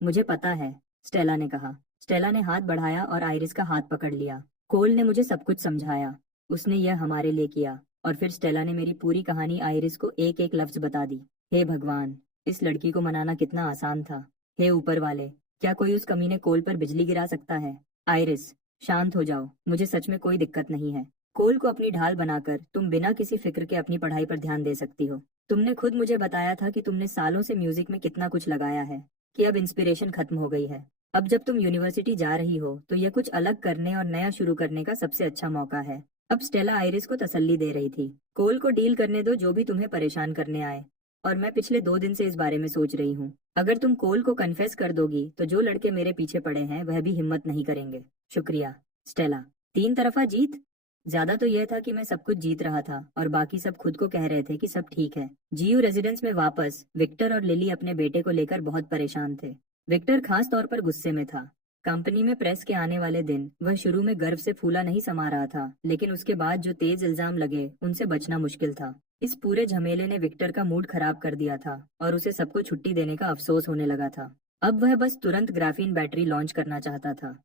मुझे पता है, स्टेला ने कहा। स्टेला ने हाथ बढ़ाया और आइरिस का हाथ पकड़ लिया। कोल ने मुझे सब कुछ समझाया। उसने यह हमारे लिए किया। और फिर स्टेला ने मेरी पूरी कहानी आइरिस को एक एक लफ्ज बता दी। हे भगवान, इस लड़की को मनाना कितना आसान था। हे ऊपर वाले, क्या कोई उस कमीने कोल पर बिजली गिरा सकता है? आइरिस, शांत हो जाओ, मुझे सच में कोई दिक्कत नहीं है। कोल को अपनी ढाल बनाकर तुम बिना किसी फिक्र के अपनी पढ़ाई पर ध्यान दे सकती हो। तुमने खुद मुझे बताया था कि तुमने सालों से म्यूजिक में कितना कुछ लगाया है, कि अब इंस्पिरेशन खत्म हो गई है। अब जब तुम यूनिवर्सिटी जा रही हो तो यह कुछ अलग करने और नया शुरू करने का सबसे अच्छा मौका है। अब स्टेला आइरिस को तसल्ली दे रही थी। कोल को डील करने दो जो भी तुम्हें परेशान करने आए। और मैं पिछले 2 दिन से इस बारे में सोच रही हूँ। अगर तुम कोल को कन्फेस कर दोगी तो जो लड़के मेरे पीछे पड़े हैं वह भी हिम्मत नहीं करेंगे। शुक्रिया, स्टेला। 3 तरफा जीत? ज्यादा तो यह था कि मैं सब कुछ जीत रहा था और बाकी सब खुद को कह रहे थे कि सब ठीक है। जीयू रेजिडेंस में वापस विक्टर और लिली अपने बेटे को लेकर बहुत परेशान थे। विक्टर खास तौर पर गुस्से में था। कंपनी में प्रेस के आने वाले दिन वह शुरू में गर्व से फूला नहीं समा रहा था, लेकिन उसके बाद जो तेज इल्जाम लगे उनसे बचना मुश्किल था। इस पूरे झमेले ने विक्टर का मूड खराब कर दिया था और उसे सबको छुट्टी देने का अफसोस होने लगा था। अब वह बस तुरंत ग्राफीन बैटरी लॉन्च करना चाहता था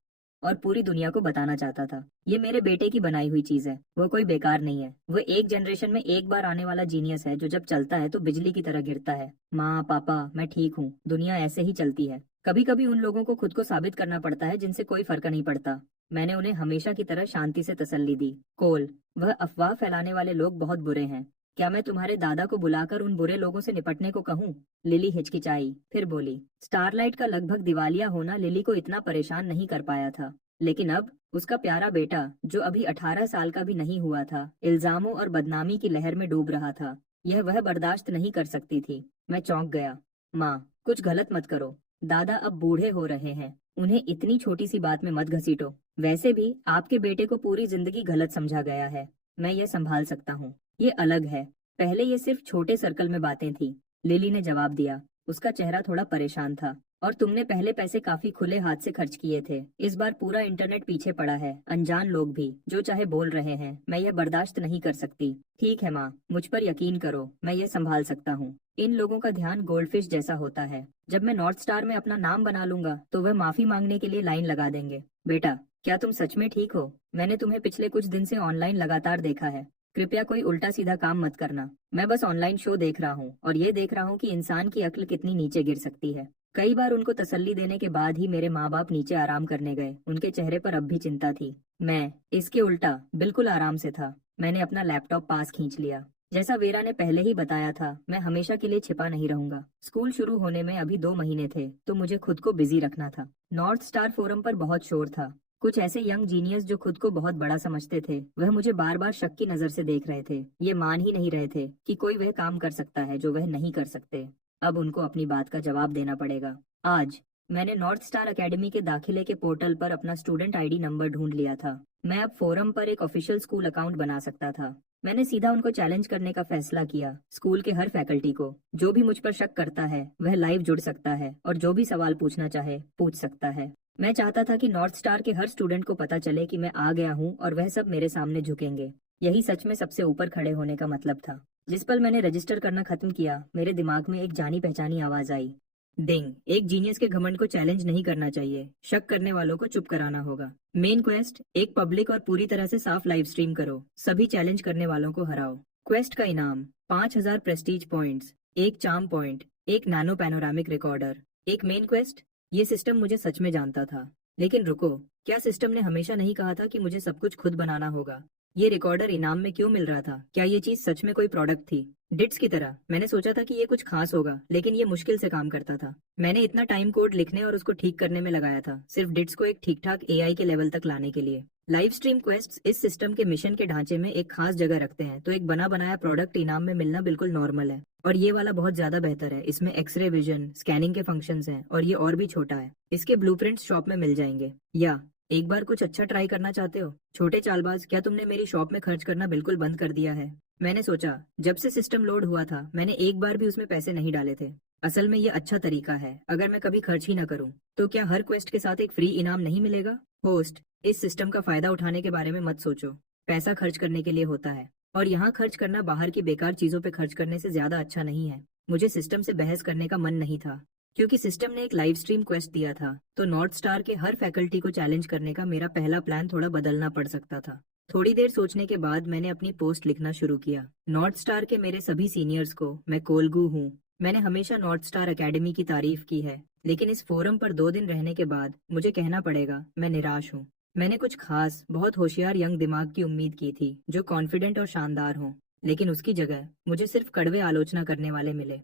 और पूरी दुनिया को बताना चाहता था, ये मेरे बेटे की बनाई हुई चीज है, वो कोई बेकार नहीं है। वो एक जनरेशन में एक बार आने वाला जीनियस है जो जब चलता है तो बिजली की तरह गिरता है। माँ पापा, मैं ठीक हूँ, दुनिया ऐसे ही चलती है। कभी कभी उन लोगों को खुद को साबित करना पड़ता है जिनसे कोई फर्क नहीं पड़ता। मैंने उन्हें हमेशा की तरह शांति से तसल्ली दी। कोल, वह अफवाह फैलाने वाले लोग बहुत बुरे हैं। क्या मैं तुम्हारे दादा को बुलाकर उन बुरे लोगों से निपटने को कहूँ? लिली हिचकिचाई, फिर बोली। स्टारलाइट का लगभग दिवालिया होना लिली को इतना परेशान नहीं कर पाया था, लेकिन अब उसका प्यारा बेटा जो अभी 18 साल का भी नहीं हुआ था, इल्जामों और बदनामी की लहर में डूब रहा था। यह वह बर्दाश्त नहीं कर सकती थी। मैं चौंक गया। माँ, कुछ गलत मत करो। दादा अब बूढ़े हो रहे हैं, उन्हें इतनी छोटी सी बात में मत घसीटो। वैसे भी आपके बेटे को पूरी जिंदगी गलत समझा गया है। मैं ये संभाल सकता हूँ। ये अलग है। पहले ये सिर्फ छोटे सर्कल में बातें थी। लिली ने जवाब दिया। उसका चेहरा थोड़ा परेशान था। और तुमने पहले पैसे काफी खुले हाथ से खर्च किए थे। इस बार पूरा इंटरनेट पीछे पड़ा है, अनजान लोग भी जो चाहे बोल रहे हैं। मैं यह बर्दाश्त नहीं कर सकती। ठीक है माँ, मुझ पर यकीन करो, मैं ये संभाल सकता हूँ। इन लोगों का ध्यान गोल्डफिश जैसा होता है। जब मैं नॉर्थ स्टार में अपना नाम बना लूंगा तो वह माफी मांगने के लिए लाइन लगा देंगे। बेटा, क्या तुम सच में ठीक हो? मैंने तुम्हें पिछले कुछ दिन से ऑनलाइन लगातार देखा है। कृपया कोई उल्टा सीधा काम मत करना। मैं बस ऑनलाइन शो देख रहा हूँ और ये देख रहा हूँ कि इंसान की अक्ल कितनी नीचे गिर सकती है। कई बार उनको तसल्ली देने के बाद ही मेरे माँ बाप नीचे आराम करने गए। उनके चेहरे पर अब भी चिंता थी। मैं इसके उल्टा बिल्कुल आराम से था। मैंने अपना लैपटॉप पास खींच लिया। जैसा वेरा ने पहले ही बताया था, मैं हमेशा के लिए छिपा नहीं रहूंगा। स्कूल शुरू होने में अभी 2 महीने थे तो मुझे खुद को बिजी रखना था। नॉर्थ स्टार फोरम पर बहुत शोर था। कुछ ऐसे यंग जीनियस जो खुद को बहुत बड़ा समझते थे, वह मुझे बार बार शक की नजर से देख रहे थे। ये मान ही नहीं रहे थे कि कोई वह काम कर सकता है जो वह नहीं कर सकते। अब उनको अपनी बात का जवाब देना पड़ेगा। आज मैंने नॉर्थ स्टार एकेडमी के दाखिले के पोर्टल पर अपना स्टूडेंट आईडी नंबर ढूंढ लिया था। मैं अब फोरम पर एक ऑफिशियल स्कूल अकाउंट बना सकता था। मैंने सीधा उनको चैलेंज करने का फैसला किया। स्कूल के हर फैकल्टी को जो भी मुझ पर शक करता है वह लाइव जुड़ सकता है और जो भी सवाल पूछना चाहे पूछ सकता है। मैं चाहता था कि नॉर्थ स्टार के हर स्टूडेंट को पता चले कि मैं आ गया हूँ और वह सब मेरे सामने झुकेंगे। यही सच में सबसे ऊपर खड़े होने का मतलब था। जिस पल मैंने रजिस्टर करना खत्म किया, मेरे दिमाग में एक जानी पहचानी आवाज आई। डिंग, एक जीनियस के घमंड को चैलेंज नहीं करना चाहिए, शक करने वालों को चुप कराना होगा। मेन क्वेस्ट, एक पब्लिक और पूरी तरह से साफ लाइव स्ट्रीम करो, सभी चैलेंज करने वालों को हराओ। क्वेस्ट का इनाम 5,000 प्रेस्टीज पॉइंट्स, एक चार्म पॉइंट, एक नैनो पैनोरामिक रिकॉर्डर। एक मेन क्वेस्ट, ये सिस्टम मुझे सच में जानता था। लेकिन रुको, क्या सिस्टम ने हमेशा नहीं कहा था कि मुझे सब कुछ खुद बनाना होगा? ये रिकॉर्डर इनाम में क्यों मिल रहा था? क्या ये चीज सच में कोई प्रोडक्ट थी? डिट्स की तरह मैंने सोचा था कि ये कुछ खास होगा, लेकिन ये मुश्किल से काम करता था। मैंने इतना टाइम कोड लिखने और उसको ठीक करने में लगाया था, सिर्फ डिट्स को एक ठीक ठाक एआई के लेवल तक लाने के लिए। लाइव स्ट्रीम क्वेस्ट्स इस सिस्टम के मिशन के ढांचे में एक खास जगह रखते हैं, तो एक बना बनाया प्रोडक्ट इनाम में मिलना बिल्कुल नॉर्मल है। और ये वाला बहुत ज्यादा बेहतर है, इसमें एक्सरे विजन, स्कैनिंग के फंक्शंस हैं, और ये और भी छोटा है। इसके ब्लूप्रिंट्स शॉप में मिल जाएंगे। या एक बार कुछ अच्छा ट्राई करना चाहते हो? छोटे चालबाज, क्या तुमने मेरी शॉप में खर्च करना बिल्कुल बंद कर दिया है? मैंने सोचा, जब से सिस्टम लोड हुआ था मैंने एक बार भी उसमें पैसे नहीं डाले थे। असल में ये अच्छा तरीका है, अगर मैं कभी खर्च ही ना करूं। तो क्या हर क्वेस्ट के साथ एक फ्री इनाम नहीं मिलेगा? होस्ट, इस सिस्टम का फायदा उठाने के बारे में मत सोचो। पैसा खर्च करने के लिए होता है, और यहाँ खर्च करना बाहर की बेकार चीजों पे खर्च करने से ज्यादा अच्छा नहीं है। मुझे सिस्टम से बहस करने का मन नहीं था, क्योंकि सिस्टम ने एक लाइव स्ट्रीम क्वेस्ट दिया था, तो नॉर्थ स्टार के हर फैकल्टी को चैलेंज करने का मेरा पहला प्लान थोड़ा बदलना पड़ सकता था। थोड़ी देर सोचने के बाद मैंने अपनी पोस्ट लिखना शुरू किया। नॉर्थ स्टार के मेरे सभी सीनियर्स को, मैं कोलगू हूँ। मैंने हमेशा नॉर्थ स्टार एकेडमी की तारीफ की है, लेकिन इस फोरम पर 2 दिन रहने के बाद मुझे कहना पड़ेगा, मैं निराश हूँ। मैंने कुछ खास, बहुत होशियार यंग दिमाग की उम्मीद की थी, जो कॉन्फिडेंट और शानदार हो, लेकिन उसकी जगह मुझे सिर्फ कड़वे आलोचना करने वाले मिले।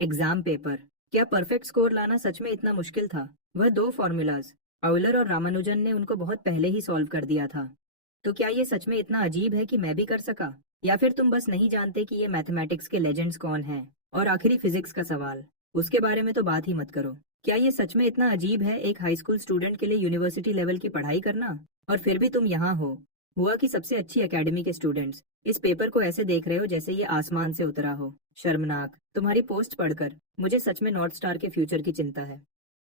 एग्जाम पेपर, क्या परफेक्ट स्कोर लाना सच में इतना मुश्किल था? वह 2 फॉर्मूलाज, ऑयलर और रामानुजन ने उनको बहुत पहले ही सॉल्व कर दिया था। तो क्या ये सच में इतना अजीब है कि मैं भी कर सका? या फिर तुम बस नहीं जानते कि ये मैथमेटिक्स के लेजेंड्स कौन हैं? और आखिरी फिजिक्स का सवाल, उसके बारे में तो बात ही मत करो। क्या ये सच में इतना अजीब है एक हाई स्कूल स्टूडेंट के लिए यूनिवर्सिटी लेवल की पढ़ाई करना? और फिर भी तुम यहाँ हो। हुआ कि सबसे अच्छी एकेडमी के स्टूडेंट्स इस पेपर को ऐसे देख रहे हो जैसे ये आसमान से उतरा हो। शर्मनाक। तुम्हारी पोस्ट पढ़कर मुझे सच में नॉर्थ स्टार के फ्यूचर की चिंता है।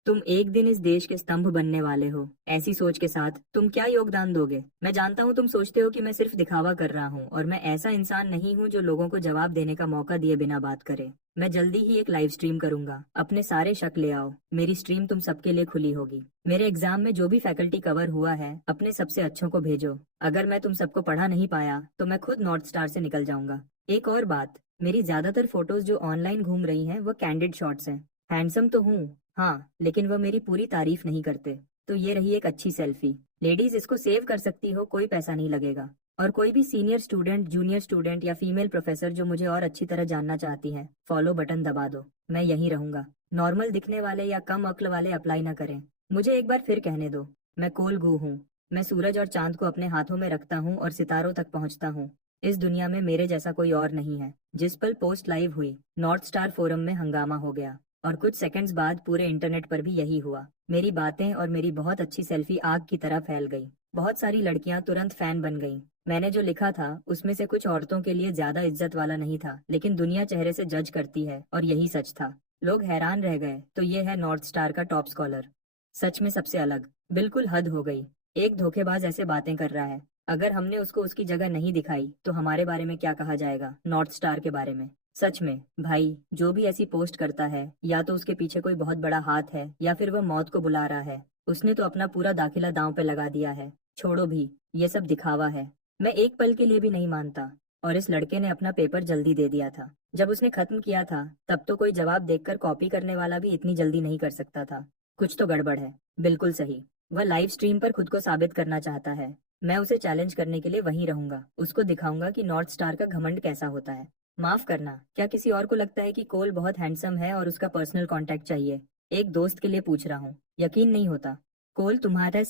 तुम एक दिन इस देश के स्तंभ बनने वाले हो। ऐसी सोच के साथ तुम क्या योगदान दोगे? मैं जानता हूँ तुम सोचते हो कि मैं सिर्फ दिखावा कर रहा हूँ, और मैं ऐसा इंसान नहीं हूँ जो लोगों को जवाब देने का मौका दिए बिना बात करे। मैं जल्दी ही एक लाइव स्ट्रीम करूंगा, अपने सारे शक ले आओ। मेरी स्ट्रीम तुम सबके लिए खुली होगी। मेरे एग्जाम में जो भी फैकल्टी कवर हुआ है, अपने सबसे अच्छों को भेजो। अगर मैं तुम सबको पढ़ा नहीं पाया तो मैं खुद नॉर्थ स्टार से निकल जाऊंगा। एक और बात, मेरी ज्यादातर फोटोज जो ऑनलाइन घूम रही हैं वो कैंडिड शॉट्स हैं। हैंडसम तो हूँ, हाँ, लेकिन वह मेरी पूरी तारीफ नहीं करते। तो ये रही एक अच्छी सेल्फी। लेडीज, इसको सेव कर सकती हो, कोई पैसा नहीं लगेगा। और कोई भी सीनियर स्टूडेंट, जूनियर स्टूडेंट या फीमेल प्रोफेसर जो मुझे और अच्छी तरह जानना चाहती है, फॉलो बटन दबा दो। मैं यहीं रहूंगा। नॉर्मल दिखने वाले या कम अक्ल वाले अप्लाई ना करें। मुझे एक बार फिर कहने दो, मैं कोलगू हूँ। मैं सूरज और चांद को अपने हाथों में रखता हूँ और सितारों तक पहुँचता हूँ। इस दुनिया में मेरे जैसा कोई और नहीं है। जिस पल पोस्ट लाइव हुई, नॉर्थ स्टार फोरम में हंगामा हो गया, और कुछ सेकंड्स बाद पूरे इंटरनेट पर भी यही हुआ। मेरी बातें और मेरी बहुत अच्छी सेल्फी आग की तरह फैल गई। बहुत सारी लड़कियां तुरंत फैन बन गईं। मैंने जो लिखा था उसमें से कुछ औरतों के लिए ज्यादा इज्जत वाला नहीं था, लेकिन दुनिया चेहरे से जज करती है, और यही सच था। लोग हैरान रह गए। तो ये है नॉर्थ स्टार का टॉप स्कॉलर, सच में सबसे अलग। बिल्कुल हद हो गई। एक धोखेबाज ऐसे बातें कर रहा है। अगर हमने उसको उसकी जगह नहीं दिखाई तो हमारे बारे में क्या कहा जाएगा, नॉर्थ स्टार के बारे में? सच में भाई, जो भी ऐसी पोस्ट करता है, या तो उसके पीछे कोई बहुत बड़ा हाथ है, या फिर वह मौत को बुला रहा है। उसने तो अपना पूरा दाखिला दांव पे लगा दिया है। छोड़ो भी, ये सब दिखावा है। मैं एक पल के लिए भी नहीं मानता। और इस लड़के ने अपना पेपर जल्दी दे दिया था। जब उसने खत्म किया था तब तो कोई जवाब देखकर कॉपी करने वाला भी इतनी जल्दी नहीं कर सकता था। कुछ तो गड़बड़ है। बिल्कुल सही, वह लाइव स्ट्रीम पर खुद को साबित करना चाहता है। मैं उसे चैलेंज करने के लिए वहीं रहूंगा। उसको दिखाऊंगा कि नॉर्थ स्टार का घमंड कैसा होता है। माफ करना, क्या किसी और को लगता है कि कोल बहुत हैंडसम है और उसका पर्सनल कांटेक्ट चाहिए? एक दोस्त के लिए पूछ रहा हूँ, यकीन नहीं होता। कोल तुम्हारे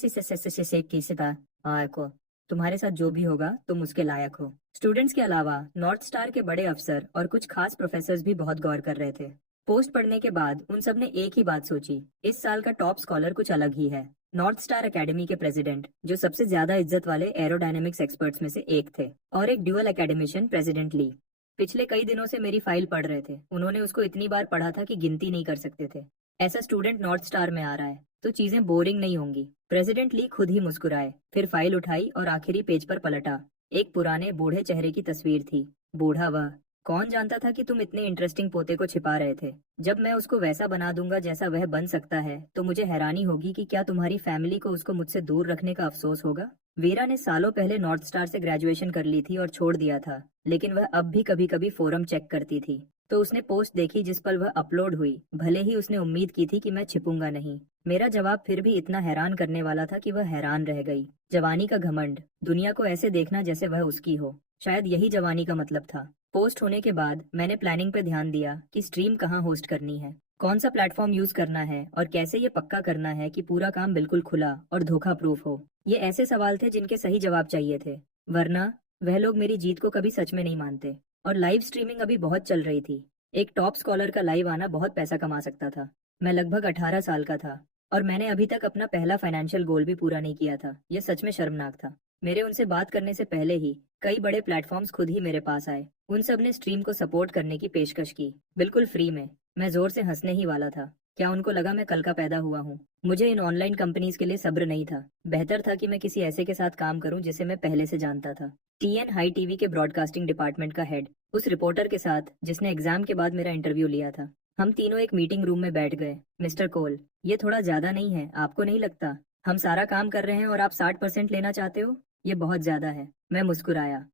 को तुम्हारे साथ जो भी होगा तुम उसके लायक हो। स्टूडेंट्स के अलावा नॉर्थ स्टार के बड़े अफसर और कुछ खास प्रोफेसर्स भी बहुत गौर कर रहे थे। पोस्ट पढ़ने के बाद उन सब ने एक ही बात सोची, इस साल का टॉप स्कॉलर कुछ अलग ही है। नॉर्थ स्टार एकेडमी के प्रेसिडेंट, जो सबसे ज्यादा इज्जत वाले एरोडायनेमिक्स एक्सपर्ट्स में से एक थे, और एक ड्यूअल एकेडमिशियन, प्रेसिडेंट ली, पिछले कई दिनों से मेरी फाइल पढ़ रहे थे। उन्होंने उसको इतनी बार पढ़ा था कि गिनती नहीं कर सकते थे। ऐसा स्टूडेंट नॉर्थ स्टार में आ रहा है तो चीजें बोरिंग नहीं होंगी। प्रेसिडेंट ली खुद ही मुस्कुराए, फिर फाइल उठाई और आखिरी पेज पर पलटा। एक पुराने बूढ़े चेहरे की तस्वीर थी। बूढ़ा वह, कौन जानता था कि तुम इतने इंटरेस्टिंग पोते को छिपा रहे थे। जब मैं उसको वैसा बना दूंगा जैसा वह बन सकता है तो मुझे हैरानी होगी कि क्या तुम्हारी फैमिली को उसको मुझसे दूर रखने का अफसोस होगा। वीरा ने सालों पहले नॉर्थ स्टार से ग्रेजुएशन कर ली थी और छोड़ दिया था, लेकिन वह अब भी कभी कभी फोरम चेक करती थी। तो उसने पोस्ट देखी जिस पर वह अपलोड हुई। भले ही उसने उम्मीद की थी कि मैं छिपूंगा नहीं। मेरा जवाब फिर भी इतना हैरान करने वाला था कि वह हैरान रह गई। जवानी का घमंड, दुनिया को ऐसे देखना जैसे वह उसकी हो। शायद यही जवानी का मतलब था। पोस्ट होने के बाद मैंने प्लानिंग पे ध्यान दिया कि स्ट्रीम कहाँ होस्ट करनी है, कौन सा प्लेटफॉर्म यूज करना है और कैसे ये पक्का करना है कि पूरा काम बिल्कुल खुला और धोखा प्रूफ हो। ये ऐसे सवाल थे जिनके सही जवाब चाहिए थे, वरना वह लोग मेरी जीत को कभी सच में नहीं मानते। और लाइव स्ट्रीमिंग अभी बहुत चल रही थी। एक टॉप स्कॉलर का लाइव आना बहुत पैसा कमा सकता था। मैं लगभग 18 साल का था और मैंने अभी तक अपना पहला फाइनेंशियल गोल भी पूरा नहीं किया था। यह सच में शर्मनाक था। मेरे उनसे बात करने से पहले ही कई बड़े प्लेटफॉर्म्स खुद ही मेरे पास आए। उन सब ने स्ट्रीम को सपोर्ट करने की पेशकश की, बिल्कुल फ्री में। मैं जोर से हंसने ही वाला था। क्या उनको लगा मैं कल का पैदा हुआ हूँ? मुझे इन ऑनलाइन कंपनीज के लिए सब्र नहीं था। बेहतर था कि मैं किसी ऐसे के साथ काम करूं जिसे मैं पहले से जानता था। टीएन हाई टीवी के ब्रॉडकास्टिंग डिपार्टमेंट का हेड, उस रिपोर्टर के साथ जिसने एग्जाम के बाद मेरा इंटरव्यू लिया था। हम तीनों एक मीटिंग रूम में बैठ गए। मिस्टर कोल, ये थोड़ा ज्यादा नहीं है, आपको नहीं लगता? हम सारा काम कर रहे हैं और आप 60% लेना चाहते हो? ये बहुत ज्यादा है। मैं मुस्कुराया।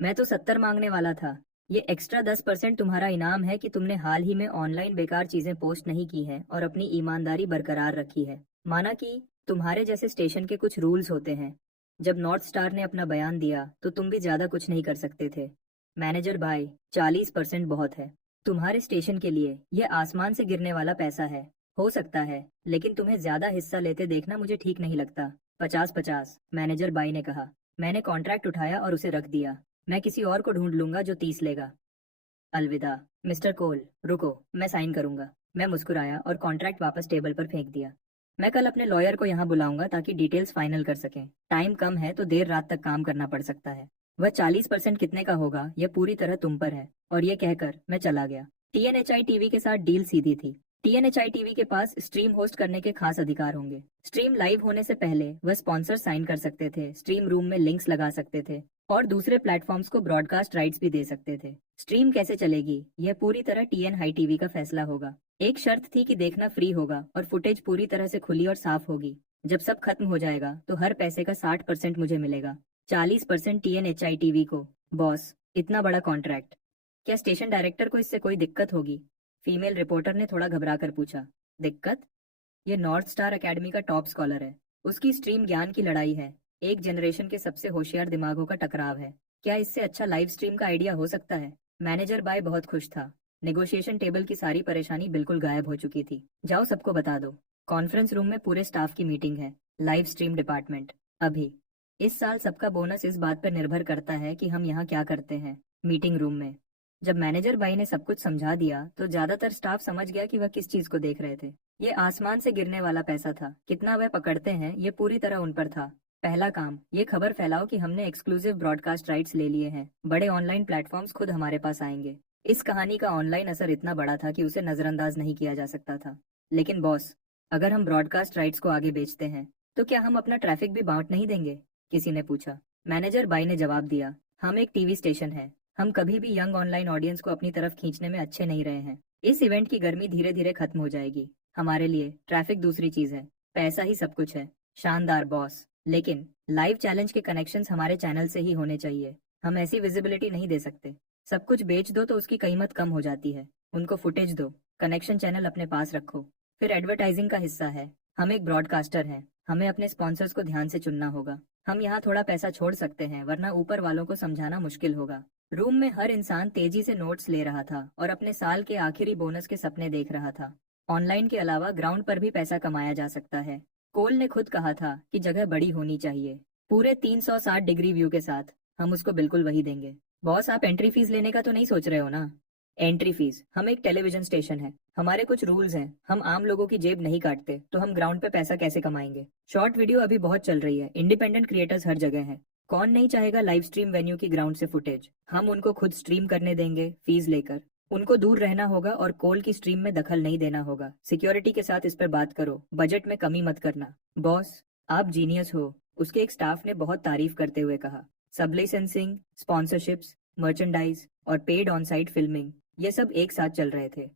मैं तो 70 मांगने वाला था। ये एक्स्ट्रा 10% तुम्हारा इनाम है कि तुमने हाल ही में ऑनलाइन बेकार चीजें पोस्ट नहीं की हैं और अपनी ईमानदारी बरकरार रखी है। माना कि तुम्हारे जैसे स्टेशन के कुछ रूल्स होते हैं। जब नॉर्थ स्टार ने अपना बयान दिया तो तुम भी ज्यादा कुछ नहीं कर सकते थे। मैनेजर भाई, 40% बहुत है। तुम्हारे स्टेशन के लिए यह आसमान से गिरने वाला पैसा है। हो सकता है, लेकिन तुम्हें ज्यादा हिस्सा लेते देखना मुझे ठीक नहीं लगता। 50-50, मैनेजर बाई ने कहा। मैंने कॉन्ट्रैक्ट उठाया और उसे रख दिया। मैं किसी और को ढूंढ लूंगा जो 30 लेगा। अलविदा। मिस्टर कोल, रुको, मैं साइन करूंगा। मैं मुस्कुराया और कॉन्ट्रैक्ट वापस टेबल पर फेंक दिया। मैं कल अपने लॉयर को यहाँ बुलाऊंगा ताकि डिटेल्स फाइनल कर सकें। टाइम कम है तो देर रात तक काम करना पड़ सकता है। वह 40% कितने का होगा यह पूरी तरह तुम पर है। और ये कहकर मैं चला गया। टीएनएचआई टीवी के साथ डील सीधी थी। टीएनएचआई टीवी के पास स्ट्रीम होस्ट करने के खास अधिकार होंगे। स्ट्रीम लाइव होने से पहले वह स्पॉन्सर साइन कर सकते थे, स्ट्रीम रूम में लिंक्स लगा सकते थे और दूसरे प्लेटफॉर्म्स को ब्रॉडकास्ट राइट्स भी दे सकते थे। स्ट्रीम कैसे चलेगी यह पूरी तरह टीएन हाई टीवी का फैसला होगा। एक शर्त थी कि देखना फ्री होगा और फुटेज पूरी तरह से खुली और साफ होगी। जब सब खत्म हो जाएगा तो हर पैसे का 60% मुझे मिलेगा, 40% टीएनएचआई टीवी को। बॉस, इतना बड़ा कॉन्ट्रैक्ट, क्या स्टेशन डायरेक्टर को इससे कोई दिक्कत होगी? फीमेल रिपोर्टर ने थोड़ा घबरा कर पूछा। दिक्कत? ये नॉर्थ स्टार एकेडमी का टॉप स्कॉलर है। उसकी स्ट्रीम ज्ञान की लड़ाई है। एक जनरेशन के सबसे होशियार दिमागों का टकराव है। क्या इससे अच्छा लाइव स्ट्रीम का आइडिया हो सकता है? मैनेजर बाय बहुत खुश था। नेगोशिएशन टेबल की सारी परेशानी बिल्कुल गायब हो चुकी थी। जाओ, सबको बता दो। कॉन्फ्रेंस रूम में पूरे स्टाफ की मीटिंग है। Live stream department. अभी इस साल सबका बोनस इस बात पर निर्भर करता है कि हम यहाँ क्या करते हैं। मीटिंग रूम में जब मैनेजर भाई ने सब कुछ समझा दिया तो ज्यादातर स्टाफ समझ गया कि वह किस चीज को देख रहे थे। ये आसमान से गिरने वाला पैसा था। कितना वह पकड़ते हैं ये पूरी तरह उन पर था। पहला काम, ये खबर फैलाओ कि हमने एक्सक्लूसिव ब्रॉडकास्ट राइट्स ले लिए हैं। बड़े ऑनलाइन प्लेटफॉर्म्स खुद हमारे पास आएंगे। इस कहानी का ऑनलाइन असर इतना बड़ा था कि उसे नजरअंदाज नहीं किया जा सकता था। लेकिन बॉस, अगर हम ब्रॉडकास्ट राइट्स को आगे बेचते हैं तो क्या हम अपना ट्रैफिक भी बांट नहीं देंगे? किसी ने पूछा। मैनेजर बाई ने जवाब दिया, हम एक टीवी स्टेशन है। हम कभी भी यंग ऑनलाइन ऑडियंस को अपनी तरफ खींचने में अच्छे नहीं रहे हैं। इस इवेंट की गर्मी धीरे धीरे खत्म हो जाएगी। हमारे लिए ट्रैफिक दूसरी चीज है, पैसा ही सब कुछ है। शानदार बॉस, लेकिन लाइव चैलेंज के कनेक्शंस हमारे चैनल से ही होने चाहिए। हम ऐसी विजिबिलिटी नहीं दे सकते। सब कुछ बेच दो तो उसकी कीमत कम हो जाती है। उनको फुटेज दो, कनेक्शन चैनल अपने पास रखो। फिर एडवर्टाइजिंग का हिस्सा है। हम एक ब्रॉडकास्टर हैं, हमें अपने स्पॉन्सर्स को ध्यान से चुनना होगा। हम यहाँ थोड़ा पैसा छोड़ सकते हैं, वरना ऊपर वालों को समझाना मुश्किल होगा। रूम में हर इंसान तेजी से नोट्स ले रहा था और अपने साल के आखिरी बोनस के सपने देख रहा था। ऑनलाइन के अलावा ग्राउंड पर भी पैसा कमाया जा सकता है। कोल ने खुद कहा था कि जगह बड़ी होनी चाहिए, पूरे 360 डिग्री व्यू के साथ। हम उसको बिल्कुल वही देंगे। बॉस, आप एंट्री फीस लेने का तो नहीं सोच रहे हो ना? Entry fees? हम एक टेलीविजन स्टेशन है, हमारे कुछ रूल्स हैं। हम आम लोगों की जेब नहीं काटते, तो हम ग्राउंड पे पैसा कैसे कमाएंगे? शॉर्ट वीडियो अभी बहुत चल रही है, इंडिपेंडेंट क्रिएटर्स हर जगह हैं। कौन नहीं चाहेगा लाइव स्ट्रीम वेन्यू की ग्राउंड से फुटेज? हम उनको खुद स्ट्रीम करने देंगे, फीस लेकर। उनको दूर रहना होगा और कोल की स्ट्रीम में दखल नहीं देना होगा। सिक्योरिटी के साथ इस पर बात करो, बजट में कमी मत करना। बॉस, आप जीनियस हो, उसके एक स्टाफ ने बहुत तारीफ करते हुए कहा। सब लाइसेंसिंग, स्पॉन्सरशिप्स, मर्चेंडाइज और पेड ऑन साइट फिल्मिंग, ये सब एक साथ चल रहे थे।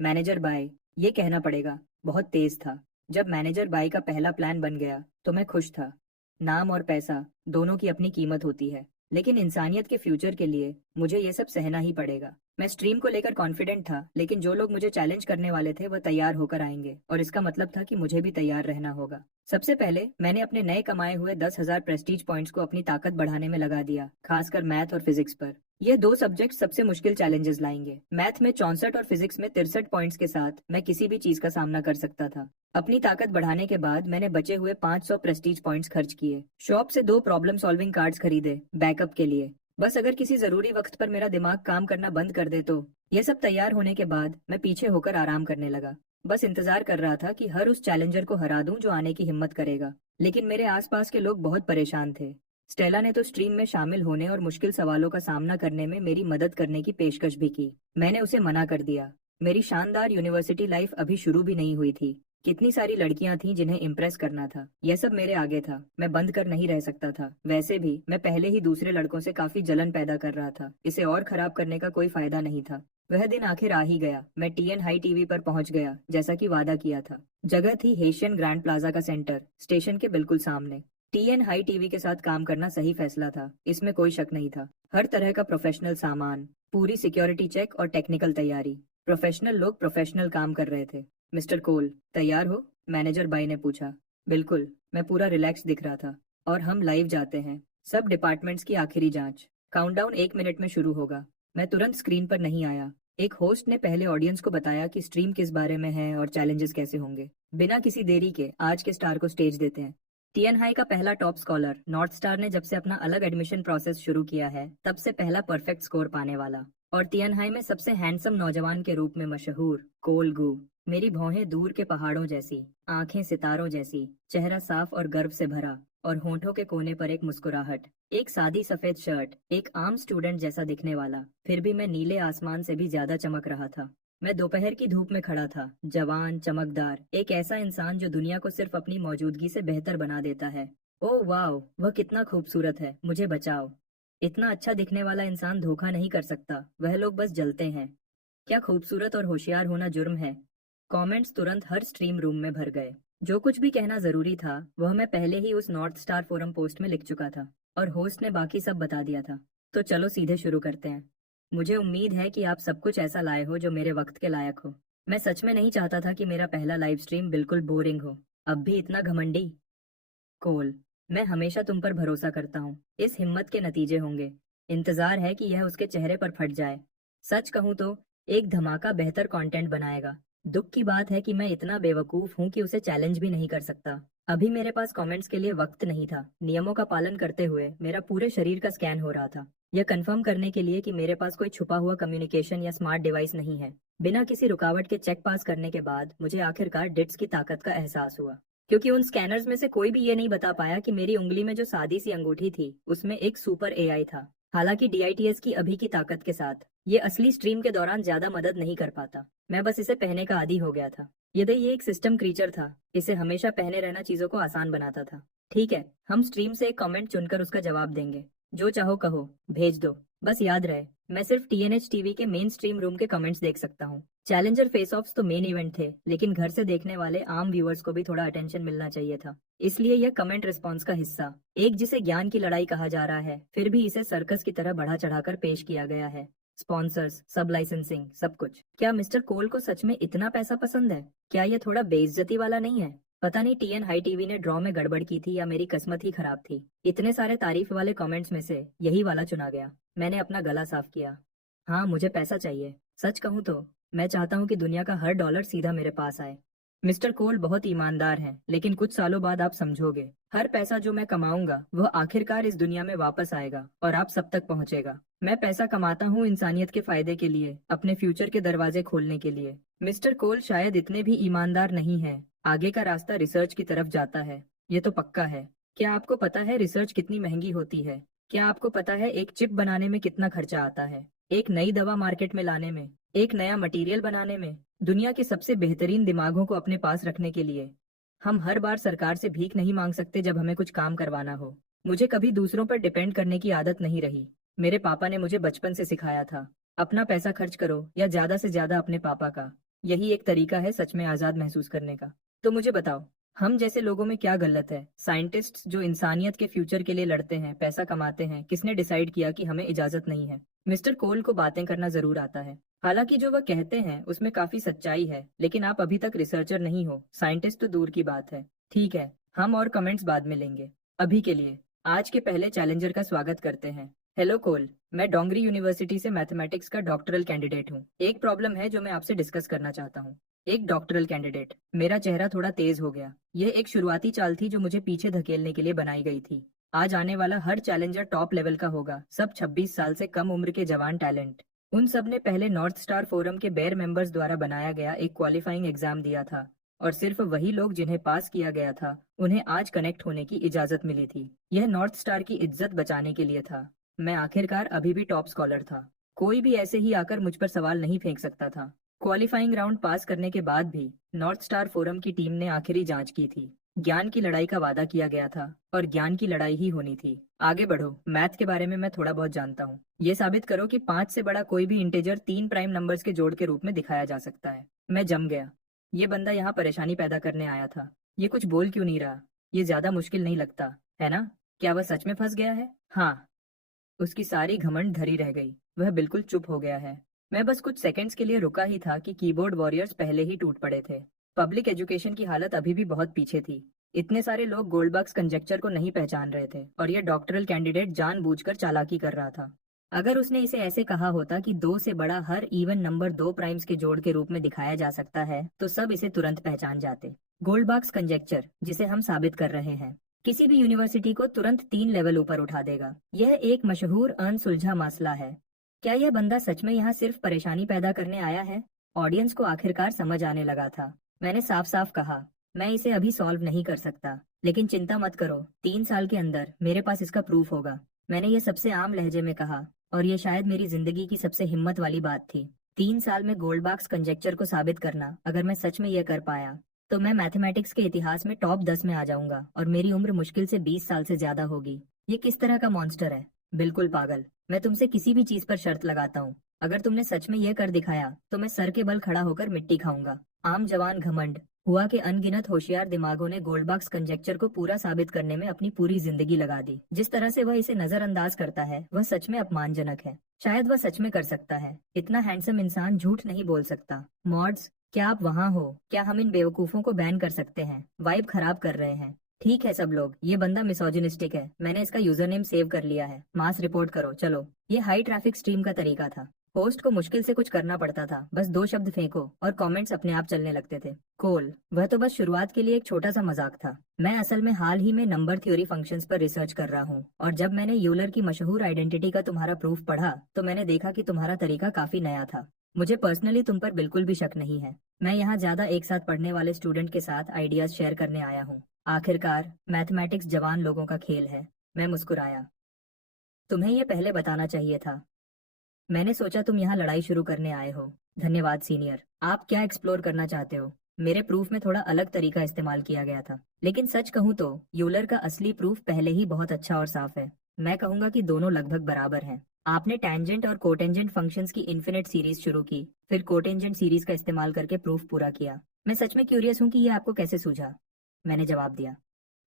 मैनेजर बाय, ये कहना पड़ेगा, बहुत तेज था। जब मैनेजर बाय का पहला प्लान बन गया तो मैं खुश था। नाम और पैसा दोनों की अपनी कीमत होती है, लेकिन इंसानियत के फ्यूचर के लिए मुझे ये सब सहना ही पड़ेगा। मैं स्ट्रीम को लेकर कॉन्फिडेंट था, लेकिन जो लोग मुझे चैलेंज करने वाले थे वह तैयार होकर आएंगे, और इसका मतलब था कि मुझे भी तैयार रहना होगा। सबसे पहले मैंने अपने नए कमाए हुए 10,000 प्रेस्टीज पॉइंट्स को अपनी ताकत बढ़ाने में लगा दिया, खासकर मैथ और फिजिक्स पर। ये दो सब्जेक्ट सबसे मुश्किल चैलेंजेस लाएंगे। मैथ में 64 और फिजिक्स में 63 पॉइंट्स के साथ मैं किसी भी चीज का सामना कर सकता था। अपनी ताकत बढ़ाने के बाद मैंने बचे हुए 500 प्रेस्टीज पॉइंट्स खर्च किए। शॉप से 2 प्रॉब्लम सॉल्विंग कार्ड्स खरीदे बैकअप के लिए, बस अगर किसी जरूरी वक्त पर मेरा दिमाग काम करना बंद कर दे तो। ये सब तैयार होने के बाद मैं पीछे होकर आराम करने लगा। बस इंतजार कर रहा था कि हर उस चैलेंजर को हरा दूं जो आने की हिम्मत करेगा। लेकिन मेरे आसपास के लोग बहुत परेशान थे। स्टेला ने तो स्ट्रीम में शामिल होने और मुश्किल सवालों का सामना करने में मेरी मदद करने की पेशकश भी की। मैंने उसे मना कर दिया। मेरी शानदार यूनिवर्सिटी लाइफ अभी शुरू भी नहीं हुई थी। कितनी सारी लड़कियां थीं जिन्हें इम्प्रेस करना था। यह सब मेरे आगे था, मैं बंद कर नहीं रह सकता था। वैसे भी मैं पहले ही दूसरे लड़कों से काफी जलन पैदा कर रहा था, इसे और खराब करने का कोई फायदा नहीं था। वह दिन आखिर आ ही गया। मैं टीएन हाई टीवी पर पहुंच गया, जैसा कि वादा किया था। जगह थी हेशियन ग्रैंड प्लाजा का सेंटर, स्टेशन के बिल्कुल सामने। टीएन हाई टीवी के साथ काम करना सही फैसला था, इसमें कोई शक नहीं था। हर तरह का प्रोफेशनल सामान, पूरी सिक्योरिटी चेक और टेक्निकल तैयारी। प्रोफेशनल लोग प्रोफेशनल काम कर रहे थे। मिस्टर कोल, तैयार हो? मैनेजर बाई ने पूछा। बिल्कुल, मैं पूरा रिलैक्स दिख रहा था। और हम लाइव जाते हैं। सब डिपार्टमेंट्स की आखिरी जांच। काउंटडाउन 1 मिनट में शुरू होगा। मैं तुरंत स्क्रीन पर नहीं आया। एक होस्ट ने पहले ऑडियंस को बताया कि स्ट्रीम किस बारे में है और चैलेंजेस कैसे होंगे। बिना किसी देरी के आज के स्टार को स्टेज देते हैं। टीएन हाई का पहला टॉप स्कॉलर, नॉर्थ स्टार ने जब से अपना अलग एडमिशन प्रोसेस शुरू किया है, तब से पहला परफेक्ट स्कोर पाने वाला। और टीएन हाई में सबसे हैंडसम नौजवान के रूप में मशहूर कोल गू। मेरी भौहें दूर के पहाड़ों जैसी, आंखें सितारों जैसी, चेहरा साफ और गर्व से भरा, और होंठों के कोने पर एक मुस्कुराहट। एक सादी सफेद शर्ट, एक आम स्टूडेंट जैसा दिखने वाला, फिर भी मैं नीले आसमान से भी ज्यादा चमक रहा था। मैं दोपहर की धूप में खड़ा था, जवान, चमकदार, एक ऐसा इंसान जो दुनिया को सिर्फ अपनी मौजूदगी से बेहतर बना देता है। ओह वाह, वह कितना खूबसूरत है, मुझे बचाओ। इतना अच्छा दिखने वाला इंसान धोखा नहीं कर सकता, वह लोग बस जलते हैं। क्या खूबसूरत और होशियार होना जुर्म है? कमेंट्स तुरंत हर स्ट्रीम रूम में भर गए। जो कुछ भी कहना जरूरी था वह मैं पहले ही उस नॉर्थ स्टार फोरम पोस्ट में लिख चुका था, और होस्ट ने बाकी सब बता दिया था। तो चलो सीधे शुरू करते हैं। मुझे उम्मीद है कि आप सब कुछ ऐसा लाए हो जो मेरे वक्त के लायक हो। मैं सच में नहीं चाहता था कि मेरा पहला लाइव स्ट्रीम बिल्कुल बोरिंग हो। अब भी इतना घमंडी? कोल, मैं हमेशा तुम पर भरोसा करता हूँ। इस हिम्मत के नतीजे होंगे। इंतजार है कि यह उसके चेहरे पर फट जाए। सच कहूँ तो एक धमाका बेहतर कंटेंट बनाएगा। दुख की बात है कि मैं इतना बेवकूफ हूँ कि उसे चैलेंज भी नहीं कर सकता। अभी मेरे पास कमेंट्स के लिए वक्त नहीं था। नियमों का पालन करते हुए मेरा पूरे शरीर का स्कैन हो रहा था, यह कंफर्म करने के लिए कि मेरे पास कोई छुपा हुआ कम्युनिकेशन या स्मार्ट डिवाइस नहीं है। बिना किसी रुकावट के चेक पास करने के बाद मुझे आखिरकार डिट्स की ताकत का एहसास हुआ, क्योंकि उन स्कैनर्स में से कोई भी ये नहीं बता पाया कि मेरी उंगली में जो सादी सी अंगूठी थी उसमें एक सुपर एआई था। हालांकि डीआईटीएस की अभी की ताकत के साथ ये असली स्ट्रीम के दौरान ज्यादा मदद नहीं कर पाता। मैं बस इसे पहनने का आदी हो गया था। यदि ये एक सिस्टम क्रीचर था, इसे हमेशा पहने रहना चीजों को आसान बनाता था। ठीक है, हम स्ट्रीम से एक कमेंट चुनकर उसका जवाब देंगे। जो चाहो कहो, भेज दो। बस याद रहे, मैं सिर्फ टीएनएच टीवी के मेन स्ट्रीम रूम के कमेंट्स देख सकता हूँ। चैलेंजर फेस ऑफ्स तो मेन इवेंट थे, लेकिन घर से देखने वाले आम व्यूअर्स को भी थोड़ा अटेंशन मिलना चाहिए था। इसलिए यह कमेंट रिस्पॉन्स का हिस्सा, एक जिसे ज्ञान की लड़ाई कहा जा रहा है, फिर भी इसे सर्कस की तरह बढ़ा चढ़ाकर पेश किया गया है। स्पॉन्सर्स, सब लाइसेंसिंग, सब कुछ। क्या मिस्टर कोल को सच में इतना पैसा पसंद है? क्या ये थोड़ा बेइज्जती वाला नहीं है? पता नहीं टीएन हाई टीवी ने ड्रॉ में गड़बड़ की थी या मेरी किस्मत ही खराब थी। इतने सारे तारीफ वाले कमेंट्स में से यही वाला चुना गया। मैंने अपना गला साफ किया। हाँ, मुझे पैसा चाहिए। सच कहूँ तो मैं चाहता हूँ कि दुनिया का हर डॉलर सीधा मेरे पास आए। मिस्टर कोल बहुत ईमानदार हैं, लेकिन कुछ सालों बाद आप समझोगे, हर पैसा जो मैं कमाऊंगा वह आखिरकार इस दुनिया में वापस आएगा और आप सब तक पहुंचेगा। मैं पैसा कमाता हूँ इंसानियत के फायदे के लिए, अपने फ्यूचर के दरवाजे खोलने के लिए। मिस्टर कोल शायद इतने भी ईमानदार नहीं है। आगे का रास्ता रिसर्च की तरफ जाता है, ये तो पक्का है। क्या आपको पता है रिसर्च कितनी महंगी होती है? क्या आपको पता है एक चिप बनाने में कितना खर्चा आता है? एक नई दवा मार्केट में लाने में, एक नया मटेरियल बनाने में, दुनिया के सबसे बेहतरीन दिमागों को अपने पास रखने के लिए। हम हर बार सरकार से भीख नहीं मांग सकते जब हमें कुछ काम करवाना हो। मुझे कभी दूसरों पर डिपेंड करने की आदत नहीं रही। मेरे पापा ने मुझे बचपन से सिखाया था, अपना पैसा खर्च करो या ज्यादा से ज्यादा अपने पापा का। यही एक तरीका है सच में आजाद महसूस करने का। तो मुझे बताओ, हम जैसे लोगों में क्या गलत है? साइंटिस्ट्स जो इंसानियत के फ्यूचर के लिए लड़ते हैं, पैसा कमाते हैं, किसने डिसाइड किया कि हमें इजाजत नहीं है? मिस्टर कोल को बातें करना जरूर आता है। हालांकि जो वह कहते हैं उसमें काफी सच्चाई है, लेकिन आप अभी तक रिसर्चर नहीं हो, साइंटिस्ट तो दूर की बात है। ठीक है, हम और कमेंट्स बाद में लेंगे। अभी के लिए आज के पहले चैलेंजर का स्वागत करते हैं। हेलो कोल, मैं डोंगरी यूनिवर्सिटी से मैथमेटिक्स का डॉक्टरल कैंडिडेट हूँ। एक प्रॉब्लम है जो मैं आपसे डिस्कस करना चाहता हूँ। एक डॉक्टरल कैंडिडेट। मेरा चेहरा थोड़ा तेज हो गया। यह एक शुरुआती चाल थी जो मुझे पीछे धकेलने के लिए बनाई गई थी। आज आने वाला हर चैलेंजर टॉप लेवल का होगा, सब 26 साल से कम उम्र के जवान टैलेंट। उन सब ने पहले नॉर्थ स्टार फोरम के बेयर मेंबर्स द्वारा बनाया गया एक क्वालिफाइंग एग्जाम दिया था, और सिर्फ वही लोग जिन्हें पास किया गया था उन्हें आज कनेक्ट होने की इजाजत मिली थी। यह नॉर्थ स्टार की इज्जत बचाने के लिए था। मैं आखिरकार अभी भी टॉप स्कॉलर था। कोई भी ऐसे ही आकर मुझ पर सवाल नहीं फेंक सकता था। क्वालिफाइंग राउंड पास करने के बाद भी नॉर्थ स्टार फोरम की टीम ने आखिरी जांच की थी। ज्ञान की लड़ाई का वादा किया गया था और ज्ञान की लड़ाई ही होनी थी। आगे बढ़ो, मैथ के बारे में मैं थोड़ा बहुत जानता हूँ। ये साबित करो कि 5 से बड़ा कोई भी इंटीजर 3 प्राइम नंबर्स के जोड़ के रूप में दिखाया जा सकता है। मैं जम गया। ये बंदा यहाँ परेशानी पैदा करने आया था। ये कुछ बोल क्यों नहीं रहा? ये ज्यादा मुश्किल नहीं लगता है ना? क्या वह सच में फंस गया है? हाँ। उसकी सारी घमंड धरी रह गई। वह बिल्कुल चुप हो गया है। मैं बस कुछ सेकंड्स के लिए रुका ही था कि कीबोर्ड वॉरियर्स पहले ही टूट पड़े थे। पब्लिक एजुकेशन की हालत अभी भी बहुत पीछे थी। इतने सारे लोग गोल्डबर्ग्स कंजेक्चर को नहीं पहचान रहे थे और यह डॉक्टरल कैंडिडेट जानबूझकर चालाकी कर रहा था। अगर उसने इसे ऐसे कहा होता कि 2 से बड़ा हर इवन नंबर 2 प्राइम्स के जोड़ के रूप में दिखाया जा सकता है, तो सब इसे तुरंत पहचान जाते। गोल्डबर्ग्स कंजेक्चर, जिसे हम साबित कर रहे हैं, किसी भी यूनिवर्सिटी को तुरंत 3 लेवल ऊपर उठा देगा। यह एक मशहूर अनसुलझा मसला है। क्या यह बंदा सच में यहाँ सिर्फ परेशानी पैदा करने आया है? ऑडियंस को आखिरकार समझ आने लगा था। मैंने साफ साफ कहा, मैं इसे अभी सॉल्व नहीं कर सकता, लेकिन चिंता मत करो, 3 साल के अंदर मेरे पास इसका प्रूफ होगा। मैंने ये सबसे आम लहजे में कहा, और ये शायद मेरी जिंदगी की सबसे हिम्मत वाली बात थी। 3 साल में गोल्डबर्ग्स कंजेक्चर को साबित करना, अगर मैं सच में यह कर पाया तो मैं मैथमेटिक्स के इतिहास में टॉप 10 में आ जाऊंगा और मेरी उम्र मुश्किल से 20 साल से ज्यादा होगी। ये किस तरह का मॉन्स्टर है? बिल्कुल पागल। मैं तुमसे किसी भी चीज पर शर्त लगाता हूँ, अगर तुमने सच में यह कर दिखाया तो मैं सर के बल खड़ा होकर मिट्टी खाऊंगा। आम जवान घमंड। हुआ के अनगिनत होशियार दिमागों ने गोल्डबर्ग्स कंजेक्चर को पूरा साबित करने में अपनी पूरी जिंदगी लगा दी। जिस तरह से वह इसे नजरअंदाज करता है वह सच में अपमानजनक है। शायद वह सच में कर सकता है। इतना हैंडसम इंसान झूठ नहीं बोल सकता। मॉड्स, क्या आप वहाँ हो? क्या हम इन बेवकूफों को बैन कर सकते हैं? वाइब खराब कर रहे हैं। ठीक है सब लोग, ये बंदा मिसोजिनिस्टिक है। मैंने इसका यूजर नेम सेव कर लिया है। मास रिपोर्ट करो चलो। ये हाई ट्रैफिक स्ट्रीम का तरीका था। होस्ट को मुश्किल से कुछ करना पड़ता था, बस 2 शब्द फेंको और कमेंट्स अपने आप चलने लगते थे। कोल, वह तो बस शुरुआत के लिए एक छोटा सा मजाक था। मैं असल में हाल ही में नंबर थ्योरी फंक्शंस पर रिसर्च कर रहा हूँ, और जब मैंने यूलर की मशहूर आइडेंटिटी का तुम्हारा प्रूफ पढ़ा तो मैंने देखा कि तुम्हारा तरीका काफी नया था। मुझे पर्सनली तुम पर बिल्कुल भी शक नहीं है। मैं यहाँ ज्यादा एक साथ पढ़ने वाले स्टूडेंट के साथ आइडियाज शेयर करने आया हूँ। आखिरकार मैथमेटिक्स जवान लोगों का खेल है। मैं मुस्कुराया। तुम्हें ये पहले बताना चाहिए था। मैंने सोचा तुम यहाँ लड़ाई शुरू करने आए हो। धन्यवाद सीनियर। आप क्या एक्सप्लोर करना चाहते हो? मेरे प्रूफ में थोड़ा अलग तरीका इस्तेमाल किया गया था, लेकिन सच कहूँ तो यूलर का असली प्रूफ पहले ही बहुत अच्छा और साफ है। मैं कहूंगा कि दोनों लगभग बराबर हैं। आपने टैंजेंट और कोटेंजेंट फंक्शंस की इन्फिनिट सीरीज शुरू की, फिर कोटेंजेंट सीरीज का इस्तेमाल करके प्रूफ पूरा किया। मैं सच में क्यूरियस हूँ कि ये आपको कैसे सूझा। मैंने जवाब दिया,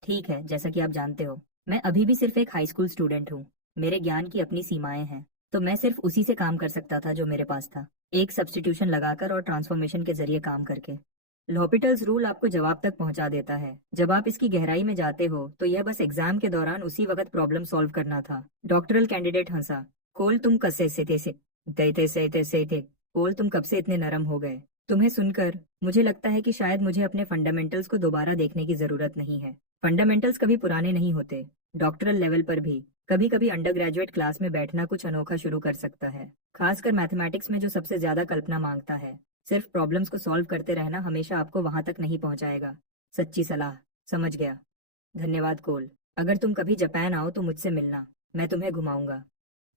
ठीक है, जैसा कि आप जानते हो मैं अभी भी सिर्फ एक हाई स्कूल स्टूडेंट हूँ। मेरे ज्ञान की अपनी सीमाएं हैं, तो मैं सिर्फ उसी से काम कर सकता था जो मेरे पास था, एक सब्स्टिट्यूशन लगाकर और ट्रांसफॉर्मेशन के जरिए काम करके। l'Hopital's रूल आपको जवाब तक पहुंचा देता है। जब आप इसकी गहराई में जाते हो तो यह बस एग्जाम के दौरान उसी वक्त प्रॉब्लम सॉल्व करना था। डॉक्टरल कैंडिडेट हंसा। कोल, तुम कैसे से थे? कोल, तुम कब से इतने नरम हो गए? तुम्हें सुनकर मुझे लगता है कि शायद मुझे अपने फंडामेंटल्स को दोबारा देखने की जरूरत नहीं है। फंडामेंटल्स कभी पुराने नहीं होते। डॉक्टरल लेवल पर भी कभी कभी अंडर ग्रेजुएट क्लास में बैठना कुछ अनोखा शुरू कर सकता है, खासकर मैथमेटिक्स में जो सबसे ज्यादा कल्पना मांगता है। सिर्फ प्रॉब्लम्स को सॉल्व करते रहना हमेशा आपको वहां तक नहीं पहुंचाएगा। सच्ची सलाह। समझ गया। धन्यवाद कोल। अगर तुम कभी जापान आओ तो मुझसे मिलना, मैं तुम्हें घुमाऊंगा।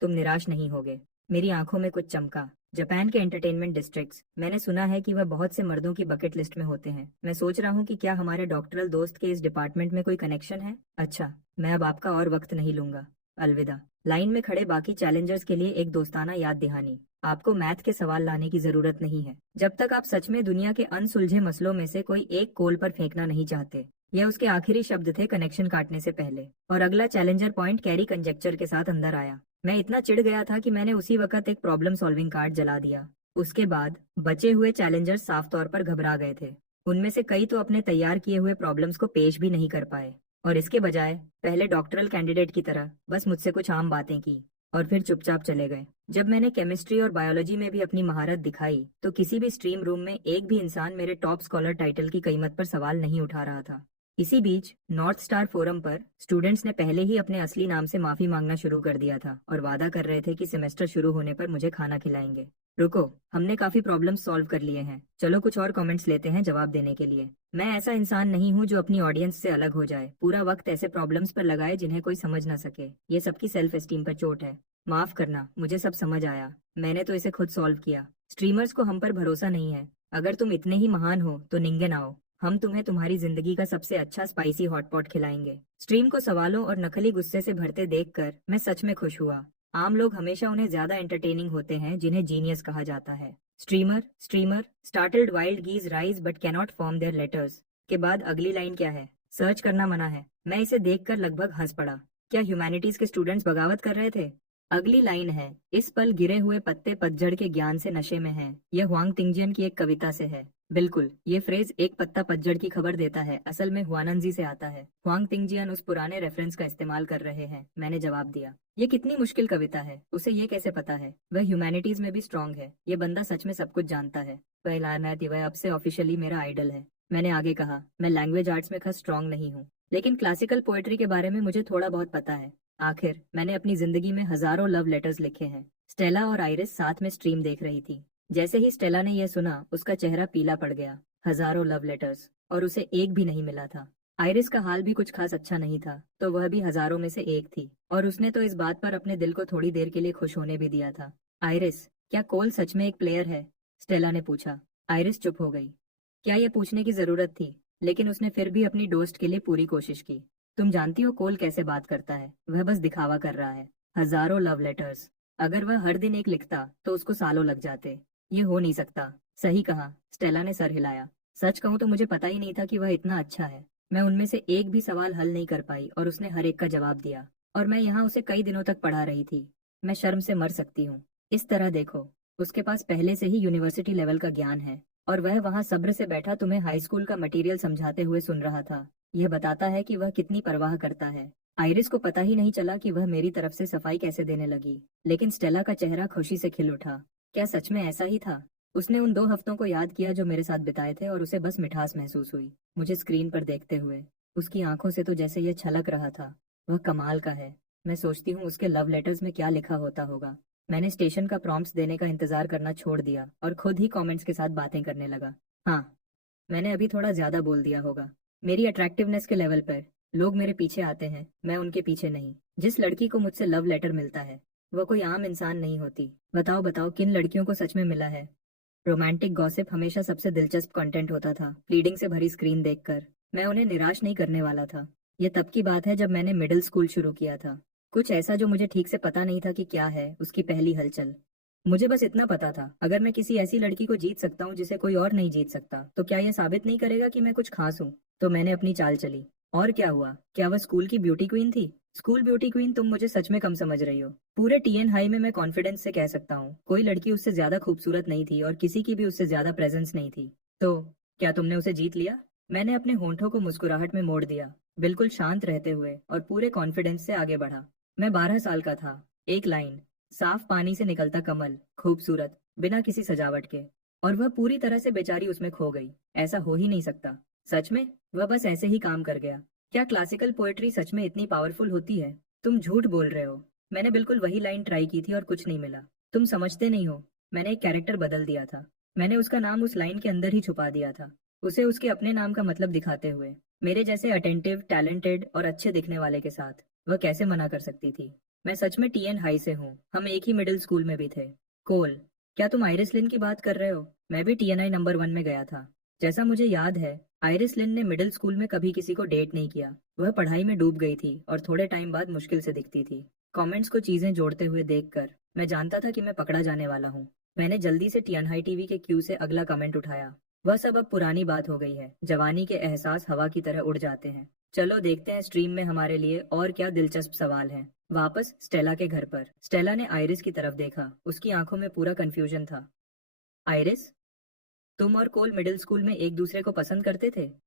तुम निराश नहीं होगे। मेरी आंखों में कुछ चमका। जापान के एंटरटेनमेंट डिस्ट्रिक्ट्स, मैंने सुना है कि वह बहुत से मर्दों की बकेट लिस्ट में होते हैं। मैं सोच रहा हूँ कि क्या हमारे डॉक्टरल दोस्त के इस डिपार्टमेंट में कोई कनेक्शन है। अच्छा, मैं अब आपका और वक्त नहीं लूंगा। अलविदा। लाइन में खड़े बाकी चैलेंजर्स के लिए एक दोस्ताना याद दहानी, आपको मैथ के सवाल लाने की जरूरत नहीं है जब तक आप सच में दुनिया के अनसुलझे मसलों में से कोई एक कोल पर फेंकना नहीं चाहते। यह उसके आखिरी शब्द थे कनेक्शन काटने से पहले, और अगला चैलेंजर पॉइंट कैरी कंजेक्चर के साथ अंदर आया। मैं इतना चिढ़ गया था कि मैंने उसी वक्त एक प्रॉब्लम सॉल्विंग कार्ड जला दिया। उसके बाद बचे हुए चैलेंजर्स साफ तौर पर घबरा गए थे। उनमें से कई तो अपने तैयार किए हुए प्रॉब्लम्स को पेश भी नहीं कर पाए, और इसके बजाय पहले डॉक्टरल कैंडिडेट की तरह बस मुझसे कुछ आम बातें की और फिर चुपचाप चले गए। जब मैंने केमिस्ट्री और बायोलॉजी में भी अपनी महारत दिखाई तो किसी भी स्ट्रीम रूम में एक भी इंसान मेरे टॉप स्कॉलर टाइटल की कीमत पर सवाल नहीं उठा रहा था। इसी बीच नॉर्थ स्टार फोरम पर स्टूडेंट्स ने पहले ही अपने असली नाम से माफी मांगना शुरू कर दिया था और वादा कर रहे थे कि सेमेस्टर शुरू होने पर मुझे खाना खिलाएंगे। रुको, हमने काफी प्रॉब्लम्स सॉल्व कर लिए हैं, चलो कुछ और कमेंट्स लेते हैं जवाब देने के लिए। मैं ऐसा इंसान नहीं हूँ जो अपनी ऑडियंस से अलग हो जाए, पूरा वक्त ऐसे प्रॉब्लम्स पर लगाए जिन्हें कोई समझ ना सके। ये सबकी सेल्फ एस्टीम पर चोट है। माफ करना, मुझे सब समझ आया, मैंने तो इसे खुद सॉल्व किया। स्ट्रीमर्स को हम पर भरोसा नहीं है। अगर तुम इतने ही महान हो तो निंगन आओ, हम तुम्हें तुम्हारी जिंदगी का सबसे अच्छा स्पाइसी हॉटपॉट खिलाएंगे। स्ट्रीम को सवालों और नकली गुस्से से भरते देखकर मैं सच में खुश हुआ। आम लोग हमेशा उन्हें ज्यादा एंटरटेनिंग होते हैं जिन्हें जीनियस कहा जाता है। Streamer streamer startled wild geese rise but cannot form their letters के बाद अगली लाइन क्या है? सर्च करना मना है। मैं इसे देखकर लगभग हंस पड़ा। क्या ह्यूमैनिटीज के स्टूडेंट्स बगावत कर रहे थे? अगली लाइन है, इस पल गिरे हुए पत्ते पतझड़ के ज्ञान से नशे में हैं। यह हुआंग तिंगजियन की एक कविता से है। बिल्कुल, ये फ्रेज एक पत्ता पतझड़ की खबर देता है असल में हुआनंजी से आता है। हुआंग तिंगजियन उस पुराने रेफरेंस का इस्तेमाल कर रहे हैं। मैंने जवाब दिया, ये कितनी मुश्किल कविता है, उसे ये कैसे पता है? वह ह्यूमैनिटीज में भी स्ट्रांग है। ये बंदा सच में सब कुछ जानता है। वह लानती, वह अब से ऑफिशियली मेरा आइडल है। मैंने आगे कहा, मैं लैंग्वेज आर्ट्स में खास स्ट्रांग नहीं हूँ, लेकिन क्लासिकल पोएट्री के बारे में मुझे थोड़ा बहुत पता है। आखिर मैंने अपनी जिंदगी में हजारों लव लेटर्स लिखे हैं। स्टेला और आइरिस साथ में स्ट्रीम देख रही थी। जैसे ही स्टेला ने यह सुना उसका चेहरा पीला पड़ गया। हजारों लव लेटर्स, और उसे एक भी नहीं मिला था। आइरिस का हाल भी कुछ खास अच्छा नहीं था, तो वह भी हजारों में से एक थी, और उसने तो इस बात पर अपने दिल को थोड़ी देर के लिए खुश होने भी दिया था। आइरिस, क्या कोल सच में एक प्लेयर है? स्टेला ने पूछा। आइरिस चुप हो गई। क्या ये पूछने की जरूरत थी? लेकिन उसने फिर भी अपनी दोस्त के लिए पूरी कोशिश की। तुम जानती हो कोल कैसे बात करता है? वह बस दिखावा कर रहा है। हजारों लव लेटर्स, अगर वह हर दिन एक लिखता तो उसको सालों लग जाते। ये हो नहीं सकता। सही कहा, स्टेला ने सर हिलाया। सच कहूं तो मुझे पता ही नहीं था कि वह इतना अच्छा है। मैं उनमें से एक भी सवाल हल नहीं कर पाई और उसने हर एक का जवाब दिया, और मैं यहाँ उसे कई दिनों तक पढ़ा रही थी। मैं शर्म से मर सकती हूँ। इस तरह देखो, उसके पास पहले से ही यूनिवर्सिटी लेवल का ज्ञान है, और वह वहाँ सब्र से बैठा तुम्हें हाई स्कूल का मटेरियल समझाते हुए सुन रहा था। यह बताता है कि वह कितनी परवाह करता है। आइरिस को पता ही नहीं चला कि वह मेरी तरफ से सफाई कैसे देने लगी, लेकिन स्टेला का चेहरा खुशी से खिल उठा। क्या सच में ऐसा ही था? उसने उन 2 हफ्तों को याद किया जो मेरे साथ बिताए थे, और उसे बस मिठास महसूस हुई मुझे स्क्रीन पर देखते हुए। उसकी आंखों से तो जैसे यह छलक रहा था। वह कमाल का है। मैं सोचती हूँ उसके लव लेटर्स में क्या लिखा होता होगा। मैंने स्टेशन का प्रॉम्प्ट्स देने का इंतजार करना छोड़ दिया और खुद ही कमेंट्स के साथ बातें करने लगा। हाँ, मैंने अभी थोड़ा ज्यादा बोल दिया होगा। मेरी अट्रैक्टिवनेस के लेवल पर लोग मेरे पीछे आते हैं, मैं उनके पीछे नहीं। जिस लड़की को मुझसे लव लेटर मिलता है वह कोई आम इंसान नहीं होती। बताओ बताओ, किन लड़कियों को सच में मिला है? रोमांटिक गॉसिप हमेशा सबसे दिलचस्प कंटेंट होता था। प्लीडिंग से भरी स्क्रीन देखकर मैं उन्हें निराश नहीं करने वाला था। यह तब की बात है जब मैंने मिडिल स्कूल शुरू किया था। कुछ ऐसा जो मुझे ठीक से पता नहीं था कि क्या है उसकी पहली हलचल। मुझे बस इतना पता था, अगर मैं किसी ऐसी लड़की को जीत सकता हूँ जिसे कोई और नहीं जीत सकता, तो क्या यह साबित नहीं करेगा कि मैं कुछ खास हूँ? तो मैंने अपनी चाल चली। और क्या हुआ? क्या वह स्कूल की ब्यूटी क्वीन थी? School beauty queen? तुम मुझे सच में कम समझ रही हो। पूरे टीएन हाई में मैं कॉन्फिडेंस से कह सकता हूँ कोई लड़की उससे ज्यादा खूबसूरत नहीं थी, और किसी की भी उससे ज्यादा प्रेजेंस नहीं थी। तो क्या तुमने उसे जीत लिया? मैंने अपने होंठों को मुस्कुराहट में मोड़ दिया, बिल्कुल शांत रहते हुए, और पूरे कॉन्फिडेंस से आगे बढ़ा। मैं 12 साल का था। एक लाइन, साफ पानी से निकलता कमल, खूबसूरत, बिना किसी सजावट के, और वह पूरी तरह से बेचारी उसमें खो गई। ऐसा हो ही नहीं सकता। सच में वह बस ऐसे ही काम कर गया। क्या क्लासिकल पोएट्री सच में इतनी पावरफुल होती है? तुम झूठ बोल रहे हो। मैंने बिल्कुल वही लाइन ट्राई की थी और कुछ नहीं मिला। तुम समझते नहीं हो। मैंने एक कैरेक्टर बदल दिया था। मैंने उसका नाम उस लाइन के अंदर ही छुपा दिया था, उसे उसके अपने नाम का मतलब दिखाते हुए। मेरे जैसे अटेंटिव, टैलेंटेड और अच्छे दिखने वाले के साथ वह कैसे मना कर सकती थी? मैं सच में टीएन हाई से हूँ। हम एक ही मिडिल स्कूल में भी थे। कोल, क्या तुम आइरिस लिन की बात कर रहे हो? मैं भी टीएनआई नंबर 1 में गया था। जैसा मुझे याद है, आइरिस लिन ने मिडिल स्कूल में कभी किसी को डेट नहीं किया। वह पढ़ाई में डूब गई थी और थोड़े टाइम बाद मुश्किल से दिखती थी। कमेंट्स को चीजें जोड़ते हुए देखकर मैं जानता था कि मैं पकड़ा जाने वाला हूँ। मैंने जल्दी से टियानहाई टीवी के क्यू से अगला कमेंट उठाया। वह सब अब पुरानी बात हो गई है। जवानी के एहसास हवा की तरह उड़ जाते हैं। चलो देखते हैं स्ट्रीम में हमारे लिए और क्या दिलचस्प सवाल हैं। वापस स्टेला के घर पर स्टेला ने आइरिस की तरफ देखा। उसकी आंखों में पूरा कंफ्यूजन था। आइरिस, तुम और कोल मिडिल स्कूल में एक दूसरे को पसंद करते थे?